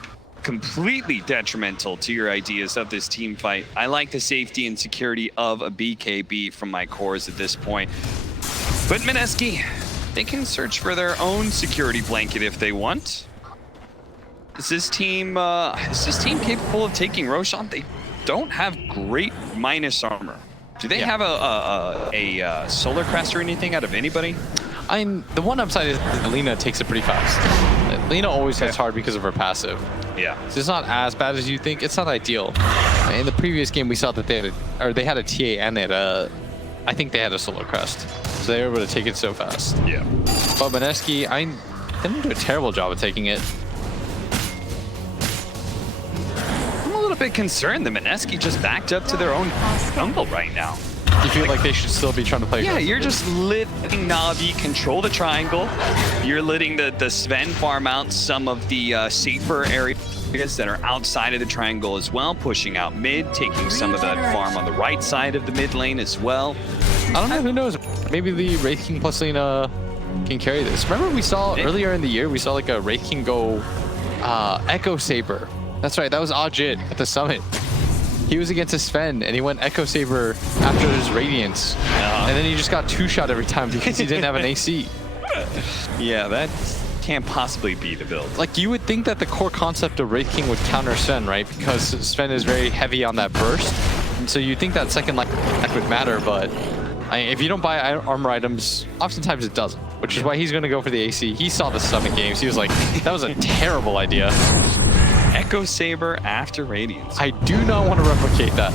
completely detrimental to your ideas of this team fight. I like the safety and security of a BKB from my cores at this point. But MINESKI, they can search for their own security blanket if they want. Is this team capable of taking Roshan? They don't have great minus armor. Do they have a Solar Crest or anything out of anybody? The one upside is that Lina takes it pretty fast. Lina always hits hard because of her passive. Yeah. So it's not as bad as you think. It's not ideal. In the previous game, we saw that they had a TA and they had I think they had a Solar Crest. So they were able to take it so fast. Yeah. But MINESKI, they didn't do a terrible job of taking it. A little bit concerned that MINESKI just backed up to their own jungle right now. You feel like they should still be trying to play? Yeah, you're just letting Navi control the triangle. You're letting the Sven farm out some of the safer areas that are outside of the triangle as well, pushing out mid, taking some of that farm on the right side of the mid lane as well. I don't know, who knows? Maybe the Wraith King plus Lina can carry this. Remember we saw earlier in the year, we saw like a Wraith King go Echo Saber. That's right, that was Ajit at the summit. He was against his Sven, and he went Echo Saber after his Radiance. And then he just got 2-shot every time because he didn't have an AC. Yeah, that can't possibly be the build. Like, you would think that the core concept of Wraith King would counter Sven, right? Because Sven is very heavy on that burst. And so you think that second line would matter, but if you don't buy armor items, oftentimes it doesn't. Which is why he's going to go for the AC. He saw the summit games. He was like, that was a terrible idea. Echo Saber after Radiance. I do not want to replicate that.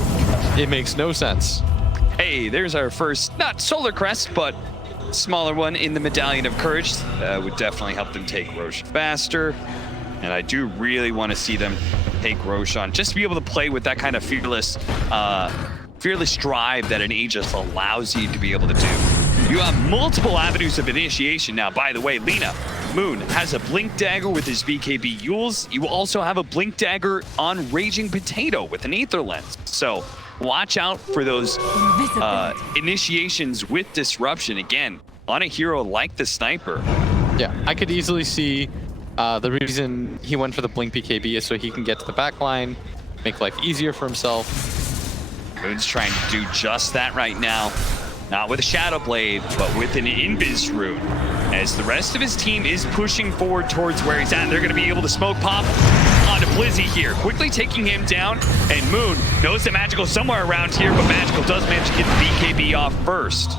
It makes no sense. Hey, there's our first, not Solar Crest, but smaller one in the Medallion of Courage. Would definitely help them take Roshan faster. And I do really want to see them take Roshan, just to be able to play with that kind of fearless drive that an Aegis allows you to be able to do. You have multiple avenues of initiation now. By the way, Lina, Moon has a Blink Dagger with his BKB Yules. You also have a Blink Dagger on Raging Potato with an Aether Lens. So watch out for those initiations with disruption, again, on a hero like the Sniper. Yeah, I could easily see the reason he went for the Blink BKB is so he can get to the back line, make life easier for himself. Moon's trying to do just that right now. Not with a Shadow Blade, but with an Invis Rune. As the rest of his team is pushing forward towards where he's at, they're going to be able to smoke pop onto Blizzy here, quickly taking him down. And Moon knows that Magical's somewhere around here, but Magical does manage to get the BKB off first.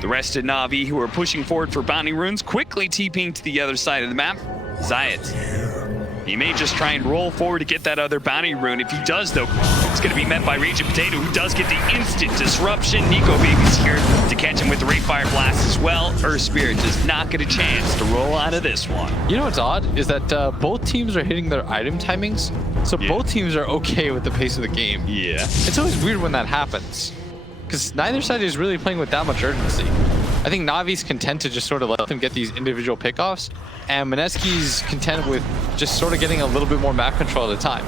The rest of Navi, who are pushing forward for bounty runes, quickly TPing to the other side of the map. Zayat. He may just try and roll forward to get that other bounty rune. If he does, though, it's going to be met by Raging Potato, who does get the instant disruption. Nico Baby's here to catch him with the Rayfire Blast as well. Earth Spirit does not get a chance to roll out of this one. You know what's odd is that both teams are hitting their item timings, so both teams are okay with the pace of the game. Yeah. It's always weird when that happens, because neither side is really playing with that much urgency. I think Navi's content to just sort of let them get these individual pickoffs, and MINESKI's content with just sort of getting a little bit more map control at a time.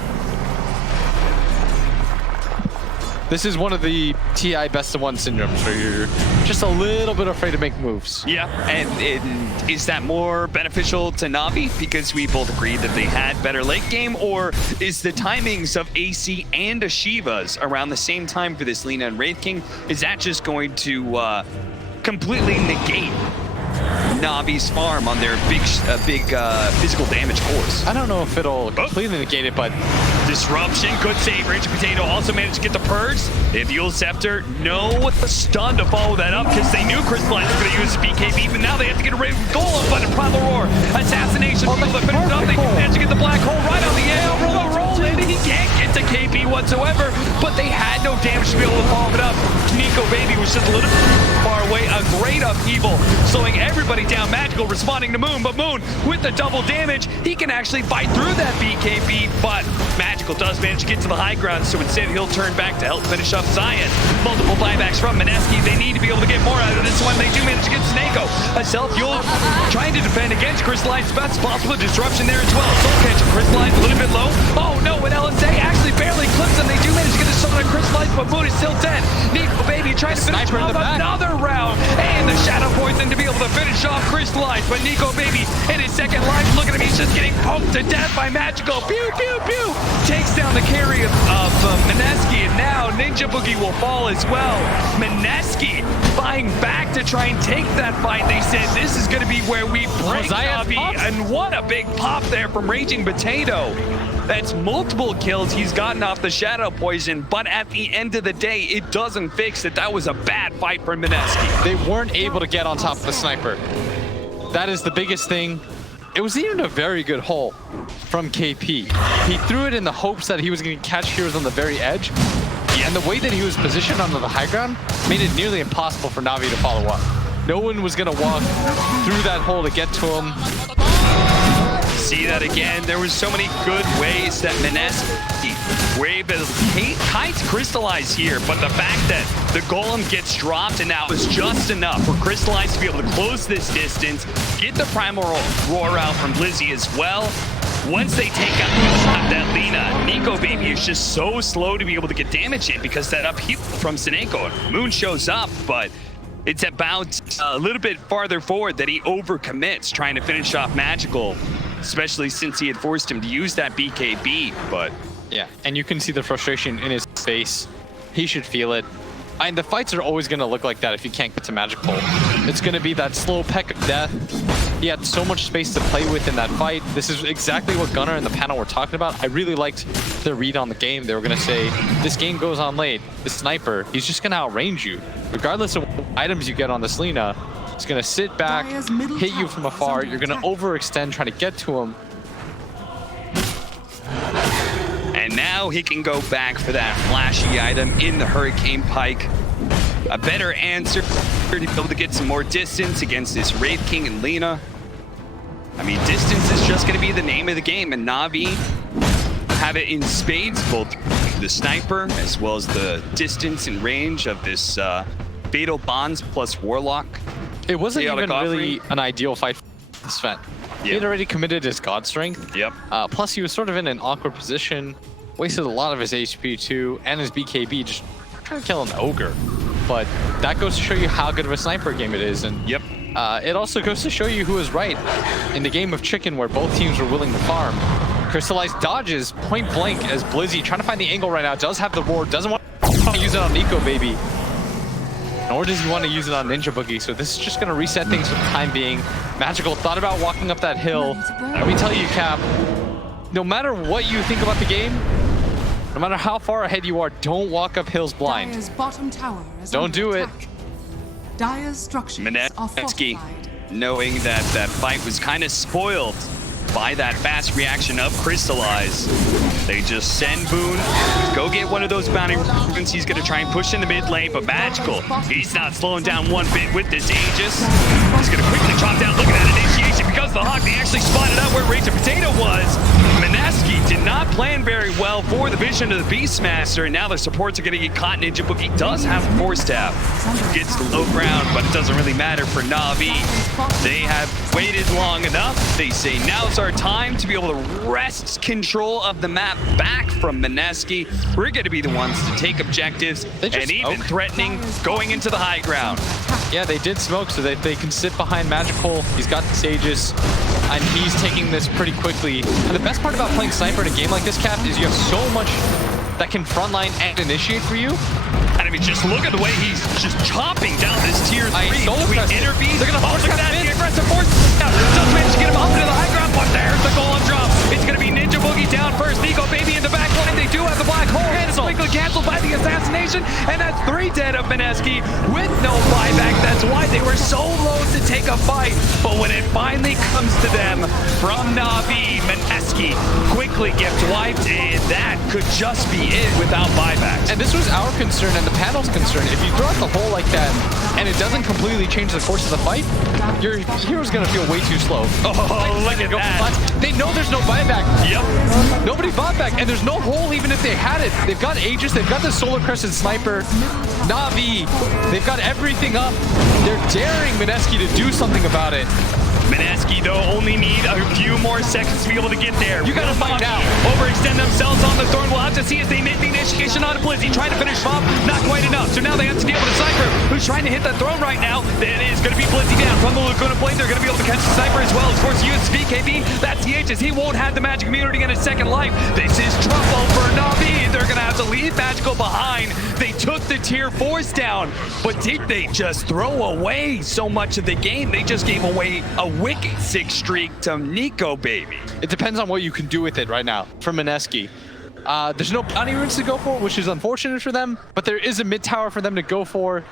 This is one of the TI best of one syndromes where you're just a little bit afraid to make moves. Yeah, and is that more beneficial to Navi because we both agreed that they had better late game, or is the timings of AC and Ashiva's around the same time for this Lina and Wraith King, is that just going to completely negate Navi's farm on their big physical damage cores? I don't know if it'll completely negate it, but disruption could save. Raging Potato also managed to get the purge. They have Yule Scepter. No stun to follow that up because they knew Crystalline was going to use BKB, but now they have to get a Golem, but a Primal Roar. Assassination. They managed to get the Black Hole right on the roll, and he can't get to KB whatsoever, but they had no damage to be able to follow it up. Nico Baby was just a little far away. A great upheaval, slowing everybody down. Magical responding to Moon, but Moon with the double damage, he can actually fight through that BKB, but Magical does manage to get to the high ground, so instead he'll turn back to help finish up Zion. Multiple buybacks from MINESKI. They need to be able to get more out of this one. They do manage to get Snako. A self-fuel trying to defend against Crystalline's best possible. Disruption there as well. Soul Catcher, Crystalline's a little bit low. Oh no, and LSA actually barely clips them. They do manage to get a shot on Crystalline, but Moon is still dead. Nico Baby trying to finish off another round. And the Shadow Poison to be able to finish off Crystalline. But Nico Baby in his second life, look at him, he's just getting poked to death by Magical. Pew, pew, pew. Takes down the carry of MINESKI, and now Ninja Boogie will fall as well. MINESKI buying back to try and take that fight. They said this is going to be where we break Navi, and what a big pop there from Raging Potato. That's multiple kills he's gotten off the Shadow Poison, but at the end of the day, it doesn't fix it. That was a bad fight for MINESKI. They weren't able to get on top of the sniper. That is the biggest thing. It was even a very good hole from KP. He threw it in the hopes that he was going to catch heroes on the very edge. And the way that he was positioned onto the high ground made it nearly impossible for Navi to follow up. No one was going to walk through that hole to get to him. See that again. There was so many good ways that MINESKI were able to kite crystallize here, but the fact that the golem gets dropped and now is just enough for Crystallize to be able to close this distance, get the primal roar out from Blizzy as well. Once they take out that Lina, Nico Baby is just so slow to be able to get damage in because that upheaval from Snako. Moon shows up, but it's about a little bit farther forward that he overcommits trying to finish off Magical, especially since he had forced him to use that BKB, but... Yeah, and you can see the frustration in his face. He should feel it. And the fights are always going to look like that if you can't get to Magical. It's going to be that slow peck of death. He had so much space to play with in that fight. This is exactly what Gunnar and the panel were talking about. I really liked their read on the game. They were going to say, this game goes on late. The sniper, he's just going to outrange you. Regardless of what items you get on this Lina, he's going to sit back, hit you from afar. You're going to overextend trying to get to him. And now he can go back for that flashy item in the Hurricane Pike. A better answer to be able to get some more distance against this Wraith King and Lina. I mean, distance is just going to be the name of the game, and Navi have it in spades, both the sniper as well as the distance and range of this Fatal Bonds plus Warlock. It wasn't even really an ideal fight for Sven. Yep. He had already committed his God Strength. Yep. Plus, he was sort of in an awkward position. Wasted a lot of his HP too, and his BKB, just trying to kill an Ogre. But that goes to show you how good of a sniper game it is. And yep. It also goes to show you who is right. In the game of Chicken, where both teams were willing to farm, Crystallize dodges point blank as Blizzy, trying to find the angle right now, does have the roar, doesn't want to use it on Nico Baby. Nor does he want to use it on Ninja Boogie, so this is just going to reset things for the time being. Magical thought about walking up that hill. Let me tell you, Cap, no matter what you think about the game, no matter how far ahead you are, don't walk up hills blind. Dire's bottom tower is don't do it. Dire's structures are MINESKI, fortified. knowing that that fight was kind of spoiled by that fast reaction of Crystallize. They just send Boone, go get one of those bounty runes. He's gonna try and push in the mid lane, but Magical, he's not slowing down one bit with this Aegis. He's gonna quickly chop down, looking at initiation, because the Hawk, they actually spotted out where Raging Potato was. MINESKI did not plan very well for the vision of the Beastmaster, and now the supports are gonna get caught. Ninja Boogie does have a force tap. Gets the low ground, but it doesn't really matter for Navi. They have waited long enough. They say now's our time to be able to wrest control of the map back from MINESKI. We're going to be the ones to take objectives and even threatening going into the high ground. Yeah, they did smoke so that they can sit behind Magical. He's got the Sages, and he's taking this pretty quickly. And the best part about playing Sniper in a game like this, Cap, is you have so much that can frontline and initiate for you. And I mean, just look at the way he's just chopping down this tier 3. We intervene. They're going to force that. The aggressive force. Does manage to get him up into the high ground, but there's the golem drop. It's going to be Ninja Boogie down first. Nico Baby in the back line. They do have the black hole. And it's quickly canceled by the assassination. And that's 3 dead of MINESKI with no buyback. That's why they were so loath to take a fight. But when it finally comes to them from Navi, MINESKI Mineski quickly gets wiped, and that could just be it without buybacks. And this was our concern and the panel's concern. If you throw out the hole like that and it doesn't completely change the course of the fight, your hero's gonna feel way too slow. Oh, look at that. They know there's no buyback. Yep. Nobody bought back, and there's no hole even if they had it. They've got Aegis, they've got the Solar Crescent Sniper, Navi, they've got everything up. They're daring Mineski to do something about it. Mineski, though, only need a few more seconds to be able to get there. You gotta find out. Overextend themselves on the Thorn. We'll have to see as they make the initiation on a Blizzy. Trying to finish off, not quite enough. So now they have to deal with a Sniper who's trying to hit that Throne right now. It is going to be Blizzy down from the Laguna Blade. They're going to be able to catch the Sniper as well. Of course, use VKB. That's the Aegis. He won't have the Magic Immunity in his second life. This is trouble for Navi. They're going to have to leave Magical behind. They took the tier 4s down, but did they just throw away so much of the game? They just gave away a wicked 6 streak to Nico Baby. It depends on what you can do with it right now for Mineski. There's no bounty runes to go for, which is unfortunate for them, but there is a mid tower for them to go for.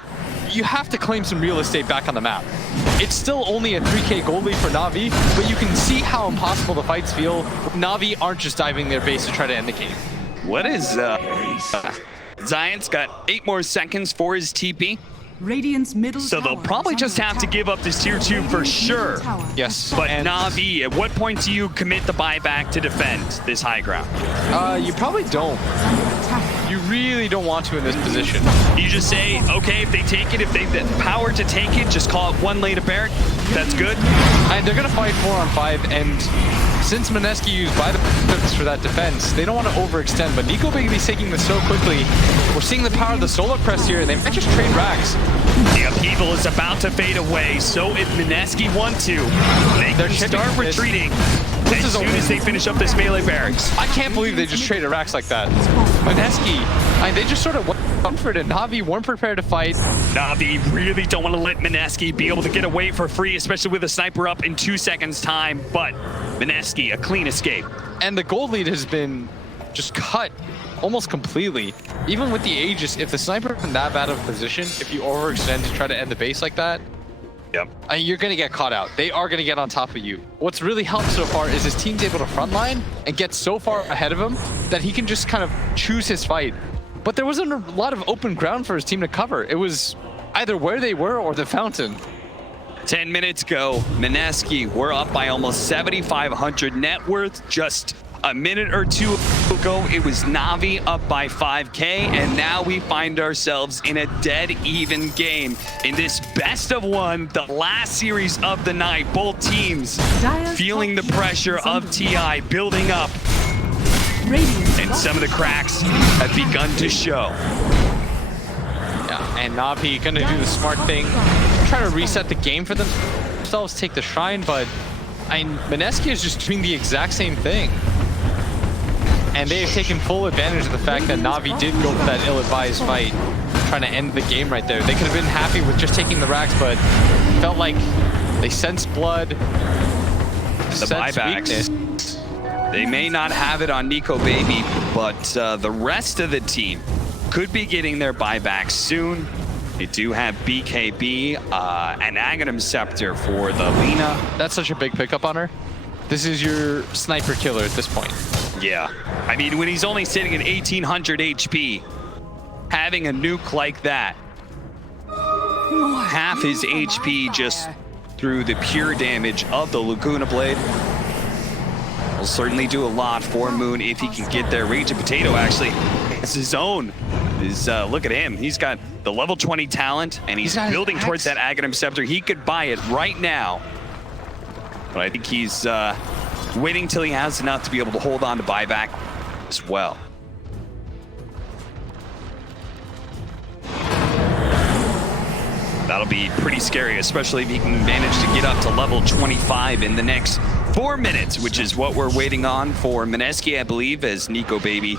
You have to claim some real estate back on the map. It's still only a 3k gold lead for Navi, but you can see how impossible the fights feel. Navi aren't just diving their base to try to end the game. What is Zion's got 8 more seconds for his TP. Radiant's middle So they'll tower probably is just under have to attack. give up this tier 2 for sure. Yes. But Navi, at what point do you commit the buyback to defend this high ground? You probably don't. You really don't want to in this position. You just say, okay, if they take it, if they have the power to take it, just call it 1 lane of Barrack. That's good. And they're gonna fight 4 on 5, and since Mineski used buybacks for that defense, they don't want to overextend, but Nico Baby's taking this so quickly. We're seeing the power of the Solar Crest here, and they might just trade racks. The upheaval is about to fade away, so if Mineski want to, they can start retreating as soon as they finish up this melee barracks. I can't believe they just traded racks like that. Mineski, they just sort of went for it, and Navi weren't prepared to fight. Navi really don't want to let Mineski be able to get away for free, especially with a sniper up in 2 seconds time, but Mineski, a clean escape. And the gold lead has been just cut almost completely. Even with the Aegis, if the sniper is in that bad of a position, if you overextend to try to end the base like that, yep, you're going to get caught out. They are going to get on top of you. What's really helped so far is his team's able to frontline and get so far ahead of him that he can just kind of choose his fight. But there wasn't a lot of open ground for his team to cover. It was either where they were or the fountain. 10 minutes go. Mineski, we're up by almost 7,500 net worth. Just a minute or two ago, it was Navi up by 5k, and now we find ourselves in a dead even game in this best of 1, the last series of the night. Both teams feeling the pressure of TI building up, and some of the cracks have begun to show. Yeah, and Navi gonna do the smart thing, try to reset the game for themselves, take the shrine, but Mineski is just doing the exact same thing. And they have taken full advantage of the fact that Navi did go for that ill-advised fight, trying to end the game right there. They could have been happy with just taking the racks, but felt like they sensed blood, The buybacks. They may not have it on Nico Baby, but the rest of the team could be getting their buybacks soon. They do have BKB, an Aghanim Scepter for the Lina. That's such a big pickup on her. This is your sniper killer at this point. Yeah, I mean, when he's only sitting at 1,800 HP, having a nuke like that, half his HP just through the pure damage of the Laguna Blade, will certainly do a lot for Moon if he can get there. Rage and Potato actually has his own. Look at him. He's got the level 20 talent, and he's building towards that Aghanim Scepter. He could buy it right now, but I think he's waiting till he has enough to be able to hold on to buyback as well. That'll be pretty scary, especially if he can manage to get up to level 25 in the next 4 minutes, which is what we're waiting on for Mineski, I believe, as Nico Baby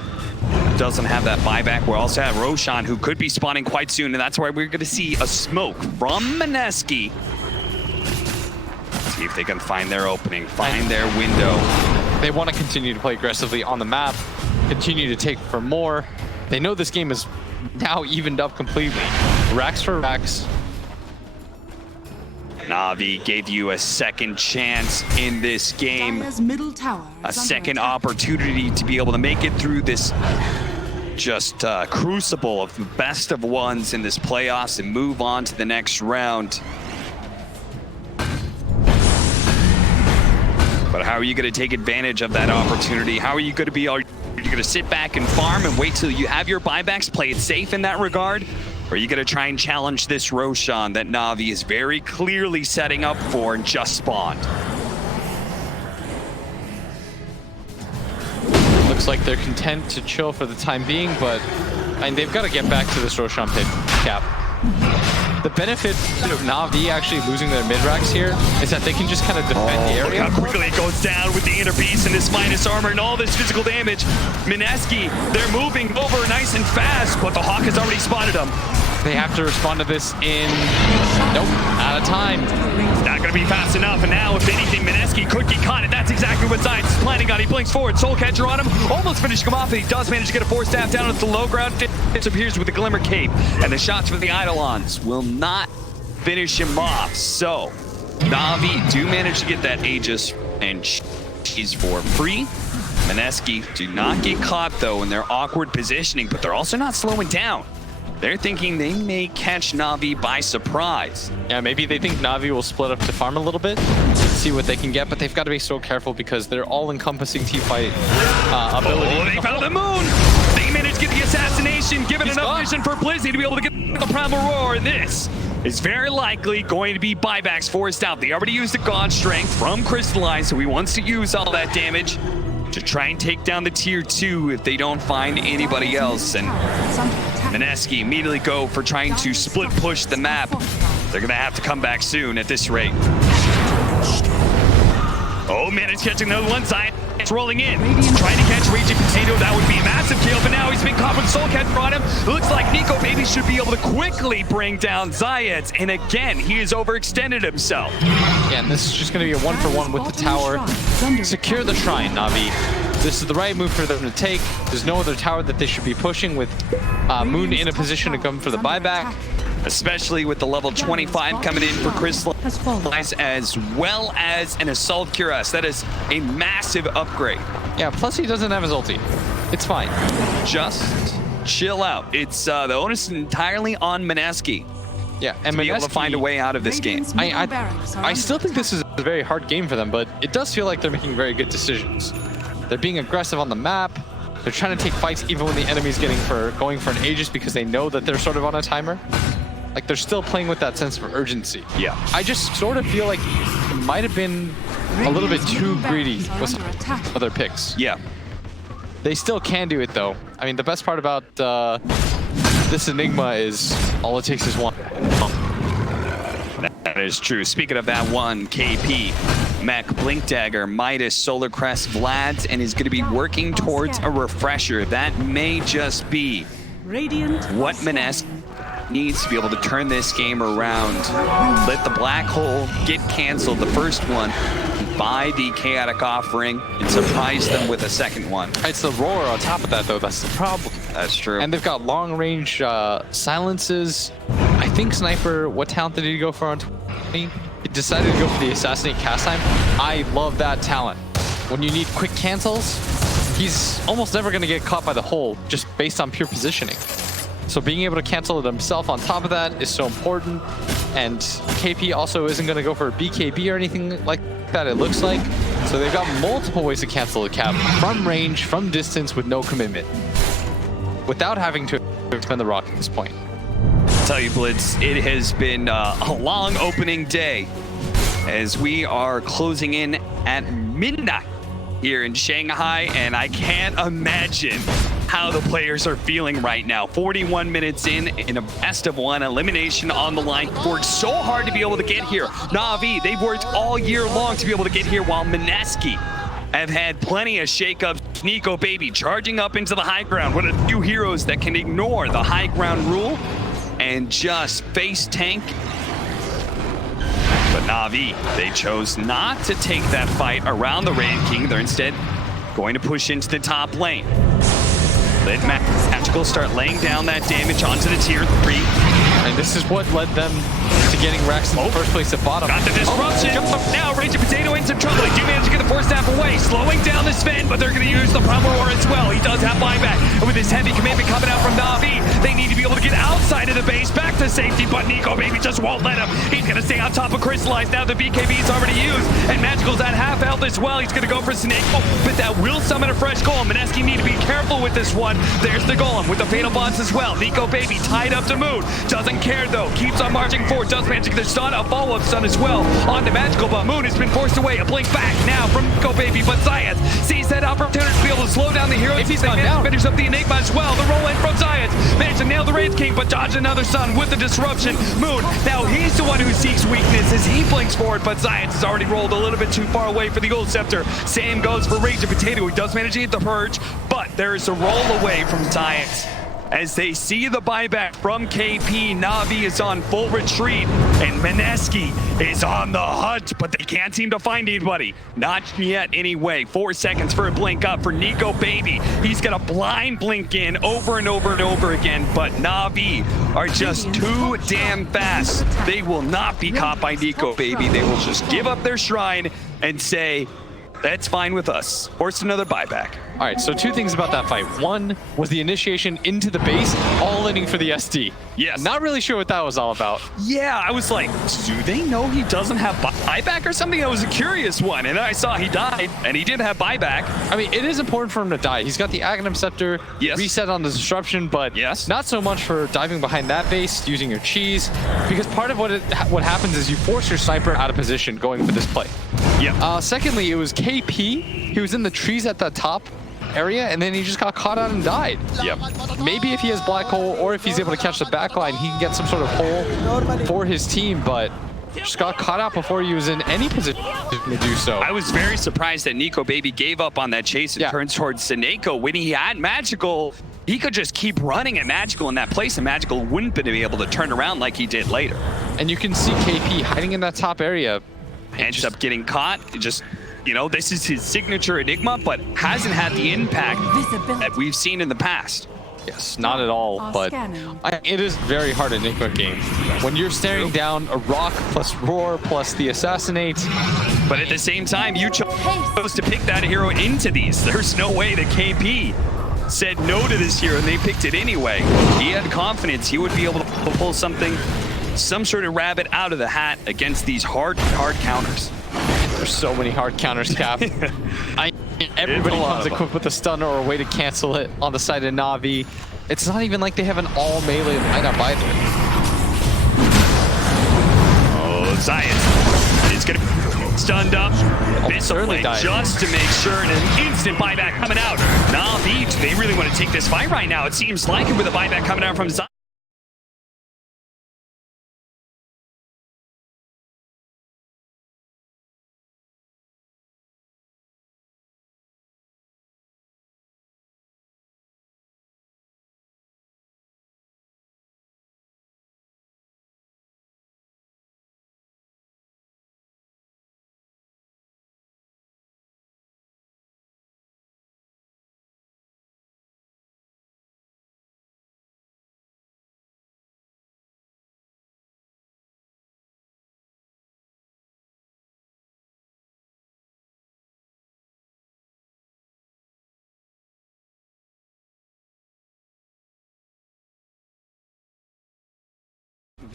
doesn't have that buyback. We also have Roshan, who could be spawning quite soon, and that's why we're going to see a smoke from Mineski. See if they can find their opening, find their window. They want to continue to play aggressively on the map, continue to take for more. They know this game is now evened up completely. Racks for racks. Navi gave you a second chance in this game, Dire's middle tower a is under second attack. opportunity to be able to make it through this just crucible of the best of ones in this playoffs and move on to the next round. But how are you going to take advantage of that opportunity? How are you going to be? Are you going to sit back and farm and wait till you have your buybacks, play it safe in that regard? Or are you going to try and challenge this Roshan that Navi is very clearly setting up for and just spawned? Looks like they're content to chill for the time being, but I mean, they've got to get back to this Roshan pit cap. The benefit of Navi actually losing their mid-racks here is that they can just kind of defend the area. Look how quickly it goes down with the inner beast and this minus armor and all this physical damage. MINESKI, they're moving over nice and fast, but the Hawk has already spotted them. They have to respond to this in... Nope, out of time. It's not going to be fast enough, and now, if anything, MINESKI could get caught, and that's exactly what Zions is planning on. He blinks forward, Soul Catcher on him, almost finishing him off, and he does manage to get a 4-staff down at the low ground. Disappears with the Glimmer Cape, and the shots from the Eidolons will not finish him off. So, Navi do manage to get that Aegis, and she's for free. MINESKI do not get caught, though, in their awkward positioning, but they're also not slowing down. They're thinking they may catch Navi by surprise. Yeah, maybe they think Navi will split up to farm a little bit, see what they can get, but they've got to be so careful because they're all-encompassing teamfight ability. Oh, they found the moon! They managed to get the assassination, given enough vision for Blizzy to be able to get the Primal Roar, and this is very likely going to be buybacks forced out. They already used the God Strength from Crystalline, so he wants to use all that damage to try and take down the tier 2 if they don't find anybody else. And MINESKI immediately go for trying to split push the map. They're gonna have to come back soon at this rate. Oh man, it's catching another one. Zion is rolling in, trying to catch Raging Potato. That would be a massive kill, but now he's been caught with Soul Catcher on him. It looks like Nico Baby should be able to quickly bring down Zayed, and again, he has overextended himself. Yeah, and this is just going to be a 1-for-1 with the tower. Secure the shrine, Navi. This is the right move for them to take. There's no other tower that they should be pushing with Moon in a position to come for the buyback. Especially with the level 25 coming in for Crystal, as well as an Assault Cuirass. That is a massive upgrade. Yeah, plus he doesn't have his ulti. It's fine. Just chill out. It's the onus is entirely on MINESKI. Yeah, and to be able to find a way out of this game. I still think this is a very hard game for them, but it does feel like they're making very good decisions. They're being aggressive on the map. They're trying to take fights even when the enemy's going for an Aegis because they know that they're sort of on a timer. Like, they're still playing with that sense of urgency. Yeah. I just sort of feel like it might have been a little bit too greedy with some of their picks. Yeah. They still can do it, though. I mean, the best part about this Enigma is all it takes is one. That is true. Speaking of that one, KP, Mech, Blink Dagger, Midas, Solar Crest, Vlad's, and is going to be working towards a refresher. That may just be what MINESKI needs to be able to turn this game around. Let the black hole get canceled, the first one, by the Chaotic Offering, and surprise them with a second one. It's the roar on top of that, though. That's the problem. That's true. And they've got long-range silences. I think Sniper, what talent did he go for on 20? He decided to go for the Assassinate Cast Time. I love that talent. When you need quick cancels, he's almost never going to get caught by the hole just based on pure positioning. So being able to cancel it himself on top of that is so important. And KP also isn't going to go for a BKB or anything like that, it looks like. So they've got multiple ways to cancel the cap from range, from distance, with no commitment, without having to expend the rock at this point. I'll tell you, Blitz, it has been a long opening day as we are closing in at midnight here in Shanghai, and I can't imagine how the players are feeling right now. 41 minutes in a best of one elimination on the line. Worked so hard to be able to get here. Navi, they've worked all year long to be able to get here, while MINESKI have had plenty of shakeups. Nico Baby charging up into the high ground. One of the few heroes that can ignore the high ground rule and just face tank. But Navi, they chose not to take that fight around the Raid King. They're instead going to push into the top lane. Let Magical start laying down that damage onto the tier 3. And this is what led them to getting Rex in the first place at bottom. Got the disruption. Now Raging Potato in some trouble. They do manage to get the force staff away, slowing down the Sven, but they're going to use the Power Roar as well. He does have buyback. And with his heavy commitment coming out from Navi, they need to be able to get outside of the base, back to safety, but Nico Baby just won't let him. He's going to stay on top of Crystallize. Now the BKB's already used, and Magical's at half health as well. He's going to go for Snake, but that will summon a fresh golem. MINESKI need to be careful with this one. There's the golem with the Fatal Bonds as well. Nico Baby tied up to Moon. Doesn't care though. Keeps on marching forward. Does manage to get the stun. A follow-up stun as well on the Magical, but Moon has been forced away. A blink back now from Nico Baby, but Zayas sees that opportunity to be able to slow down the hero. He's gone down. Finish up the Enigma as well. The roll in from Zayas. Managed to nail the Wraith King, but dodge another stun with the disruption. Moon, now he's the one who seeks weakness as he blinks forward, but Zayas has already rolled a little bit too far away for the Gold Scepter. Same goes for Raging Potato. He does manage to get the Purge, but there is a roll away from Zayas. As they see the buyback from KP, Navi is on full retreat, and MINESKI is on the hunt, but they can't seem to find anybody. Not yet anyway. 4 seconds for a blink up for Nico Baby. He's got a blind blink in over and over and over again, but Navi are just too damn fast. They will not be caught by Nico Baby. They will just give up their shrine and say, that's fine with us. Force another buyback. All right, so 2 things about that fight. One was the initiation into the base, all inning for the SD. Yes. Not really sure what that was all about. Yeah, I was like, do they know he doesn't have buyback or something? That was a curious one. And then I saw he died, and he did have buyback. I mean, it is important for him to die. He's got the Aghanim Scepter, reset on the disruption, but not so much for diving behind that base, using your cheese, because part of what happens is you force your sniper out of position going for this play. Yeah. Secondly, it was KP. He was in the trees at the top area, and then he just got caught out and died. Yep. Maybe if he has Black Hole, or if he's able to catch the backline, he can get some sort of hole for his team, but just got caught out before he was in any position to do so. I was very surprised that Nico Baby gave up on that chase and turned towards Seneko. When he had Magical, he could just keep running at Magical in that place, and Magical wouldn't be able to turn around like he did later. And you can see KP hiding in that top area. Ends up getting caught. Just, you know, this is his signature Enigma, but hasn't had the impact that we've seen in the past. Yes, not at all, but it is very hard Enigma game. When you're staring down a rock plus roar plus the assassinate. But at the same time, you chose to pick that hero into these. There's no way that KP said no to this hero, and they picked it anyway. He had confidence he would be able to pull something, some sort of rabbit out of the hat against these hard counters. There's so many hard counters, Cap. Everybody comes equipped with a stun or a way to cancel it on the side of Navi. It's not even like they have an all melee lineup either. Oh, Zayas is gonna be stunned up. Missile play just to make sure, and an instant buyback coming out. Navi, they really want to take this fight right now. It seems like it with a buyback coming out from Zayas.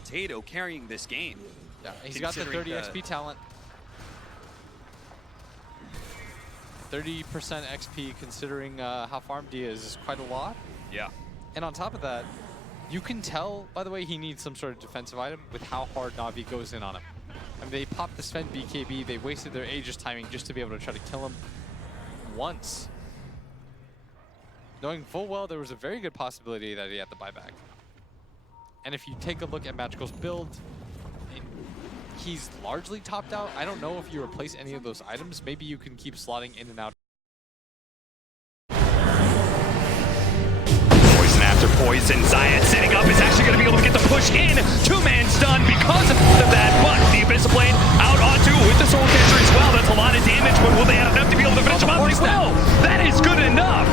Potato carrying this game. Yeah, he's got the 30 XP talent. 30% XP considering how farmed he is quite a lot. Yeah. And on top of that, you can tell, by the way, he needs some sort of defensive item with how hard Navi goes in on him. I mean, they popped the Sven BKB, they wasted their Aegis timing just to be able to try to kill him once. Knowing full well there was a very good possibility that he had the buyback. And if you take a look at Magical's build, he's largely topped out. I don't know if you replace any of those items. Maybe you can keep slotting in and out. Poison after poison. Zayas sitting up is actually going to be able to get the push in. Two-man stun because of that. But the Abyssal Blade out onto with the Soul Catcher as well. That's a lot of damage, but will they have enough to be able to finish him up? They will. That is good enough.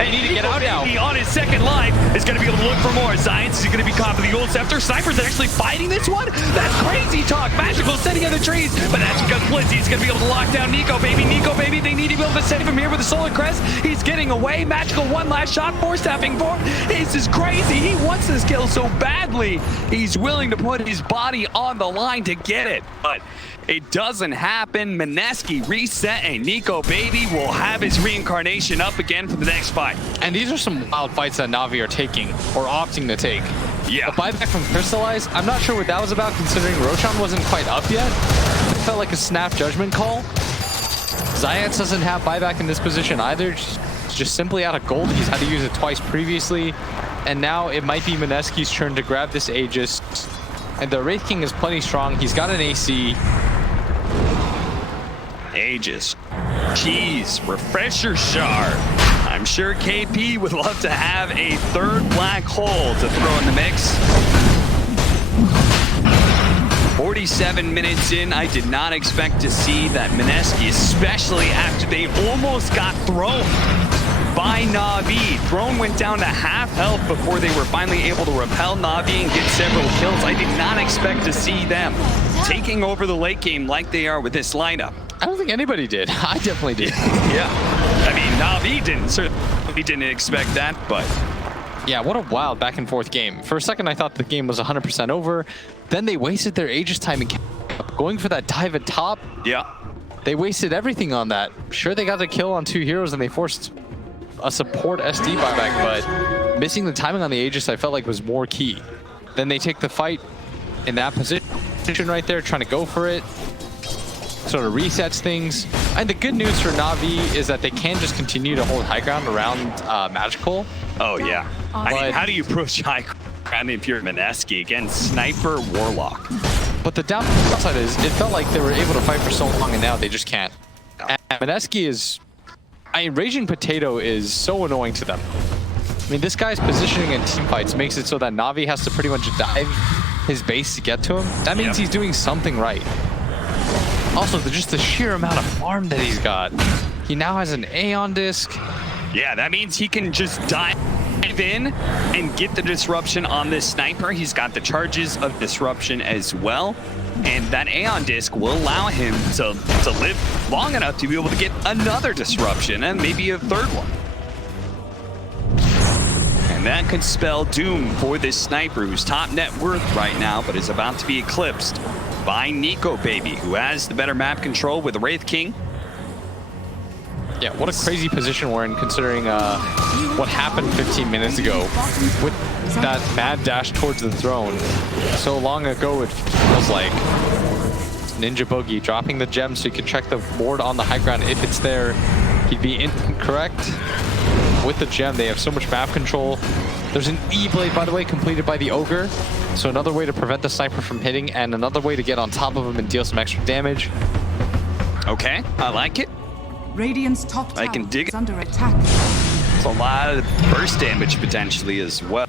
And they need to get out now. He on his second life is going to be able to look for more. Science is going to be caught with the Gold Scepter. Sniper's actually fighting this one. That's crazy talk. Magical sitting in the trees, but that's because Blizzy's going to be able to lock down Nico Baby. Nico Baby, they need to be able to save him here with the Solar Crest. He's getting away. Magical one last shot. Four-stepping for. This is crazy. He wants this kill so badly. He's willing to put his body on the line to get it, but it doesn't happen. MINESKI reset, and Nico Baby will have his reincarnation up again for the next fight. And these are some wild fights that Navi are taking, or opting to take. Yeah. A buyback from Crystallize, I'm not sure what that was about, considering Roshan wasn't quite up yet. It felt like a snap judgment call. Zayats doesn't have buyback in this position either. Just simply out of gold. He's had to use it twice previously. And now it might be MINESKI's turn to grab this Aegis. And the Wraith King is plenty strong. He's got an AC. Aegis. Cheese. Refresher Shard. I'm sure KP would love to have a third black hole to throw in the mix. 47 minutes in, I did not expect to see that MINESKI, especially after they almost got thrown by Navi. Throne went down to half health before they were finally able to repel Navi and get several kills. I did not expect to see them taking over the late game like they are with this lineup. I don't think anybody did. I definitely did. Yeah. I mean, Navi certainly didn't expect that, but... Yeah, what a wild back and forth game. For a second, I thought the game was 100% over. Then they wasted their Aegis time and going for that dive at top. Yeah. They wasted everything on that. Sure, they got the kill on 2 heroes and they forced a support SD buyback, but missing the timing on the Aegis I felt like was more key. Then they take the fight in that position right there, trying to go for it. Sort of resets things. And the good news for Navi is that they can just continue to hold high ground around Magical. Oh, yeah. I mean, how do you approach high ground if you're MINESKI against Sniper Warlock? But the downside is it felt like they were able to fight for so long and now they just can't. And MINESKI is... I mean, Raging Potato is so annoying to them. I mean, this guy's positioning in team fights makes it so that Navi has to pretty much dive his base to get to him. That means he's doing something right. Also, just the sheer amount of farm that he's got. He now has an Aeon disc. Yeah, that means he can just dive in and get the disruption on this sniper. He's got the charges of disruption as well. And that Aeon disc will allow him to live long enough to be able to get another disruption and maybe a third one. And that could spell doom for this sniper who's top net worth right now, but is about to be eclipsed by Nico Baby, who has the better map control with the Wraith King. Yeah, what a crazy position we're in considering what happened 15 minutes ago with that mad dash towards the throne. So long ago, it feels like. Ninja Boogie dropping the gem so you can check the board on the high ground if it's there. He'd be incorrect. With the gem, they have so much map control. There's an E-Blade, by the way, completed by the Ogre. So another way to prevent the sniper from hitting and another way to get on top of him and deal some extra damage. Okay, I like it. Radiant's top tower is under attack. It's a lot of burst damage potentially as well.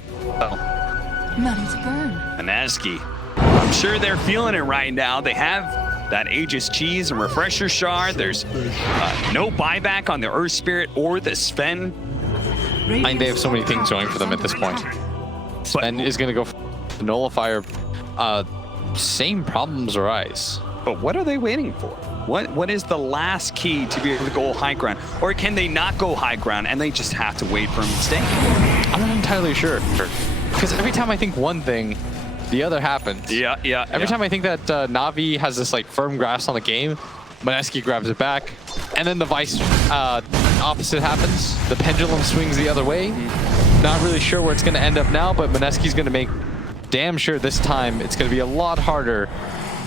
Ready to burn. MINESKI, I'm sure they're feeling it right now. They have that Aegis Cheese and Refresher Shard. There's no buyback on the Earth Spirit or the Sven. I mean, they have so many things going for them at this point. Sven is going to go for the Nullifier. Same problems arise. But what are they waiting for? What is the last key to be able to go high ground? Or can they not go high ground and they just have to wait for a mistake? I'm not entirely sure. Because every time I think one thing, the other happens. Every time I think that Navi has this like firm grasp on the game, MINESKI grabs it back, and then the vice opposite happens. The pendulum swings the other way. Not really sure where it's going to end up now, but MINESKI's going to make damn sure this time it's going to be a lot harder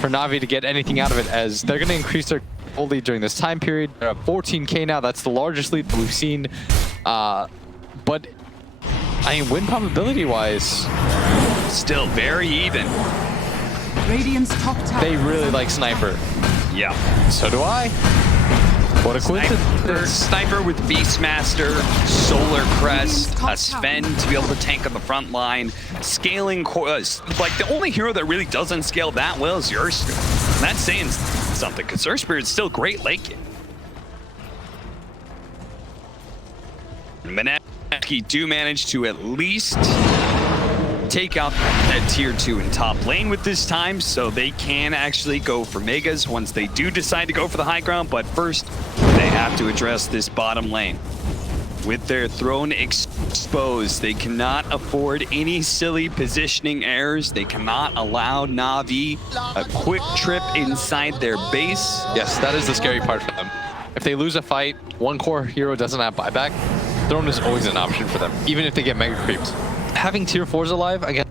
for Navi to get anything out of it, as they're going to increase their gold lead during this time period. They're at 14k now. That's the largest lead that we've seen. But I mean, win probability-wise, still very even. Radiant's top tower. They really like Sniper. Yeah. So do I. What a coincidence. Sniper with Beastmaster, Solar Crest, a Sven to be able to tank on the front line, scaling, like the only hero that really doesn't scale that well is Earth Spirit. And that's saying something, because Earth Spirit's still great late game. MINESKI do manage to at least take out that tier 2 in top lane with this time, so they can actually go for megas once they do decide to go for the high ground. But first, they have to address this bottom lane. With their throne exposed, they cannot afford any silly positioning errors. They cannot allow NAVI a quick trip inside their base. Yes, that is the scary part for them. If they lose a fight, one core hero doesn't have buyback, throne is always an option for them, even if they get mega creeps. Having tier 4s alive against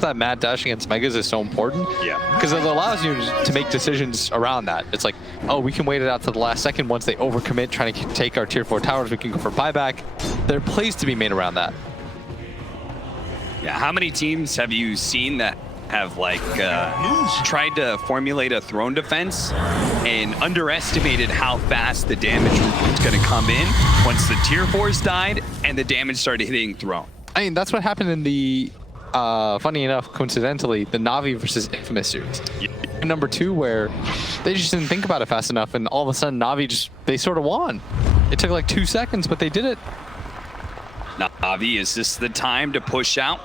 that mad dash against megas is so important. Yeah. Because it allows you to make decisions around that. It's like, oh, we can wait it out to the last second. Once they overcommit trying to take our tier 4 towers, we can go for buyback. There are plays to be made around that. Yeah, how many teams have you seen that have like tried to formulate a throne defense and underestimated how fast the damage was going to come in once the tier 4s died and the damage started hitting throne? I mean, that's what happened in the, funny enough, coincidentally, the NAVI versus Infamous series. Number 2, where they just didn't think about it fast enough, and all of a sudden NAVI they sort of won. It took like 2 seconds, but they did it. NAVI, is this the time to push out?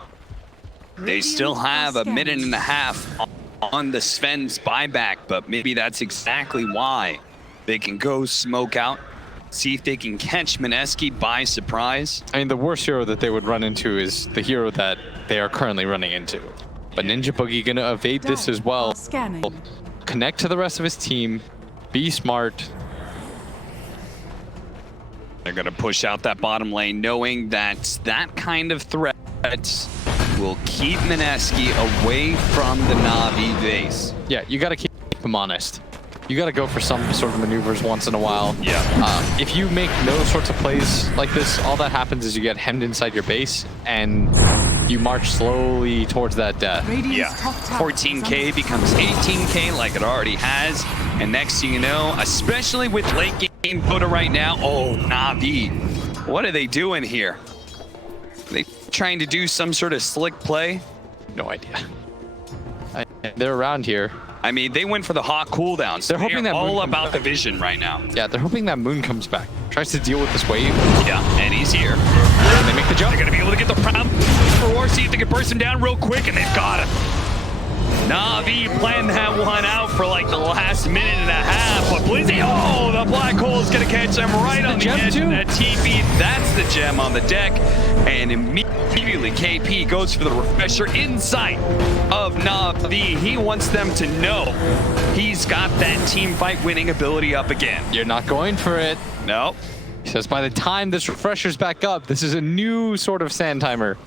They still have a minute and a half on the Sven's buyback, but maybe that's exactly why they can go smoke out. See if they can catch MINESKI by surprise. I mean, the worst hero that they would run into is the hero that they are currently running into. But Ninja Boogie gonna evade this as well. Connect to the rest of his team. Be smart. They're gonna push out that bottom lane, knowing that that kind of threat will keep MINESKI away from the NAVI base. Yeah, you gotta keep him honest. You got to go for some sort of maneuvers once in a while. Yeah. If you make no sorts of plays like this, all that happens is you get hemmed inside your base and you march slowly towards that death. Yeah. 14K becomes 18K like it already has. And next thing you know, especially with late game Dota right now, oh, NAVI. What are they doing here? Are they trying to do some sort of slick play? No idea. They're around here. I mean, they went for the hot cooldowns. So they're hoping that all about the vision right now. Yeah, they're hoping that Moon comes back. Tries to deal with this wave. Yeah, and he's here. And they make the jump. They're going to be able to get the prompt for war, see if they can burst him down real quick, and they've got him. NAVI planned that one out for like the last minute and a half, but Blizzy, oh, the black hole is going to catch him right on the edge of that TP. That's the gem on the deck, and immediately KP goes for the refresher inside of NAVI. He wants them to know he's got that team fight winning ability up again. You're not going for it. No. He says by the time this refresher's back up, this is a new sort of sand timer.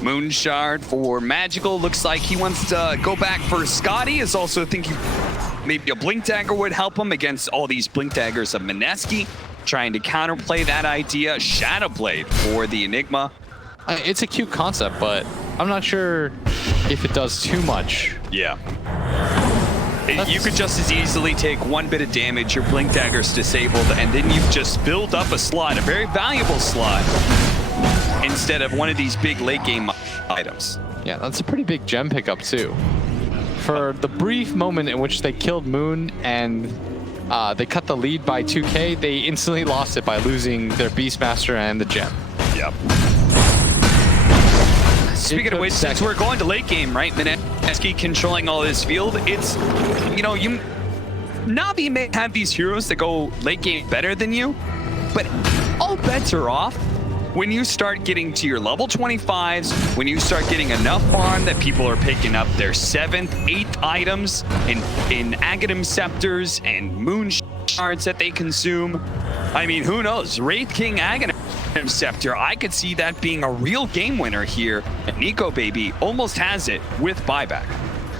Moonshard for Magical. Looks like he wants to go back for Scotty. Is also thinking maybe a Blink Dagger would help him against all these Blink Daggers of MINESKI. Trying to counterplay that idea. Shadow Blade for the Enigma. It's a cute concept, but I'm not sure if it does too much. Yeah. You could just as easily take one bit of damage, your Blink Dagger's disabled, and then you've just built up a slot, a very valuable slot, instead of one of these big late game items. Yeah, that's a pretty big gem pickup too. For the brief moment in which they killed Moon and they cut the lead by 2K, they instantly lost it by losing their Beastmaster and the gem. Yep. Speaking of which, since we're going to late game, right? MINESKI controlling all this field, it's, you know, NAVI may have these heroes that go late game better than you, but all bets are off when you start getting to your level 25s, when you start getting enough farm that people are picking up their 7th, 8th items in Aghanim Scepters and Moon Shards that they consume. I mean, who knows? Wraith King Aghanim Scepter, I could see that being a real game winner here. And Nico Baby almost has it with buyback.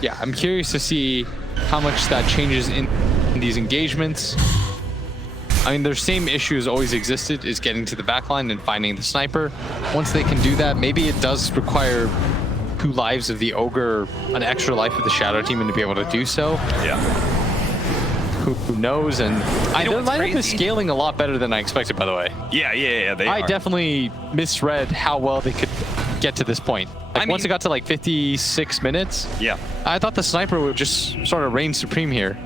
Yeah, I'm curious to see how much that changes in these engagements. I mean, their same issue has always existed, is getting to the backline and finding the sniper. Once they can do that, maybe it does require 2 lives of the Ogre, an extra life of the Shadow Demon to be able to do so. Yeah. Who knows? And their lineup is scaling a lot better than I expected, by the way. Yeah, they are. I definitely misread how well they could get to this point. Like, once it got to like 56 minutes, yeah, I thought the sniper would just sort of reign supreme here.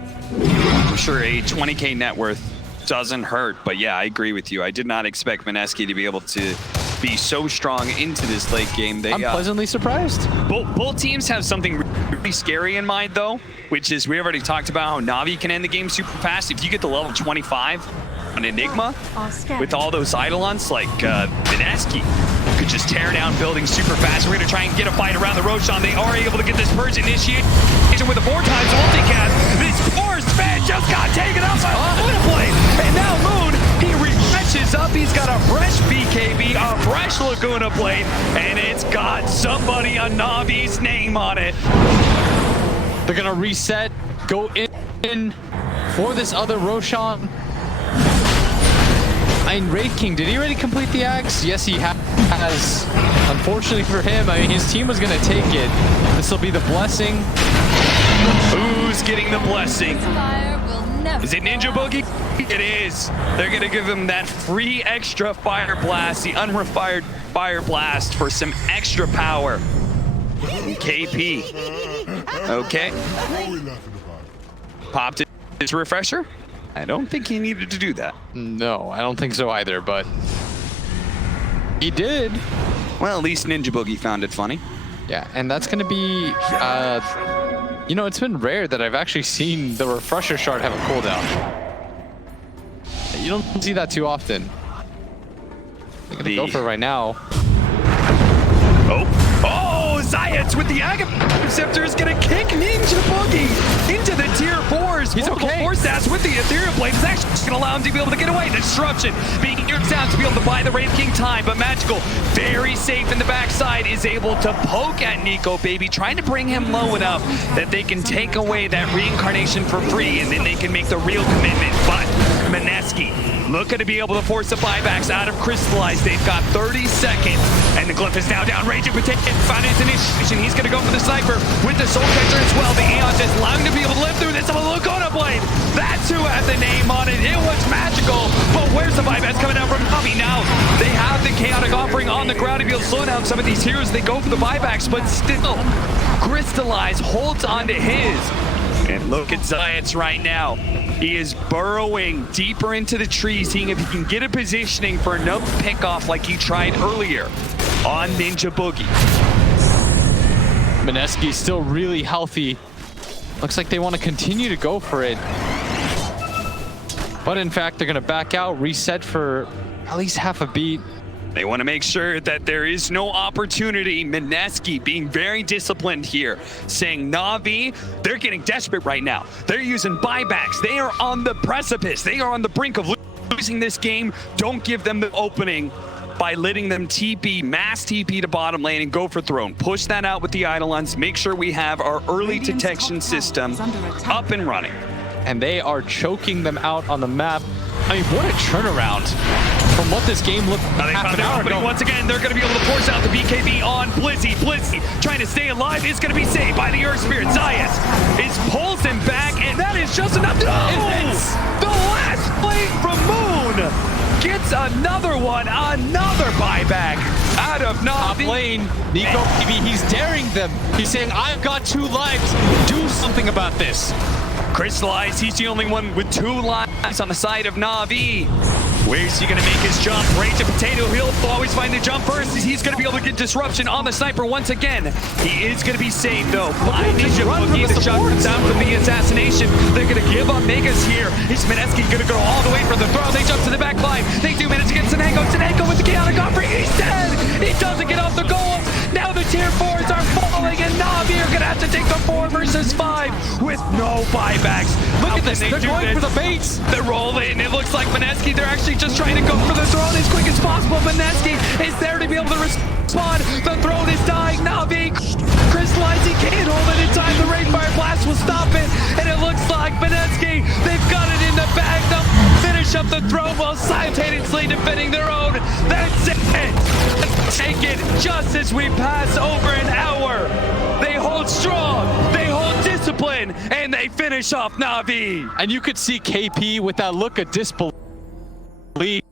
For sure, a 20K net worth doesn't hurt. But yeah, I agree with you. I did not expect MINESKI to be able to be so strong into this late game. I'm pleasantly surprised. Both teams have something really scary in mind, though, which is we already talked about how NAVI can end the game super fast. If you get to level 25 on Enigma, with all those Eidolons, like MINESKI could just tear down buildings super fast. We're going to try and get a fight around the Roshan. They are able to get this Purge initiated with a 4x multicast. This forced fan just got taken out by Blade. And now Moon, he refreshes up. He's got a fresh BKB, a fresh Laguna Blade, and it's got somebody on Navi's name on it. They're going to reset, go in for this other Roshan. I mean, Wraith King, did he already complete the axe? Yes, he has. Unfortunately for him, I mean, his team was going to take it. This will be the blessing. Who's getting the blessing? Is it Ninja Boogie? It is. They're going to give him that free extra fire blast, the unrefired fire blast for some extra power. KP. Okay. Popped his refresher. I don't think he needed to do that. No, I don't think so either, but he did. Well, at least Ninja Boogie found it funny. Yeah, and that's going to be, you know, it's been rare that I've actually seen the refresher shard have a cooldown. You don't see that too often. I'm going to go for it right now. Oh, Zayats with the Agate Scepter is going to kick Ninja Boogie into the tier 4s. He's okay. Force Dash with the Ethereal Blade is actually going to allow him to be able to get away. Disruption being used out to be able to buy the Wraith King time, but Magical, very safe in the backside, is able to poke at Nico Baby, trying to bring him low enough that they can take away that reincarnation for free, and then they can make the real commitment. But MINESKI looking to be able to force the buybacks out of Crystallize. They've got 30 seconds, and the Glyph is now down. Rage and Potato found his initiation. He's going to go for the Sniper with the Soul Catcher as well. The Aeon just allowing him to be able to live through this. Laguna Blade, that's who had the name on it. It was magical, but where's the buybacks coming out from NAVI now? They have the Chaotic Offering on the ground to be able to slow down some of these heroes. They go for the buybacks, but still, Crystallize holds onto his. And look at Zayats right now. He is burrowing deeper into the trees, seeing if he can get a positioning for another pickoff like he tried earlier on Ninja Boogie. MINESKI still really healthy. Looks like they want to continue to go for it. But in fact, they're going to back out, reset for at least half a beat. They want to make sure that there is no opportunity. MINESKI being very disciplined here, saying NAVI, they're getting desperate right now. They're using buybacks. They are on the precipice. They are on the brink of losing this game. Don't give them the opening by letting them TP, mass TP to bottom lane and go for throne. Push that out with the Eidolons. Make sure we have our early detection system up and running. And they are choking them out on the map. I mean, what a turnaround from what this game looked like half an hour ago. Once again, they're going to be able to force out the BKB on Blizzy. Blizzy trying to stay alive is going to be saved by the Earth Spirit. Zayas pulls him back, and that is just enough. It's the last blade from Moon. Gets another one, another buyback out of NAVI. Top lane, Nico Baby, he's daring them. He's saying, I've got 2 lives. Do something about this. Crystallize, he's the only one with 2 lives on the side of NAVI. Where's he going to make his jump? Rage and Potato, he'll always find the jump first. He's going to be able to get disruption on the Sniper once again. He is going to be saved, though. By Ninja Boogie, the shot comes down from the assassination. They're going to give up Megas here. Is MINESKI going to go all the way for the throw? They jump to the back line. They do manage to get Tsuneko. Tsuneko with the chaotic offering. He's dead. He doesn't get off the gold. Now the tier 4s are falling, and NAVI are going to have to take the 4 versus 5 with no buybacks. Look at this. They're going for the baits. They're rolling. It looks like MINESKI, they're actually just trying to go for the throne as quick as possible. MINESKI is there to be able to respond. The throne is dying. NAVI, Crystallize, he can't hold it in time. The Rainfire Blast will stop it. And it looks like MINESKI, they've got it in the bag. They'll finish up the throne while simultaneously defending their own. That's it. Take it just as we pass over an hour. They hold strong. They hold discipline. And they finish off NAVI. And you could see KP with that look of disbelief.